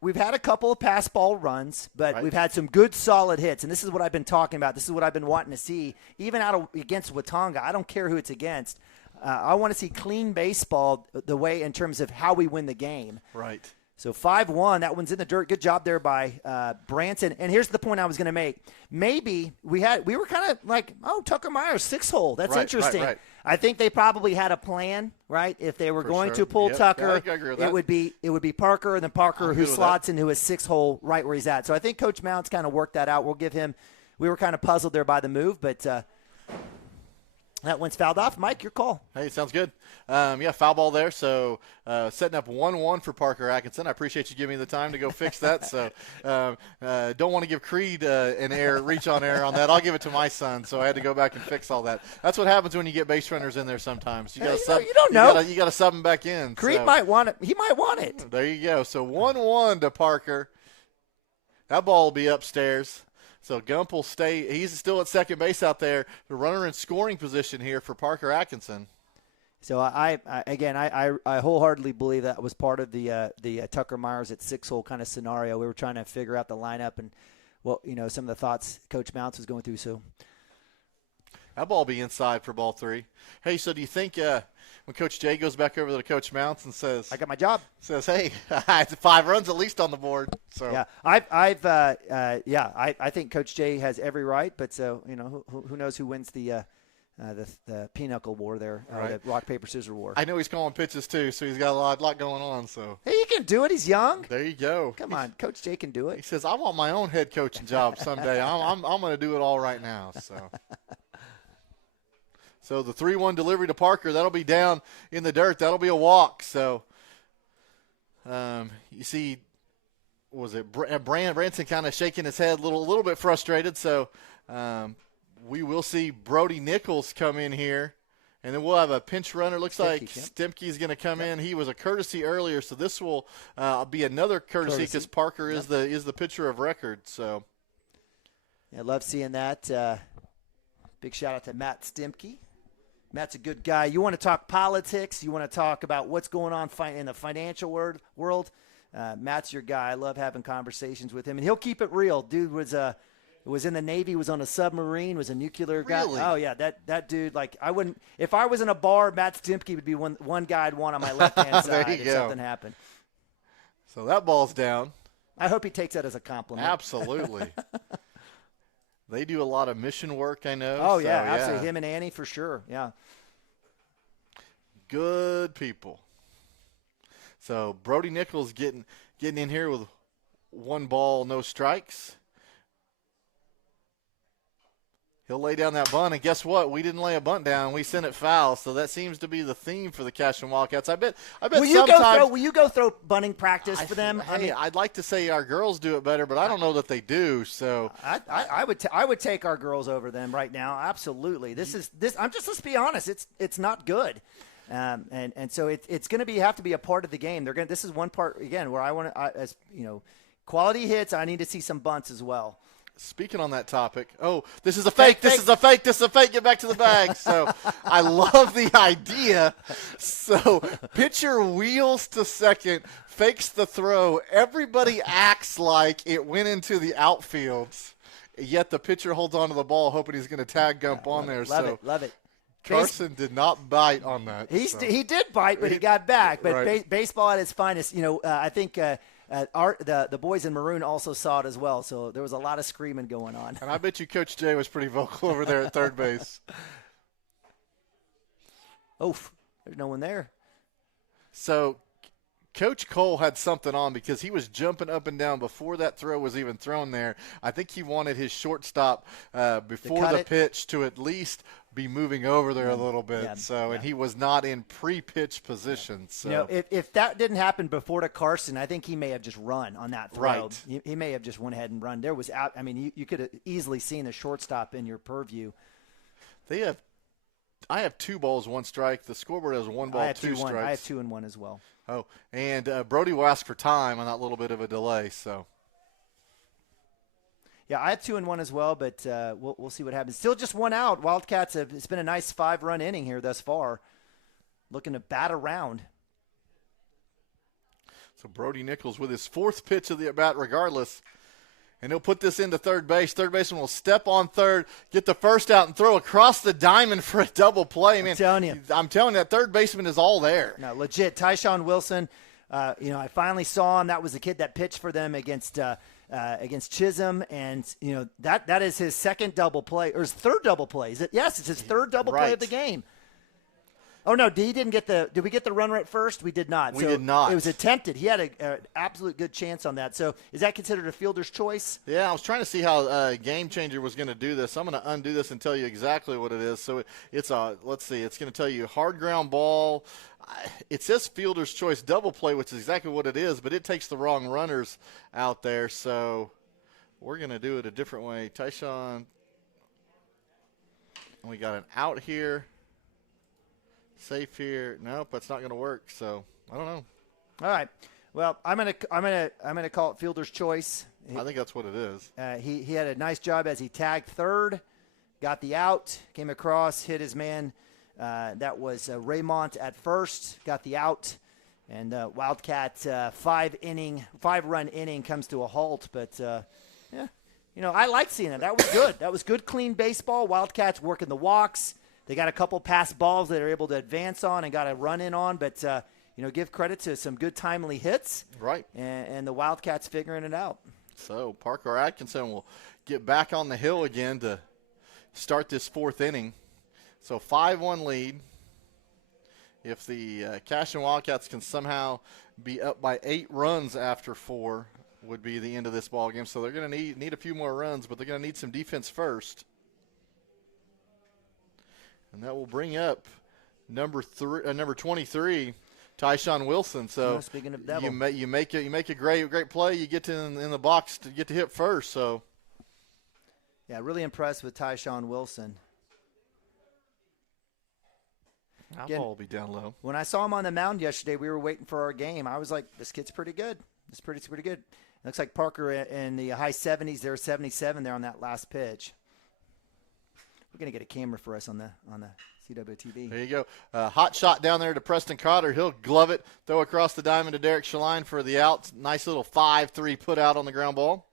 we've had a couple of pass ball runs, but we've had some good solid hits, and this is what I've been talking about. This is what I've been wanting to see, even against Watonga. I don't care who it's against. I want to see clean baseball the way in terms of how we win the game. Right. So 5-1, that one's in the dirt. Good job there by Branson. And here's the point I was going to make. Maybe we were kind of like, Tucker Myers, 6-hole. That's interesting. Right. I think they probably had a plan, right? If they were going to pull Tucker, I agree with that. it would be Parker, and then Parker who slots into his 6-hole right where he's at. So I think Coach Mounts kind of worked that out. We'll give him. We were kind of puzzled there by the move, but. That one's fouled off. Mike, your call. Hey, sounds good. Foul ball there. So setting up 1-1 for Parker Atkinson. I appreciate you giving me the time to go fix that. So don't want to give Creed an reach on error on that. I'll give it to my son. So I had to go back and fix all that. That's what happens when you get base runners in there sometimes. You don't know. You got to sub them back in. Creed might want it. He might want it. There you go. So 1-1 to Parker. That ball will be upstairs. So Gump will stay. He's still at second base out there. The runner in scoring position here for Parker Atkinson. So I wholeheartedly believe that was part of the Tucker Myers at 6-hole kind of scenario. We were trying to figure out the lineup and some of the thoughts Coach Mounts was going through. So that ball will be inside for ball 3. Hey, so do you think when Coach Jay goes back over to Coach Mounts and says, "I got my job," says, "Hey, it's 5 runs at least on the board." So yeah, I think Coach Jay has every right, but who knows who wins the pinochle war there, the rock paper scissors war. I know he's calling pitches too, so he's got a lot going on. So hey, he can do it. He's young. There you go. Come on, Coach Jay can do it. He says, "I want my own head coaching job someday. I'm going to do it all right now." So the 3-1 delivery to Parker, that'll be down in the dirt. That'll be a walk. So you see, was it Branson kind of shaking his head, a little bit frustrated. So we will see Brody Nichols come in here, and then we'll have a pinch runner. Looks like Stemke's going to come in. He was a courtesy earlier, so this will be another courtesy because Parker is the pitcher of record. So I love seeing that. Big shout out to Matt Stemke. Matt's a good guy. You want to talk politics? You want to talk about what's going on in the financial world? Matt's your guy. I love having conversations with him, and he'll keep it real. Dude was in the Navy, was on a submarine, was a nuclear guy. Really? Oh yeah, that dude. Like I wouldn't if I was in a bar, Matt Stemke would be one guy I'd want on my left hand side if something happened. So that ball's down. I hope he takes that as a compliment. Absolutely. They do a lot of mission work, I know. Oh, yeah, absolutely. Him and Annie for sure, yeah. Good people. So Brody Nichols getting in here with 1 ball, no strikes. he'll lay down that bunt, and guess what? We didn't lay a bunt down. We sent it foul, so that seems to be the theme for the Cashion Wildcats. I bet will you go throw bunting practice for them? I'd like to say our girls do it better, but I don't know that they do. So I would take our girls over them right now. Absolutely. Let's be honest. It's not good. And so it's going to have to be a part of the game. This is one part again where I want to, as you know, quality hits. I need to see some bunts as well. Speaking on that topic, this is a fake. This is a fake. This is a fake. Get back to the bag. So I love the idea. So pitcher wheels to second, fakes the throw. Everybody acts like it went into the outfield, yet the pitcher holds on to the ball, hoping he's going to tag Gump on there. Love it. Carson did not bite on that. He did bite, but he got back. But right. Baseball at its finest. You know, I think the boys in maroon also saw it as well. So there was a lot of screaming going on. And I bet you Coach Jay was pretty vocal over there at third base. Oof, there's no one there. So Coach Cole had something on because he was jumping up and down before that throw was even thrown there. I think he wanted his shortstop before the pitch to at least be moving over there a little bit. And he was not in pre-pitch position. So you know, if that didn't happen before to Carson, I think he may have just run on that throw. Right. He may have just went ahead and run. There was out. I mean, you could have easily seen the shortstop in your purview. I have 2 balls, 1 strike. The scoreboard has 1 ball, 2 strikes. I have 2 and 1 as well. Oh, and Brody will ask for time on that little bit of a delay. So. Yeah, I have 2 and 1 as well, but we'll see what happens. Still just 1 out. Wildcats it's been a nice 5-run inning here thus far. Looking to bat around. So Brody Nichols with his 4th pitch of the at-bat regardless. And he'll put this into third base. Third baseman will step on third, get the first out, and throw across the diamond for a double play. Man, I'm telling you, that third baseman is all there. No, legit. Tyshawn Wilson, I finally saw him. That was the kid that pitched for them against Chisholm, and that is his second double play, or his third double play. Is it? Yes, it's his third double play of the game. Oh no, did we get the run right first? We did not. We did not. It was attempted. He had an absolute good chance on that. So is that considered a fielder's choice? Yeah, I was trying to see how Game Changer was going to do this. I'm going to undo this and tell you exactly what it is. So it's let's see, it's going to tell you hard ground ball. It says fielder's choice double play, which is exactly what it is, but it takes the wrong runners out there. So we're going to do it a different way. Tyshawn, we got an out here. Safe here. Nope, that's not going to work. So I don't know. All right. Well, I'm gonna call it fielder's choice. I think that's what it is. He had a nice job as he tagged third, got the out, came across, hit his man. That was Raymont at first, got the out, and Wildcat 5-run inning comes to a halt. But I like seeing it. That was good. That was good, clean baseball. Wildcats working the walks. They got a couple pass balls that they're able to advance on and got a run in on, but give credit to some good timely hits. Right. And the Wildcats figuring it out. So Parker Atkinson will get back on the hill again to start this 4th inning. So 5-1 lead. If the Cashion Wildcats can somehow be up by 8 runs after 4, would be the end of this ball game. So they're going to need a few more runs, but they're going to need some defense first. And that will bring up number 23, Tyshawn Wilson. So speaking of devil, you make a great play. You get in the box to get to hit first. So yeah, really impressed with Tyshawn Wilson. That ball will be down low. When I saw him on the mound yesterday, we were waiting for our game. I was like, this kid's pretty good. It's pretty good. It looks like Parker in the high 70s. There, 77 there on that last pitch. We're going to get a camera for us on the CWTV. There you go. Hot shot down there to Preston Cotter. He'll glove it, throw across the diamond to Derek Shaline for the out. Nice little 5-3 put out on the ground ball.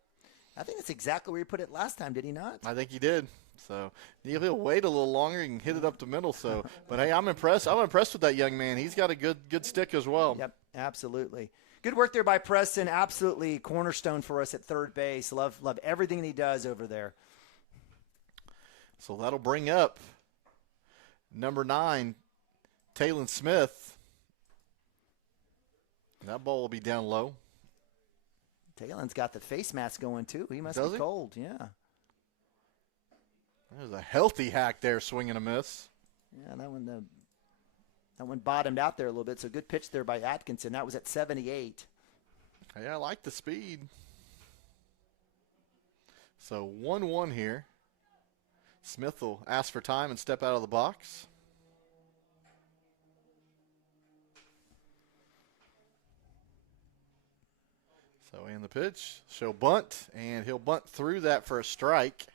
I think that's exactly where he put it last time, did he not? I think he did. So he'll wait a little longer. He can hit it up the middle. So, but hey, I'm impressed. I'm impressed with that young man. He's got a good stick as well. Yep, absolutely. Good work there by Preston. Absolutely cornerstone for us at third base. Love everything he does over there. So that'll bring up number 9, Talon Smith. That ball will be down low. Talon's got the face mask going too. He must Does be he? cold. Yeah. There's a healthy hack there, swing and a miss. Yeah, that one bottomed out there a little bit. So good pitch there by Atkinson. That was at 78. Hey, I like the speed. So 1-1 here. Smith will ask for time and step out of the box. So in the pitch, she'll bunt, and he'll bunt through that for a strike.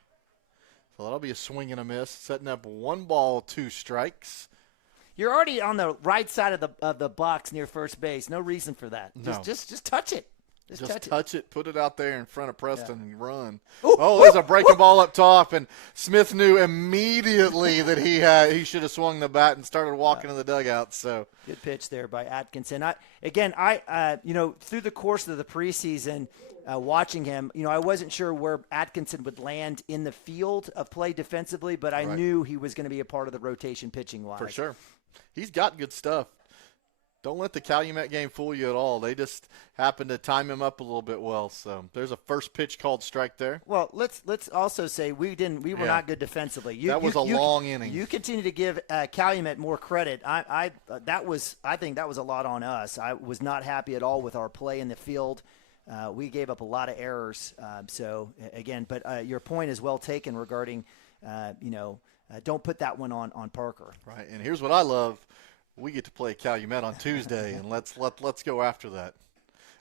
So that'll be a swing and a miss, setting up 1 ball, 2 strikes. You're already on the right side of the box near first base. No reason for that. No. Just touch it. Just touch it, put it out there in front of Preston and run. Ooh, there's a breaking ball up top, and Smith knew immediately that he should have swung the bat and started walking in the dugout. So good pitch there by Atkinson. I through the course of the preseason, watching him, I wasn't sure where Atkinson would land in the field of play defensively, but I knew he was going to be a part of the rotation pitching wise. For sure. He's got good stuff. Don't let the Calumet game fool you at all. They just happened to time him up a little bit well. So there's a first pitch called strike there. Well, let's also say we were not good defensively. That was a long inning. You continue to give Calumet more credit. I think that was a lot on us. I was not happy at all with our play in the field. We gave up a lot of errors. But your point is well taken regarding, don't put that one on Parker. Right, and here's what I love. We get to play Calumet on Tuesday, and let's go after that.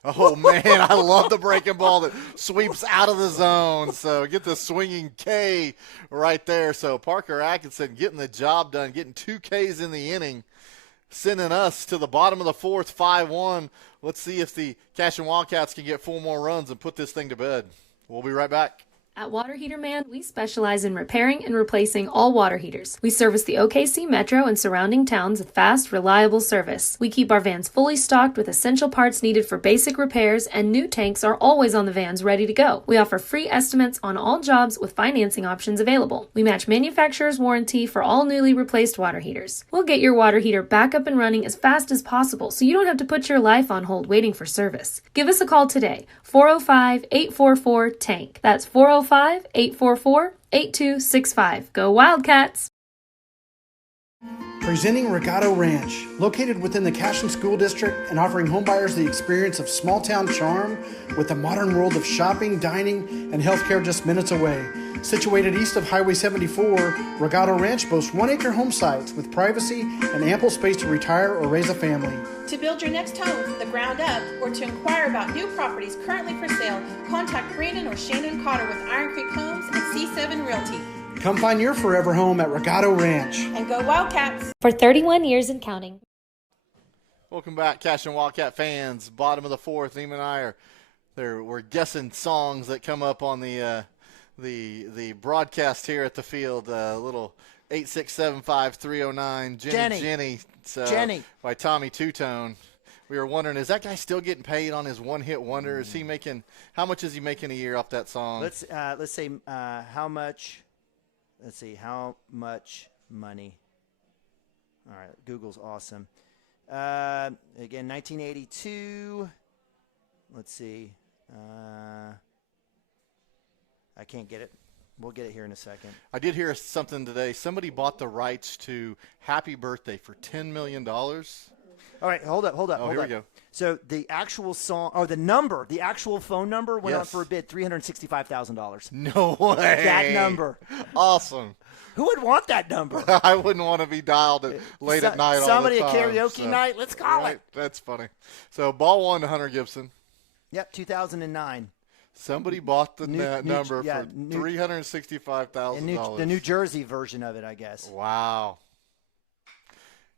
Oh, man, I love the breaking ball that sweeps out of the zone. So get the swinging K right there. So Parker Atkinson getting the job done, getting 2 Ks in the inning, sending us to the bottom of the 4th, 5-1. Let's see if the Cashion Wildcats can get 4 more runs and put this thing to bed. We'll be right back. At Water Heater Man, we specialize in repairing and replacing all water heaters. We service the OKC Metro and surrounding towns with fast, reliable service. We keep our vans fully stocked with essential parts needed for basic repairs, and new tanks are always on the vans ready to go. We offer free estimates on all jobs with financing options available. We match manufacturer's warranty for all newly replaced water heaters. We'll get your water heater back up and running as fast as possible so you don't have to put your life on hold waiting for service. Give us a call today, 405-844-TANK. That's 405-844-8265. Go Wildcats! Presenting Regato Ranch, located within the Cashion School District and offering homebuyers the experience of small-town charm with the modern world of shopping, dining, and healthcare just minutes away. Situated east of Highway 74, Regato Ranch boasts 1-acre home sites with privacy and ample space to retire or raise a family. To build your next home from the ground up or to inquire about new properties currently for sale, contact Brandon or Shannon Cotter with Iron Creek Homes and C7 Realty. Come find your forever home at Regato Ranch. And go Wildcats! For 31 years and counting. Welcome back, Cashion Wildcat fans. Bottom of the 4th, Neiman and I we're guessing songs that come up on the broadcast here at the field. Little 8675309 Jenny. So, Jenny by Tommy Two-Tone. We were wondering, is that guy still getting paid on his one-hit wonder? Is he making? How much is he making a year off that song? Let's say how much. Let's see how much money. All right, Google's awesome. Again, 1982. Let's see. I can't get it. We'll get it here in a second. I did hear something today. Somebody bought the rights to Happy Birthday for $10 million. All right, hold up. Here we go. So the actual song, or the actual phone number went on for a bid, $365,000. No way. That number. Awesome. Who would want that number? I wouldn't want to be dialed late at night all the time. Somebody a karaoke night, let's call it. That's funny. So ball 1 to Hunter Gibson. Yep, 2009. Somebody bought the number for $365,000. The New Jersey version of it, I guess. Wow.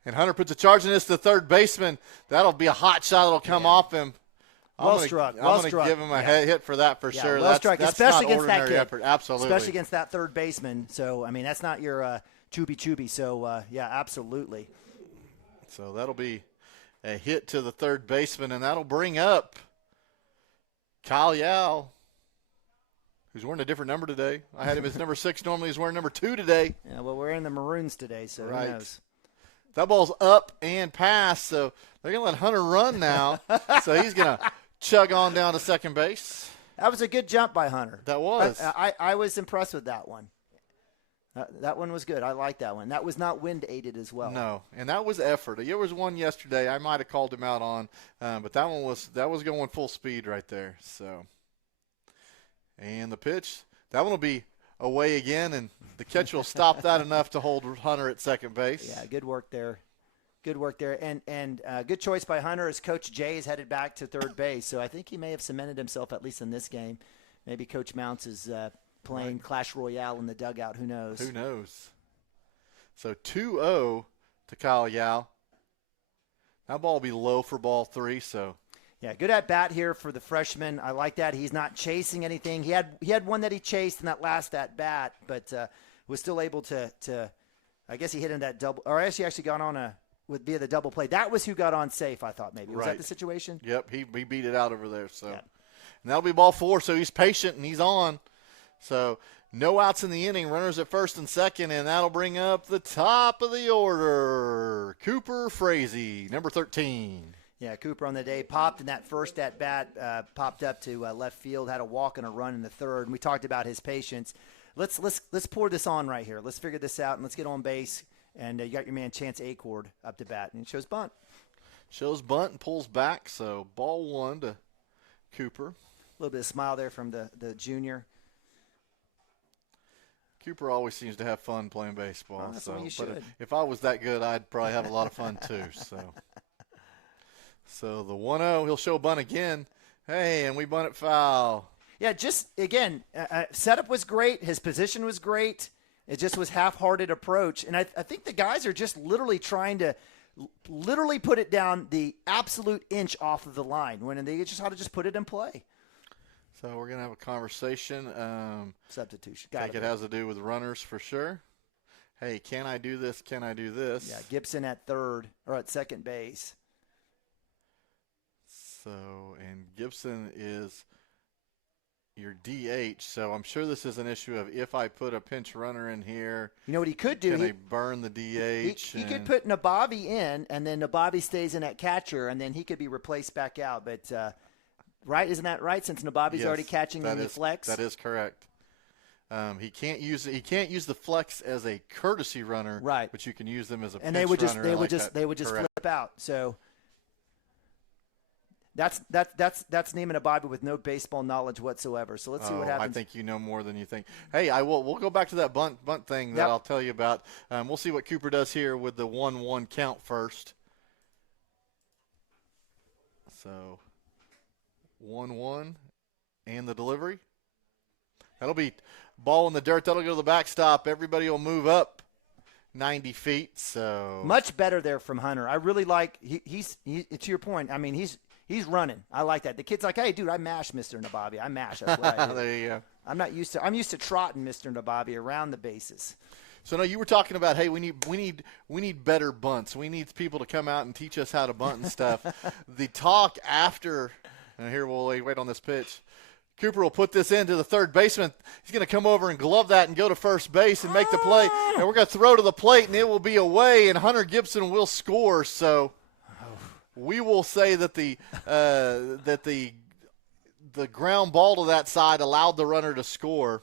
And Hunter puts a charge in this to third baseman. That'll be a hot shot that'll come off him. I'm going to give him a hit for that for sure. Well struck, that's especially not against that ordinary kid. effort. Absolutely. Especially against that third baseman. So, I mean, that's not your chubby. So, absolutely. So that'll be a hit to the third baseman, and that'll bring up Kyle Yao, who's wearing a different number today. I had him as number 6. Normally he's wearing number 2 today. Yeah, well, we're in the Maroons today, so right. Who knows? That ball's up and past, so they're going to let Hunter run now. So he's going to chug on down to second base. That was a good jump by Hunter. That was. I was impressed with that one. That one was good. I like that one. That was not wind aided as well. No, and that was effort. There was one yesterday I might have called him out on, but that was going full speed right there. So, and the pitch, that one will be away again, and the catch will stop that enough to hold Hunter at second base. Yeah, good work there. Good work there, and good choice by Hunter as Coach Jay is headed back to third base. So I think he may have cemented himself at least in this game. Maybe Coach Mounts is playing Clash Royale in the dugout. Who knows? Who knows? So 2-0 to Kyle Yao. That ball will be low for ball 3. So yeah, good at bat here for the freshman. I like that. He's not chasing anything. He had one that he chased in that last at bat, but was still able to. I guess he hit in that double, or he actually got on via the double play. That was who got on safe. I thought maybe was that the situation. Yep, he beat it out over there. So, and that'll be ball 4. So he's patient and he's on. So no outs in the inning, runners at first and second, and that'll bring up the top of the order, Cooper Frazee, number 13. Yeah, Cooper on the day popped in that first at bat, popped up to left field, had a walk and a run in the third. And we talked about his patience. Let's pour this on right here. Let's figure this out and let's get on base. And you got your man Chance Acord up to bat, and it shows bunt. Shows bunt and pulls back. So ball 1 to Cooper. A little bit of smile there from the junior. Cooper always seems to have fun playing baseball. That's what you should. But if I was that good, I'd probably have a lot of fun too. So the 1-0, he'll show bunt again. Hey, and we bunt it foul. Yeah, just again, setup was great. His position was great. It just was half-hearted approach, and I think the guys are just literally trying to put it down the absolute inch off of the line when they just how to just put it in play. So we're going to have a conversation. Substitution. I think it has to do with runners for sure. Hey, can I do this? Can I do this? Yeah, Gibson at third or at second base. So, and Gibson is your DH. So I'm sure this is an issue of if I put a pinch runner in here. You know what he could do? Can they burn the DH? He could put Nabavi in, and then Nabavi stays in at catcher, and then he could be replaced back out. But right, isn't that right? Since Nabavi's already catching in the flex. That is correct. He can't use the flex as a courtesy runner, right? But you can use them as a and pinch runner. They would just flip out. So that's Neiman Nabavi with no baseball knowledge whatsoever. So let's see what happens. I think you know more than you think. Hey, we'll go back to that bunt thing that I'll tell you about. We'll see what Cooper does here with the 1-1 count first. So 1-1 and the delivery. That'll be ball in the dirt. That'll go to the backstop. Everybody will move up 90 feet. So much better there from Hunter. I really like he's to your point. I mean, he's running. I like that. The kid's like, hey, dude, I mash Mr. Nabavi. I mash. That's what I do. There you go. I'm used to trotting Mr. Nabavi around the bases. So no, you were talking about, hey, we need better bunts. We need people to come out and teach us how to bunt and stuff. The talk after, and here we'll wait on this pitch. Cooper will put this into the third baseman. He's going to come over and glove that and go to first base and make the play. And we're going to throw to the plate, and it will be away, and Hunter Gibson will score. So we will say that the ground ball to that side allowed the runner to score.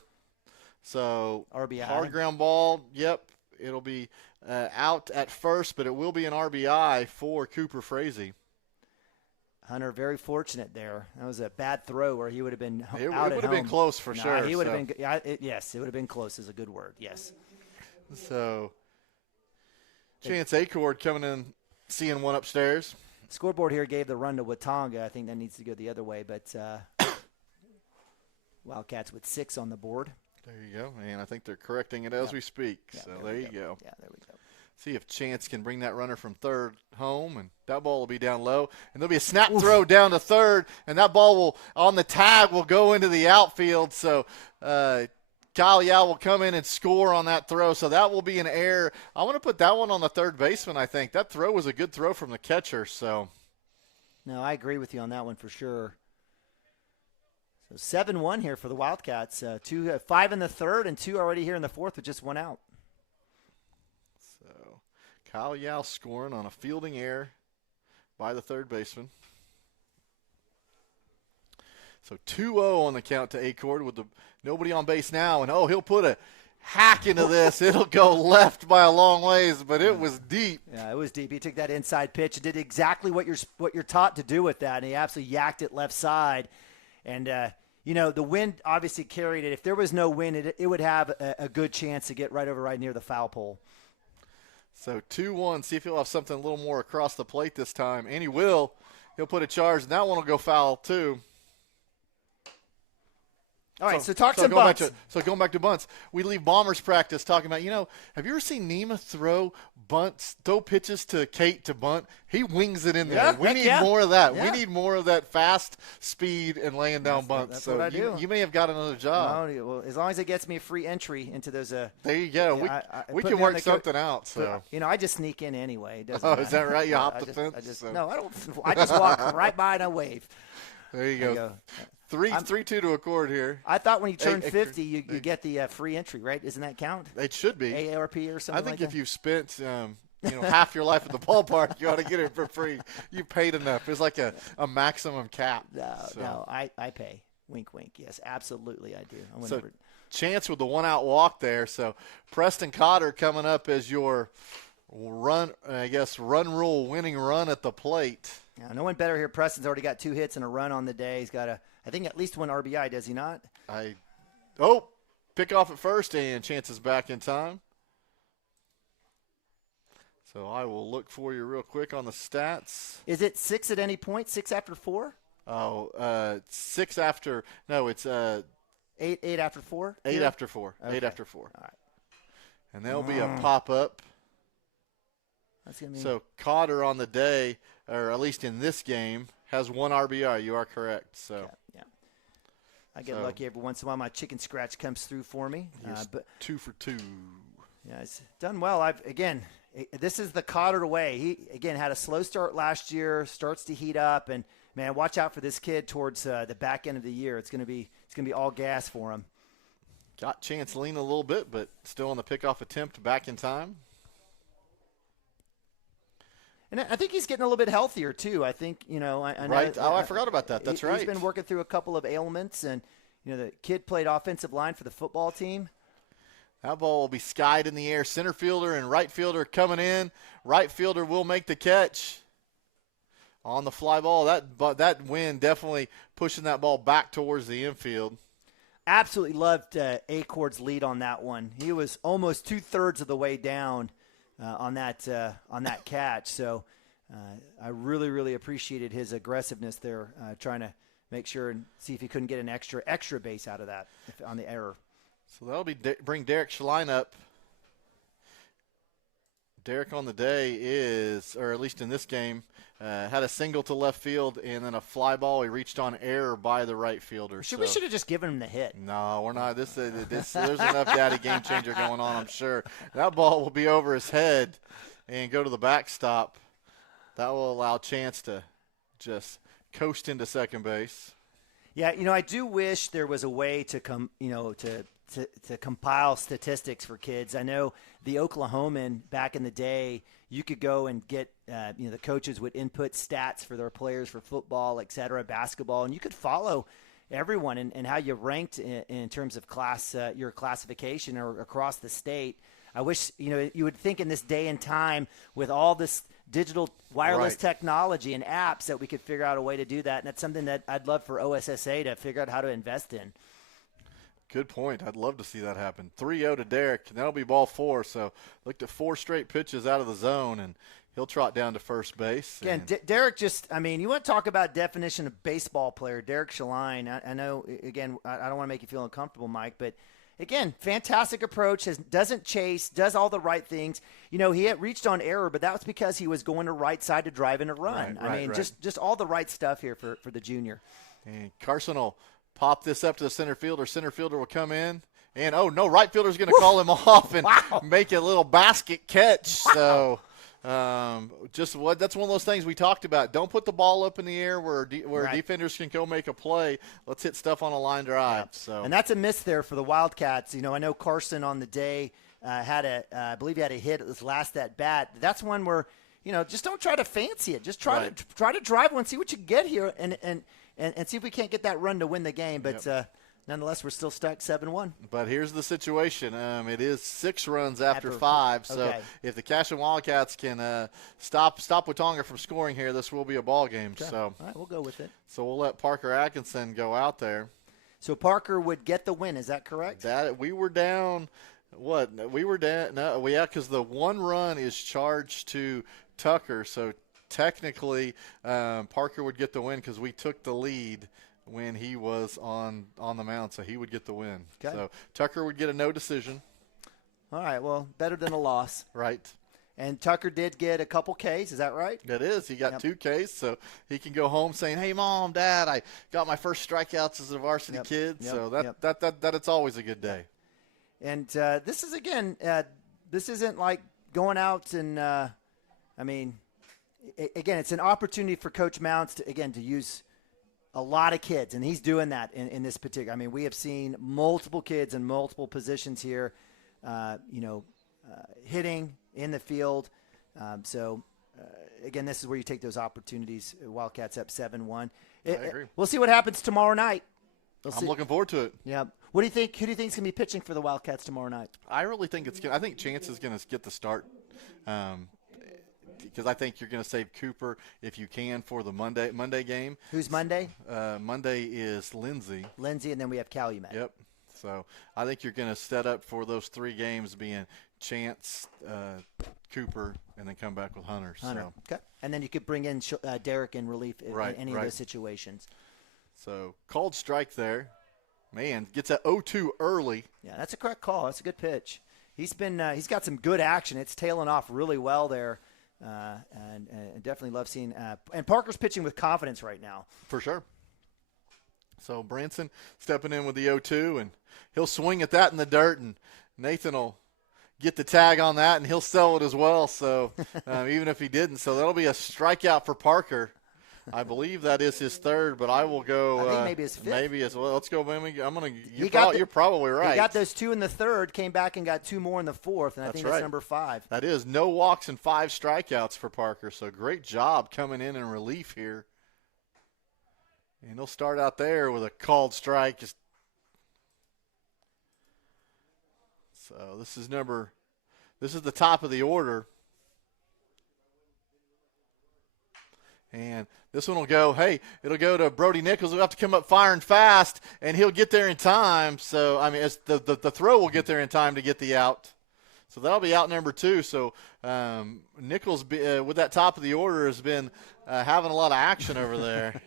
So RBI. Hard ground ball, yep. It'll be out at first, but it will be an RBI for Cooper Frazee. Hunter, very fortunate there. That was a bad throw where he would have been out at home. It would have been close for sure. He would have been. Yes, it would have been close is a good word. Yes. So, Chance Acord coming in, seeing one upstairs. Scoreboard here gave the run to Watonga. I think that needs to go the other way, but Wildcats with 6 on the board. There you go, and I think they're correcting it as we speak. Yeah, so there you go. Yeah, there we go. See if Chance can bring that runner from third home, and that ball will be down low. And there'll be a snap throw down to third, and that ball will, on the tag, will go into the outfield. So Kyle Yao will come in and score on that throw. So that will be an error. I want to put that one on the third baseman, I think. That throw was a good throw from the catcher. So, no, I agree with you on that one for sure. So 7-1 here for the Wildcats. 5 in the third and 2 already here in the fourth with just 1 out. Kyle Yao scoring on a fielding error by the third baseman. So 2-0 on the count to Acord with nobody on base now. And, he'll put a hack into this. It'll go left by a long ways, but it was deep. Yeah, it was deep. He took that inside pitch and did exactly what you're taught to do with that, and he absolutely yacked it left side. And, the wind obviously carried it. If there was no wind, it would have a good chance to get right near the foul pole. So 2-1. See if he'll have something a little more across the plate this time. And he will. He'll put a charge, and that one will go foul too. All right, so talk some bunts. Going back to bunts, we leave Bombers practice talking about, have you ever seen Nema throw pitches to Kate to bunt? He wings it in there. Yeah, we need more of that. Yeah. We need more of that fast speed and laying down bunts. That's what I do. You may have got another job. No, well, as long as it gets me a free entry into those. There you go. We can work something out. So I just sneak in anyway. Is that right? You hop the fence? No, I don't. I just walk right by and I wave. There you go. 3-2 to accord here. I thought when you turn 50, you get the free entry, right? Isn't that count? It should be. AARP or something. I think if you've spent half your life at the ballpark, you ought to get it for free. You paid enough. It's like a maximum cap. No, I pay. Wink, wink. Yes, absolutely, I do. So Chance with the one-out walk there. So Preston Cotter coming up as your run rule winning run at the plate. Yeah, no one better here. Preston's already got 2 hits and a run on the day. He's got I think at least 1 RBI, does he not? Pick off at first, and Chance is back in time. So I will look for you real quick on the stats. Is it 6 at any point? 6 after 4? 6 after. No, it's 8 after 4. 8 after 4. Okay. 8 after 4. All right. And there'll be a pop up. That's gonna be... So Cotter on the day, or at least in this game, has 1 RBI. You are correct. So yeah. I get lucky every once in a while. My chicken scratch comes through for me. But 2 for 2. Yeah, it's done well. This is the Cotter way. He again had a slow start last year. Starts to heat up, and man, watch out for this kid towards the back end of the year. It's gonna be all gas for him. Got Chance lean a little bit, but still on the pickoff attempt, back in time. And I think he's getting a little bit healthier, too. I think, I know. Right. I forgot about that. That's right. He's been working through a couple of ailments, and, the kid played offensive line for the football team. That ball will be skied in the air. Center fielder and right fielder coming in. Right fielder will make the catch on the fly ball. That wind definitely pushing that ball back towards the infield. Absolutely loved Acord's lead on that one. He was almost 2/3 of the way down on that catch. So I really, really appreciated his aggressiveness there, trying to make sure and see if he couldn't get an extra base out of that on the error. So that'll be bring Derek Schlein up. Derek on the day is, or at least in this game, had a single to left field and then a fly ball. He reached on error by the right fielder. We should have just given him the hit. No, we're not. There's enough daddy game changer going on, I'm sure. That ball will be over his head and go to the backstop. That will allow Chance to just coast into second base. Yeah, I do wish there was a way to to compile statistics for kids. I know the Oklahoman back in the day, you could go and get, the coaches would input stats for their players for football, et cetera, basketball, and you could follow everyone and how you ranked in terms of your classification or across the state. I wish, you would think in this day and time with all this digital wireless technology and apps that we could figure out a way to do that. And that's something that I'd love for OSSA to figure out how to invest in. Good point. I'd love to see that happen. 3-0 to Derek, and that'll be ball 4. So looked at 4 straight pitches out of the zone, and he'll trot down to first base. Again, Derek you want to talk about definition of baseball player, Derek Schlein. I know, again, I don't want to make you feel uncomfortable, Mike, but again, fantastic approach, doesn't chase, does all the right things. He had reached on error, but that was because he was going to right side to drive in a run. Just all the right stuff here for the junior. And Carson will pop this up to the center fielder. Center fielder will come in. And, right fielder's going to call him off and make a little basket catch. Wow. So that's one of those things we talked about. Don't put the ball up in the air where defenders can go make a play. Let's hit stuff on a line drive. So, and that's a miss there for the Wildcats. I know Carson on the day I believe he had a hit at his last at bat. That's one where, just don't try to fancy it. Just try to drive one, see what you can get here, and see if we can't get that run to win the game. But Nonetheless, we're still stuck 7-1. But here's the situation. It is 6 runs after 5. So if the Cashion Wildcats can stop Watonga from scoring here, this will be a ball game. Okay. So all right, we'll go with it. So we'll let Parker Atkinson go out there. So Parker would get the win. Is that correct? That we were down. What we were down? No, because the 1 run is charged to Tucker. So technically, Parker would get the win because we took the lead when he was on the mound, so he would get the win. Okay. So Tucker would get a no decision. All right, well, better than a loss. Right. And Tucker did get a couple Ks, is that right? That is. He got 2 Ks, so he can go home saying, hey, Mom, Dad, I got my first strikeouts as a varsity kid. So that it's always a good day. And this is, again, this isn't like going out and, again, it's an opportunity for Coach Mounts to use – a lot of kids, and he's doing that in this particular. I mean, we have seen multiple kids in multiple positions here, hitting in the field. Again, this is where you take those opportunities. Wildcats up 7-1. I agree. We'll see what happens tomorrow night. I'm looking forward to it. Yeah. What do you think? Who do you think is going to be pitching for the Wildcats tomorrow night? I really think I think Chance is going to get the start. Because I think you're going to save Cooper if you can for the Monday game. Who's Monday? Monday is Lindsay. And then we have Calumet. Yep. So I think you're going to set up for those 3 games being Chance, Cooper, and then come back with Hunter. So. Okay. And then you could bring in Derek in relief in any of those situations. So called strike there. Man, gets that 0-2 early. Yeah, that's a correct call. That's a good pitch. He's got some good action. It's tailing off really well there. And definitely love seeing and Parker's pitching with confidence right now. For sure. So Branson stepping in with the 0-2, and he'll swing at that in the dirt, and Nathan will get the tag on that, and he'll sell it as well. So even if he didn't, so that'll be a strikeout for Parker. I believe that is his 3rd, but I will go. I think maybe his 5th. Maybe as well. Let's go. You're probably right. He got those 2 in the 3rd, came back and got 2 more in the 4th, and I think that's number 5. That is no walks and 5 strikeouts for Parker. So great job coming in relief here. And he'll start out there with a called strike. So this is the top of the order. And this one will go, it'll go to Brody Nichols. He'll have to come up firing fast, and he'll get there in time. So, the throw will get there in time to get the out. So that'll be out number 2. So Nichols, with that top of the order, has been having a lot of action over there.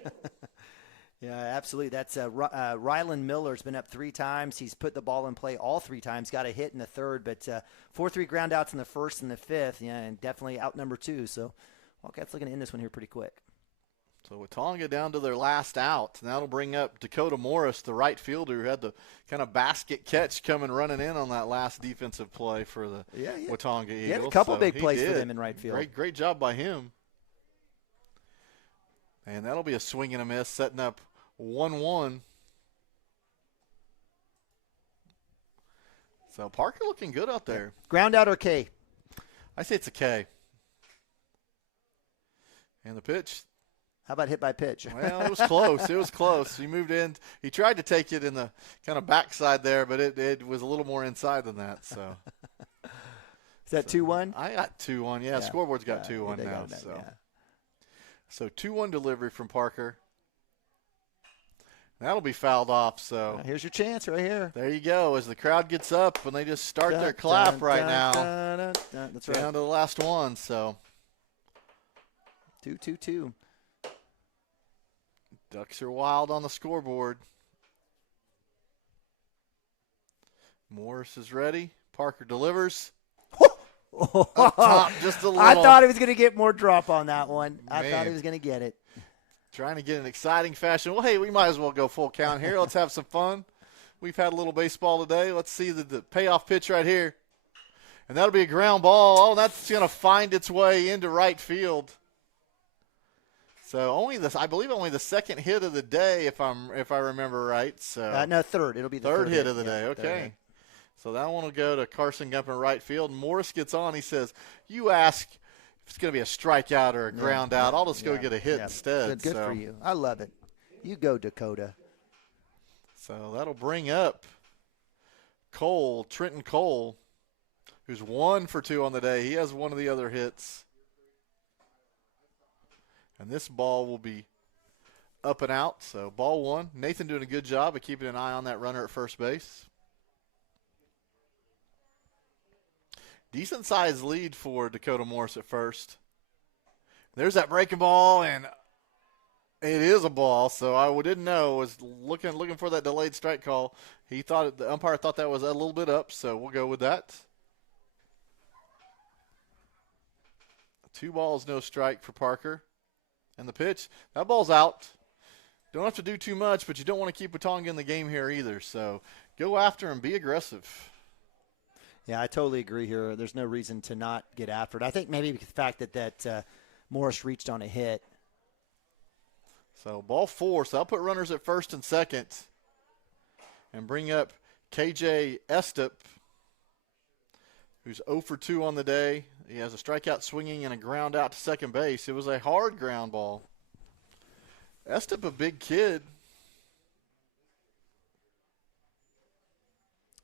Yeah, absolutely. That's Rylan Miller's been up 3 times. He's put the ball in play all 3 times, got a hit in the 3rd, but 4-3 ground outs in the 1st and the 5th, and definitely out number 2. So Wildcats looking to end this one here pretty quick. So Watonga down to their last out. And that'll bring up Dakota Morris, the right fielder, who had the kind of basket catch coming running in on that last defensive play for the Watonga Eagles. He had a couple big plays for them in right field. Great job by him. And that'll be a swing and a miss, setting up 1-1. So Parker looking good out there. Ground out or K? I say it's a K. And the pitch. How about hit by pitch? Well, it was close. It was close. He moved in. He tried to take it in the kind of backside there, but it was a little more inside than that. So is that 2-1? I got 2-1. Yeah, scoreboard's got 2-1 now. So 2-1 delivery from Parker. That'll be fouled off. So here's your chance right here. There you go. As the crowd gets up and they just start their clap now. That's right. Down to the last one. So 2-2-2. Ducks are wild on the scoreboard. Morris is ready. Parker delivers. Up top, just a little. I thought he was going to get more drop on that one. I thought he was going to get it. Trying to get an exciting fashion. Well, hey, we might as well go full count here. Let's have some fun. We've had a little baseball today. Let's see the payoff pitch right here. And that'll be a ground ball. Oh, that's going to find its way into right field. So I believe only the second hit of the day, if I remember right. So no, third. It'll be the third hit of the day. Okay. So that one will go to Carson Gump in right field. And Morris gets on. He says, "You ask if it's going to be a strikeout or a ground out. I'll just go get a hit instead." Good for you. I love it. You go, Dakota. So that'll bring up Trenton Cole, who's 1 for 2 on the day. He has one of the other hits. And this ball will be up and out. So ball 1. Nathan doing a good job of keeping an eye on that runner at first base. Decent sized lead for Dakota Morris at first. There's that breaking ball, and it is a ball. So I didn't know. Was looking for that delayed strike call. The umpire thought that was a little bit up, so we'll go with that. 2 balls, no strike for Parker. And the pitch, that ball's out. Don't have to do too much, but you don't want to keep Watonga in the game here either. So go after him, be aggressive. Yeah, I totally agree here. There's no reason to not get after it. I think maybe the fact that Morris reached on a hit. So ball 4. So I'll put runners at first and second and bring up KJ Estep, who's 0 for 2 on the day. He has a strikeout swinging and a ground out to second base. It was a hard ground ball. Estep, a big kid.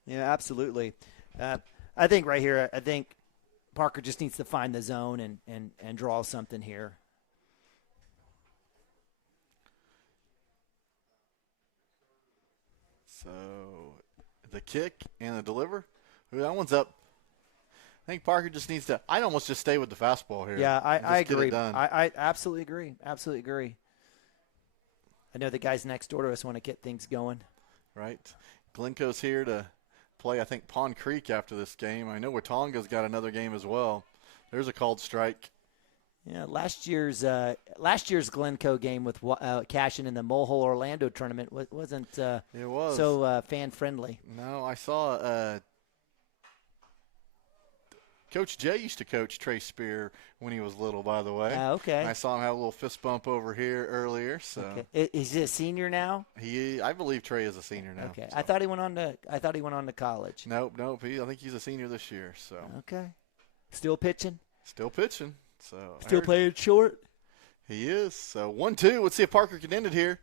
Yeah, absolutely. I think right here, Parker just needs to find the zone and draw something here. So the kick and the deliver. Ooh, that one's up. I think Parker just needs to – I'd almost just stay with the fastball here. Yeah, I agree. Done. I absolutely agree. Absolutely agree. I know the guys next door to us want to get things going. Right. Glencoe's here to play, I think, Pond Creek after this game. I know Watonga's got another game as well. There's a called strike. Yeah, last year's Glencoe game with Cashion in the Mulehole Orlando tournament wasn't it was so fan friendly. No, I saw Coach Jay used to coach Trey Spear when he was little, by the way. Okay. And I saw him have a little fist bump over here earlier. So okay. Is he a senior now? I believe Trey is a senior now. Okay. So. I thought he went on to college. Nope. I think he's a senior this year. So okay. Still pitching. Still pitching. So still playing short. He is. So 1-2. Let's see if Parker can end it here.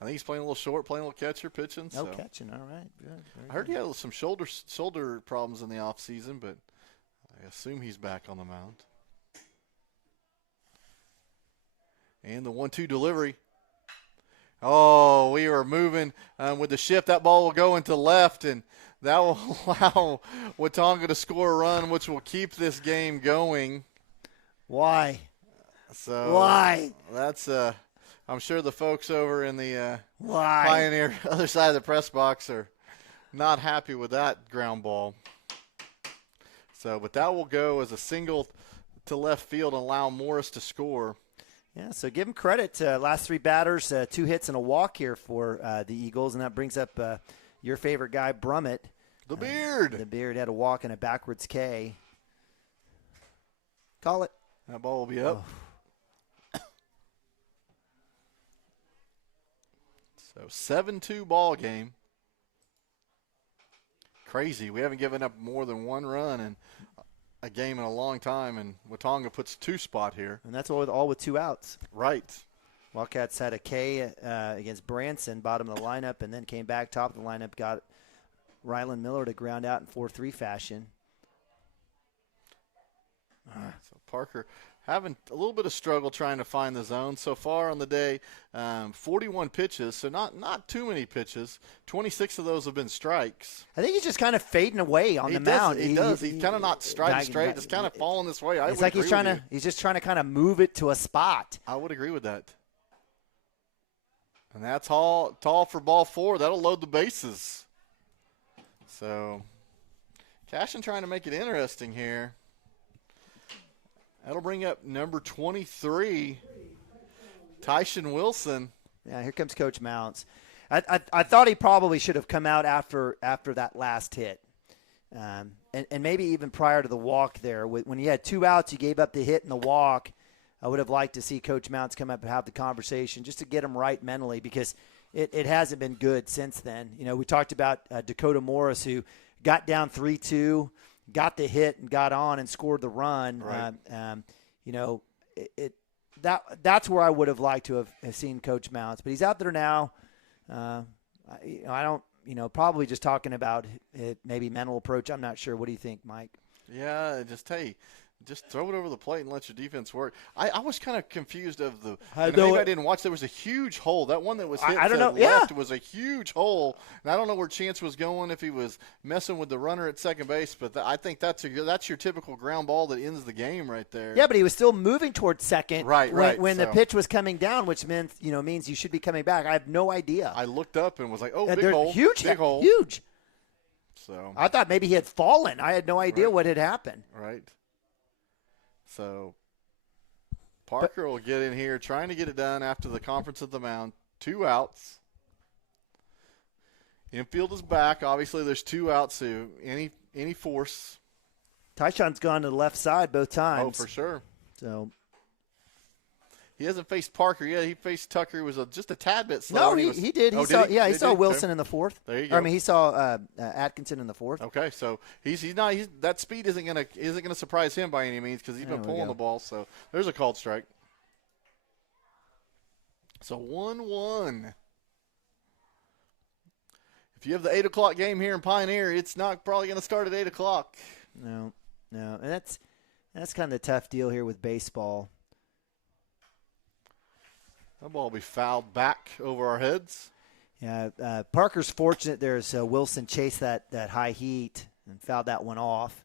I think he's playing a little short, playing a little catcher, pitching. No catching. All right. Good. I heard he had some shoulder problems in the offseason, but I assume he's back on the mound. And the 1-2 delivery. Oh, we were moving with the shift. That ball will go into left, and that will allow Watonga to score a run, which will keep this game going. Why? So why? That's I'm sure the folks over in the Pioneer other side of the press box are not happy with that ground ball. So, but that will go as a single to left field and allow Morris to score. Yeah, so give him credit. Last 3 batters, 2 hits and a walk here for the Eagles, and that brings up your favorite guy, Brummett. The Beard. The Beard had a walk and a backwards K. Call it. That ball will be up. Oh. So 7-2 ball game. Crazy. We haven't given up more than 1 run in a game in a long time, and Watonga puts 2 spot here. And that's all with 2 outs. Right. Wildcats had a K against Branson, bottom of the lineup, and then came back top of the lineup, got Rylan Miller to ground out in 4-3 fashion. So Parker having a little bit of struggle trying to find the zone so far on the day. 41 pitches, so not too many pitches. 26 of those have been strikes. I think he's just kind of fading away on the mound. He does. He's kind of not striding straight, just kind of falling this way. It's like he's just trying to kind of move it to a spot. I would agree with that. And that's tall for ball 4. That'll load the bases. So Cashion trying to make it interesting here. That'll bring up number 23, Tyshon Wilson. Yeah, here comes Coach Mounts. I thought he probably should have come out after that last hit. And maybe even prior to the walk there. When you had 2 outs, you gave up the hit and the walk. I would have liked to see Coach Mounts come up and have the conversation just to get him right mentally, because it hasn't been good since then. You know, we talked about Dakota Morris, who got down 3-2, got the hit and got on and scored the run. Right. You know, that's where I would have liked to have seen Coach Mounts. But he's out there now. I don't, probably just talking about it, maybe mental approach. I'm not sure. What do you think, Mike? Yeah, just throw it over the plate and let your defense work. I was kind of confused of maybe I didn't watch. There was a huge hole. That one that was hit to the left was a huge hole. And I don't know where Chance was going, if he was messing with the runner at second base. But I think that's your typical ground ball that ends the game right there. Yeah, but he was still moving towards second when the So pitch was coming down, which means you should be coming back. I have no idea. I looked up and was like, big hole. Big hole. Huge. So I thought maybe he had fallen. I had no idea what had happened. Right. So Parker will get in here trying to get it done after the conference at the mound. 2 outs. Infield is back. Obviously, there's 2 outs. So any force. Tyshon's gone to the left side both times. Oh, for sure. So he hasn't faced Parker yet. He faced Tucker. He was just a tad bit slow. No, he did. He saw Wilson in the fourth. There you go. He saw Atkinson in the fourth. Okay, so he's not. That speed isn't gonna surprise him by any means because he's been pulling the ball. So there's a called strike. So 1-1. If you have the 8 o'clock game here in Pioneer, it's not probably going to start at 8 o'clock. No, and that's kind of the tough deal here with baseball. That ball will be fouled back over our heads. Yeah, Parker's fortunate. There's Wilson chased that high heat and fouled that one off.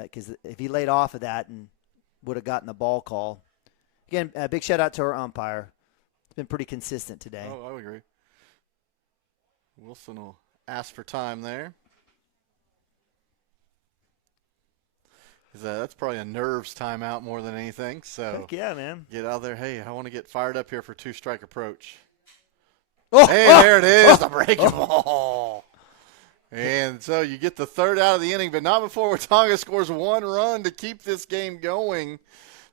Because if he laid off of that and would have gotten the ball call. Again, a big shout out to our umpire. It's been pretty consistent today. Oh, I would agree. Wilson will ask for time there. That's probably a nerves timeout more than anything. So heck yeah, man. Get out there. Hey, I want to get fired up here for 2-strike approach. There it is, the breaking ball. And so you get the 3rd out of the inning, but not before Watonga scores 1 run to keep this game going.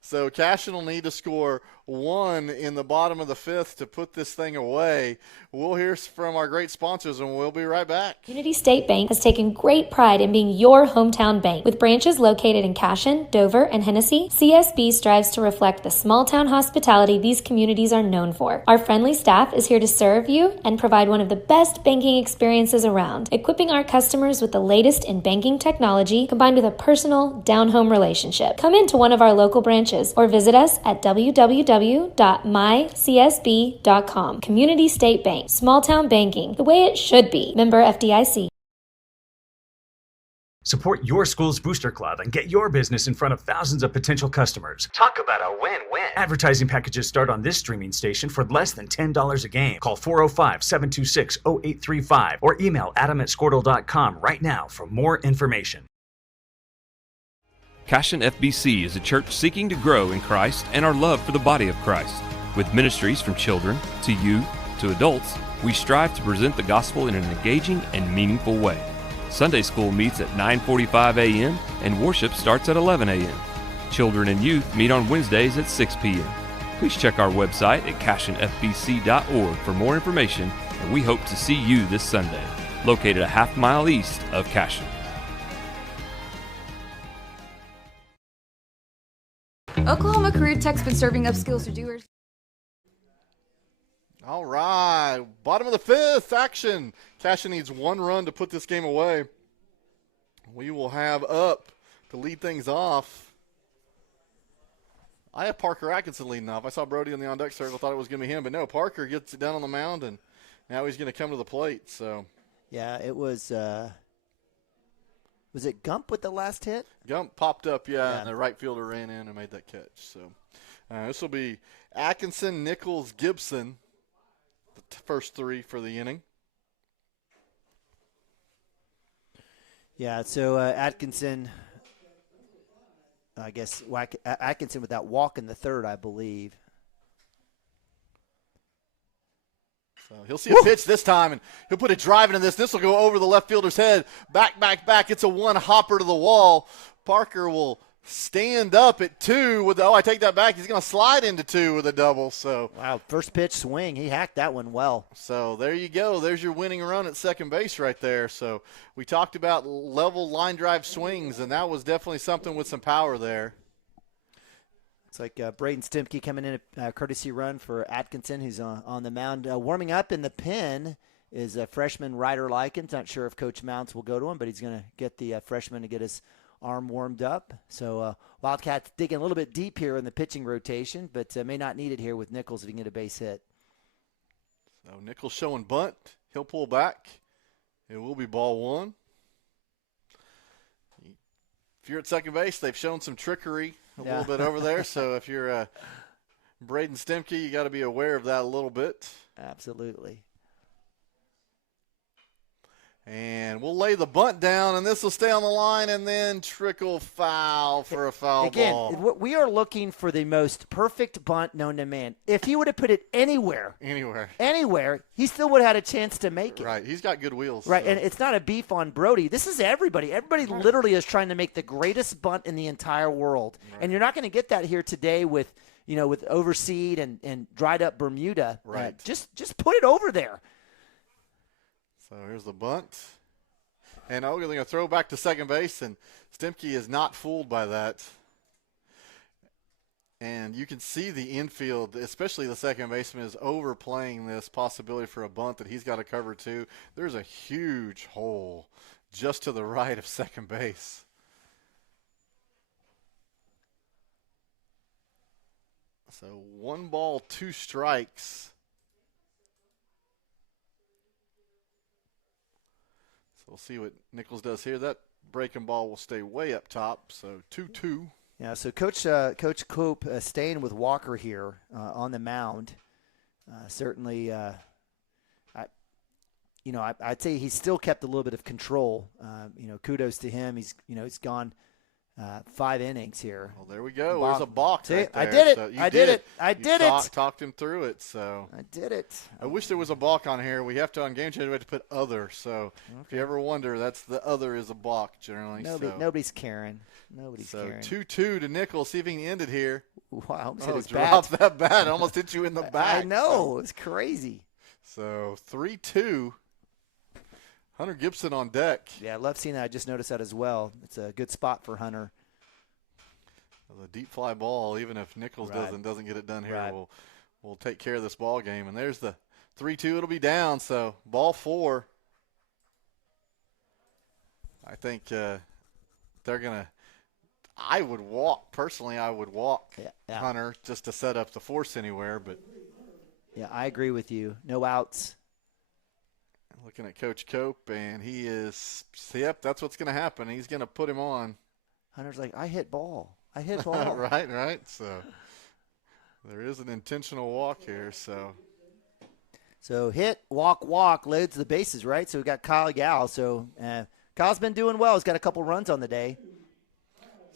So Cashion will need to score 1 in the bottom of the 5th to put this thing away. We'll hear from our great sponsors, and we'll be right back. Unity State Bank has taken great pride in being your hometown bank. With branches located in Cashion, Dover, and Hennessy, CSB strives to reflect the small-town hospitality these communities are known for. Our friendly staff is here to serve you and provide one of the best banking experiences around, equipping our customers with the latest in banking technology combined with a personal, down-home relationship. Come into one of our local branches or visit us at www.mycsb.com. Community State Bank. Small town banking, the way it should be. Member FDIC. Support your school's booster club and get your business in front of thousands of potential customers. Talk about a win-win. Advertising packages start on this streaming station for less than $10 a game. Call 405-726-0835 or email adam@squirtle.com right now for more information. Cashion FBC is a church seeking to grow in Christ and our love for the body of Christ. With ministries from children to youth to adults, we strive to present the gospel in an engaging and meaningful way. Sunday school meets at 9:45 a.m. and worship starts at 11 a.m. Children and youth meet on Wednesdays at 6 p.m. Please check our website at cashionfbc.org for more information, and we hope to see you this Sunday, located a half-mile east of Cashion. Oklahoma Career Tech's been serving up skills to doers. All right, bottom of the 5th, action. Cashion needs 1 run to put this game away. We will have up to lead things off. I have Parker Atkinson leading off. I saw Brody in the on-deck circle, thought it was going to be him, but no, Parker gets it down on the mound, and now he's going to come to the plate. So, yeah, it was it Gump with the last hit? Gump popped up, and the right fielder ran in and made that catch. So this will be Atkinson, Nichols, Gibson, the first 3 for the inning. Yeah, so Atkinson, I guess Atkinson with that walk in the 3rd, I believe. So he'll see a pitch this time, and he'll put a drive into this. This will go over the left fielder's head. Back. It's a 1-hopper to the wall. Parker will stand up at 2 I take that back. He's going to slide into 2 with a double. So wow, first pitch swing. He hacked that one well. So there you go. There's your winning run at second base right there. So we talked about level line drive swings, and that was definitely something with some power there. It's like Braden Stimke coming in a courtesy run for Atkinson, who's on the mound. Warming up in the pen is freshman Ryder Likens. Not sure if Coach Mounts will go to him, but he's going to get the freshman to get his arm warmed up. So Wildcats digging a little bit deep here in the pitching rotation, but may not need it here with Nichols if he can get a base hit. So Nichols showing bunt. He'll pull back. It will be ball one. If you're at second base, they've shown some trickery a little bit over there. So if you're Braden Stimke, you got to be aware of that a little bit. Absolutely. And we'll lay the bunt down, and this will stay on the line and then trickle foul for a foul ball. Again, we are looking for the most perfect bunt known to man. If he would have put it anywhere, he still would have had a chance to make it. Right. He's got good wheels. Right, so. and it's not a beef on Brody. This is everybody. Everybody literally is trying to make the greatest bunt in the entire world. Right. And you're not going to get that here today with overseed and dried up Bermuda. Right. Just put it over there. So here's the bunt. And they're going to throw back to second base, and Stimke is not fooled by that. And you can see the infield, especially the second baseman, is overplaying this possibility for a bunt that he's got to cover too. There's a huge hole just to the right of second base. So 1 ball, 2 strikes. We'll see what Nichols does here. That breaking ball will stay way up top, so 2-2. Yeah, so Coach Cope staying with Walker here on the mound. Certainly, I'd say he's still kept a little bit of control. Kudos to him. He's gone 5 innings here. Well, there we go. There's a balk right there. I did it. So I did it. Talked him through it. So I did it. I wish there was a balk on here. We have to, on Game Changer, we have to put other. So if you ever wonder, that's the other is a balk generally. Nobody's caring. Nobody's caring. 2-2 to Nichols. See if he can end it here. Wow. Drop that bat. Almost hit you in the back. I know. It's crazy. So 3-2. Hunter Gibson on deck. Yeah, I love seeing that. I just noticed that as well. It's a good spot for Hunter. The deep fly ball, even if Nichols doesn't get it done here, we'll take care of this ball game. And there's the 3-2. It'll be down. So ball 4. I think they're gonna. I would walk personally. I would walk Hunter just to set up the force anywhere. But yeah, I agree with you. No outs. Looking at Coach Cope, and he is, yep, that's what's going to happen. He's going to put him on. Hunter's like, I hit ball. Right. So there is an intentional walk here. So hit, walk, loads the bases, right? So we got Kyle Gal. So Kyle's been doing well. He's got a couple runs on the day.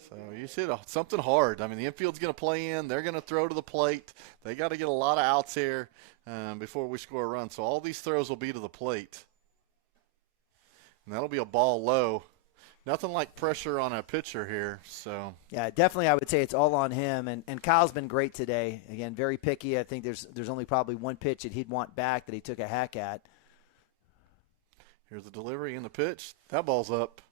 So you hit something hard. I mean, the infield's going to play in. They're going to throw to the plate. They got to get a lot of outs here before we score a run. So all these throws will be to the plate. And that'll be a ball low. Nothing like pressure on a pitcher here. So yeah, definitely I would say it's all on him. And Kyle's been great today. Again, very picky. I think there's only probably one pitch that he'd want back that he took a hack at. Here's the delivery and the pitch. That ball's up.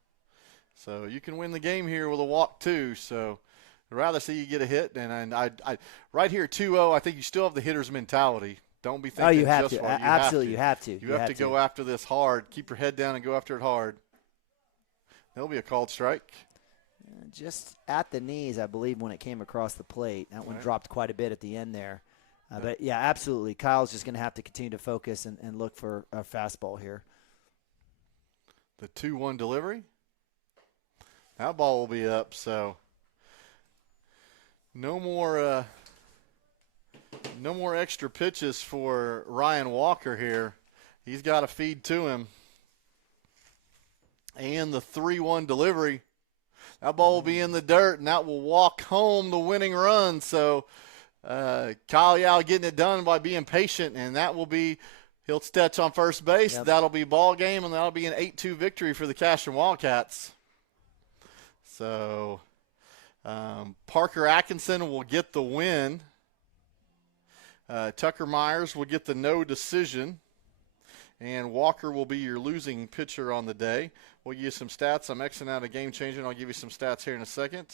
So you can win the game here with a walk too. So I'd rather see you get a hit. And I right here 2-0, I think you still have the hitter's mentality. Don't be thinking you have just to. what you Absolutely, have to. You have to go after this hard. Keep your head down and go after it hard. There'll be a called strike. Just at the knees, I believe, when it came across the plate. That one dropped quite a bit at the end there. But, yeah, absolutely. Kyle's just going to have to continue to focus and look for a fastball here. The 2-1 delivery. That ball will be up, so no more extra pitches for Ryan Walker here. He's got to feed to him. And the 3-1 delivery. That ball will be in the dirt, and that will walk home the winning run. So Kyle Yao getting it done by being patient, and that will be he'll stretch on first base. Yep. That'll be ball game, and that'll be an 8-2 victory for the Cashion Wildcats. So Parker Atkinson will get the win. Tucker Myers will get the no decision. And Walker will be your losing pitcher on the day. We'll give you some stats. I'm Xing out a Game Changer, and I'll give you some stats here in a second.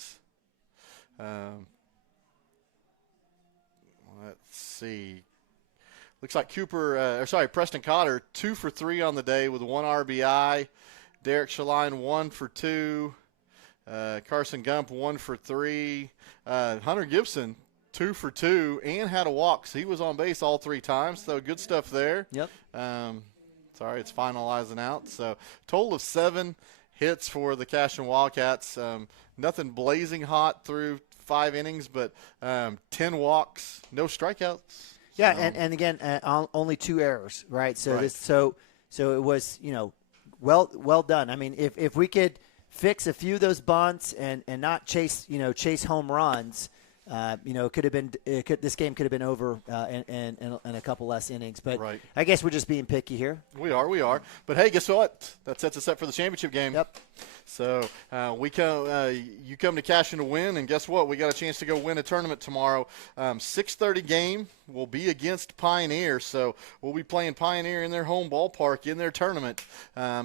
Let's see. Looks like Preston Cotter, 2 for 3 on the day with 1 RBI. Derek Shaline, 1 for 2. Carson Gump, 1 for 3. Hunter Gibson, 2 for 2, and had a walk. So he was on base all 3 times. So good stuff there. Yep. Sorry, it's finalizing out. So total of 7 hits for the Cashion Wildcats. Nothing blazing hot through 5 innings, but 10 walks, no strikeouts. Yeah, and again, only 2 errors, right? So Right. so it was, well done. I mean, if we could fix a few of those bunts and not chase home runs, it could have been this game could have been over in a couple less innings. But Right. I guess we're just being picky here. We are. But hey, guess what? That sets us up for the championship game. Yep. So you come to Cashion to win, and guess what? We got a chance to go win a tournament tomorrow. 6:30 game will be against Pioneer, so we'll be playing Pioneer in their home ballpark in their tournament.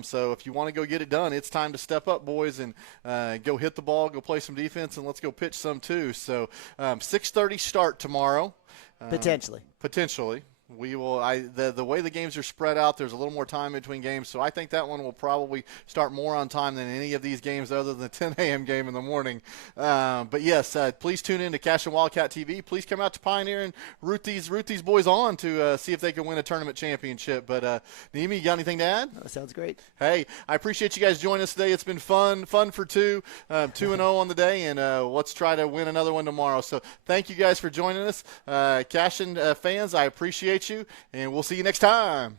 So if you want to go get it done, it's time to step up, boys, and go hit the ball, go play some defense, and let's go pitch some too. So 6:30 start tomorrow. Potentially. We will. The way the games are spread out, there's a little more time between games, so I think that one will probably start more on time than any of these games other than the 10 a.m. game in the morning. But yes, please tune in to Cashion Wildcat TV. Please come out to Pioneer and root these boys on to see if they can win a tournament championship. But Naomi, you got anything to add? That sounds great. Hey, I appreciate you guys joining us today. It's been fun for 2, 2-0 on the day, and let's try to win another one tomorrow. So thank you guys for joining us, Cashion fans. I appreciate you, and we'll see you next time.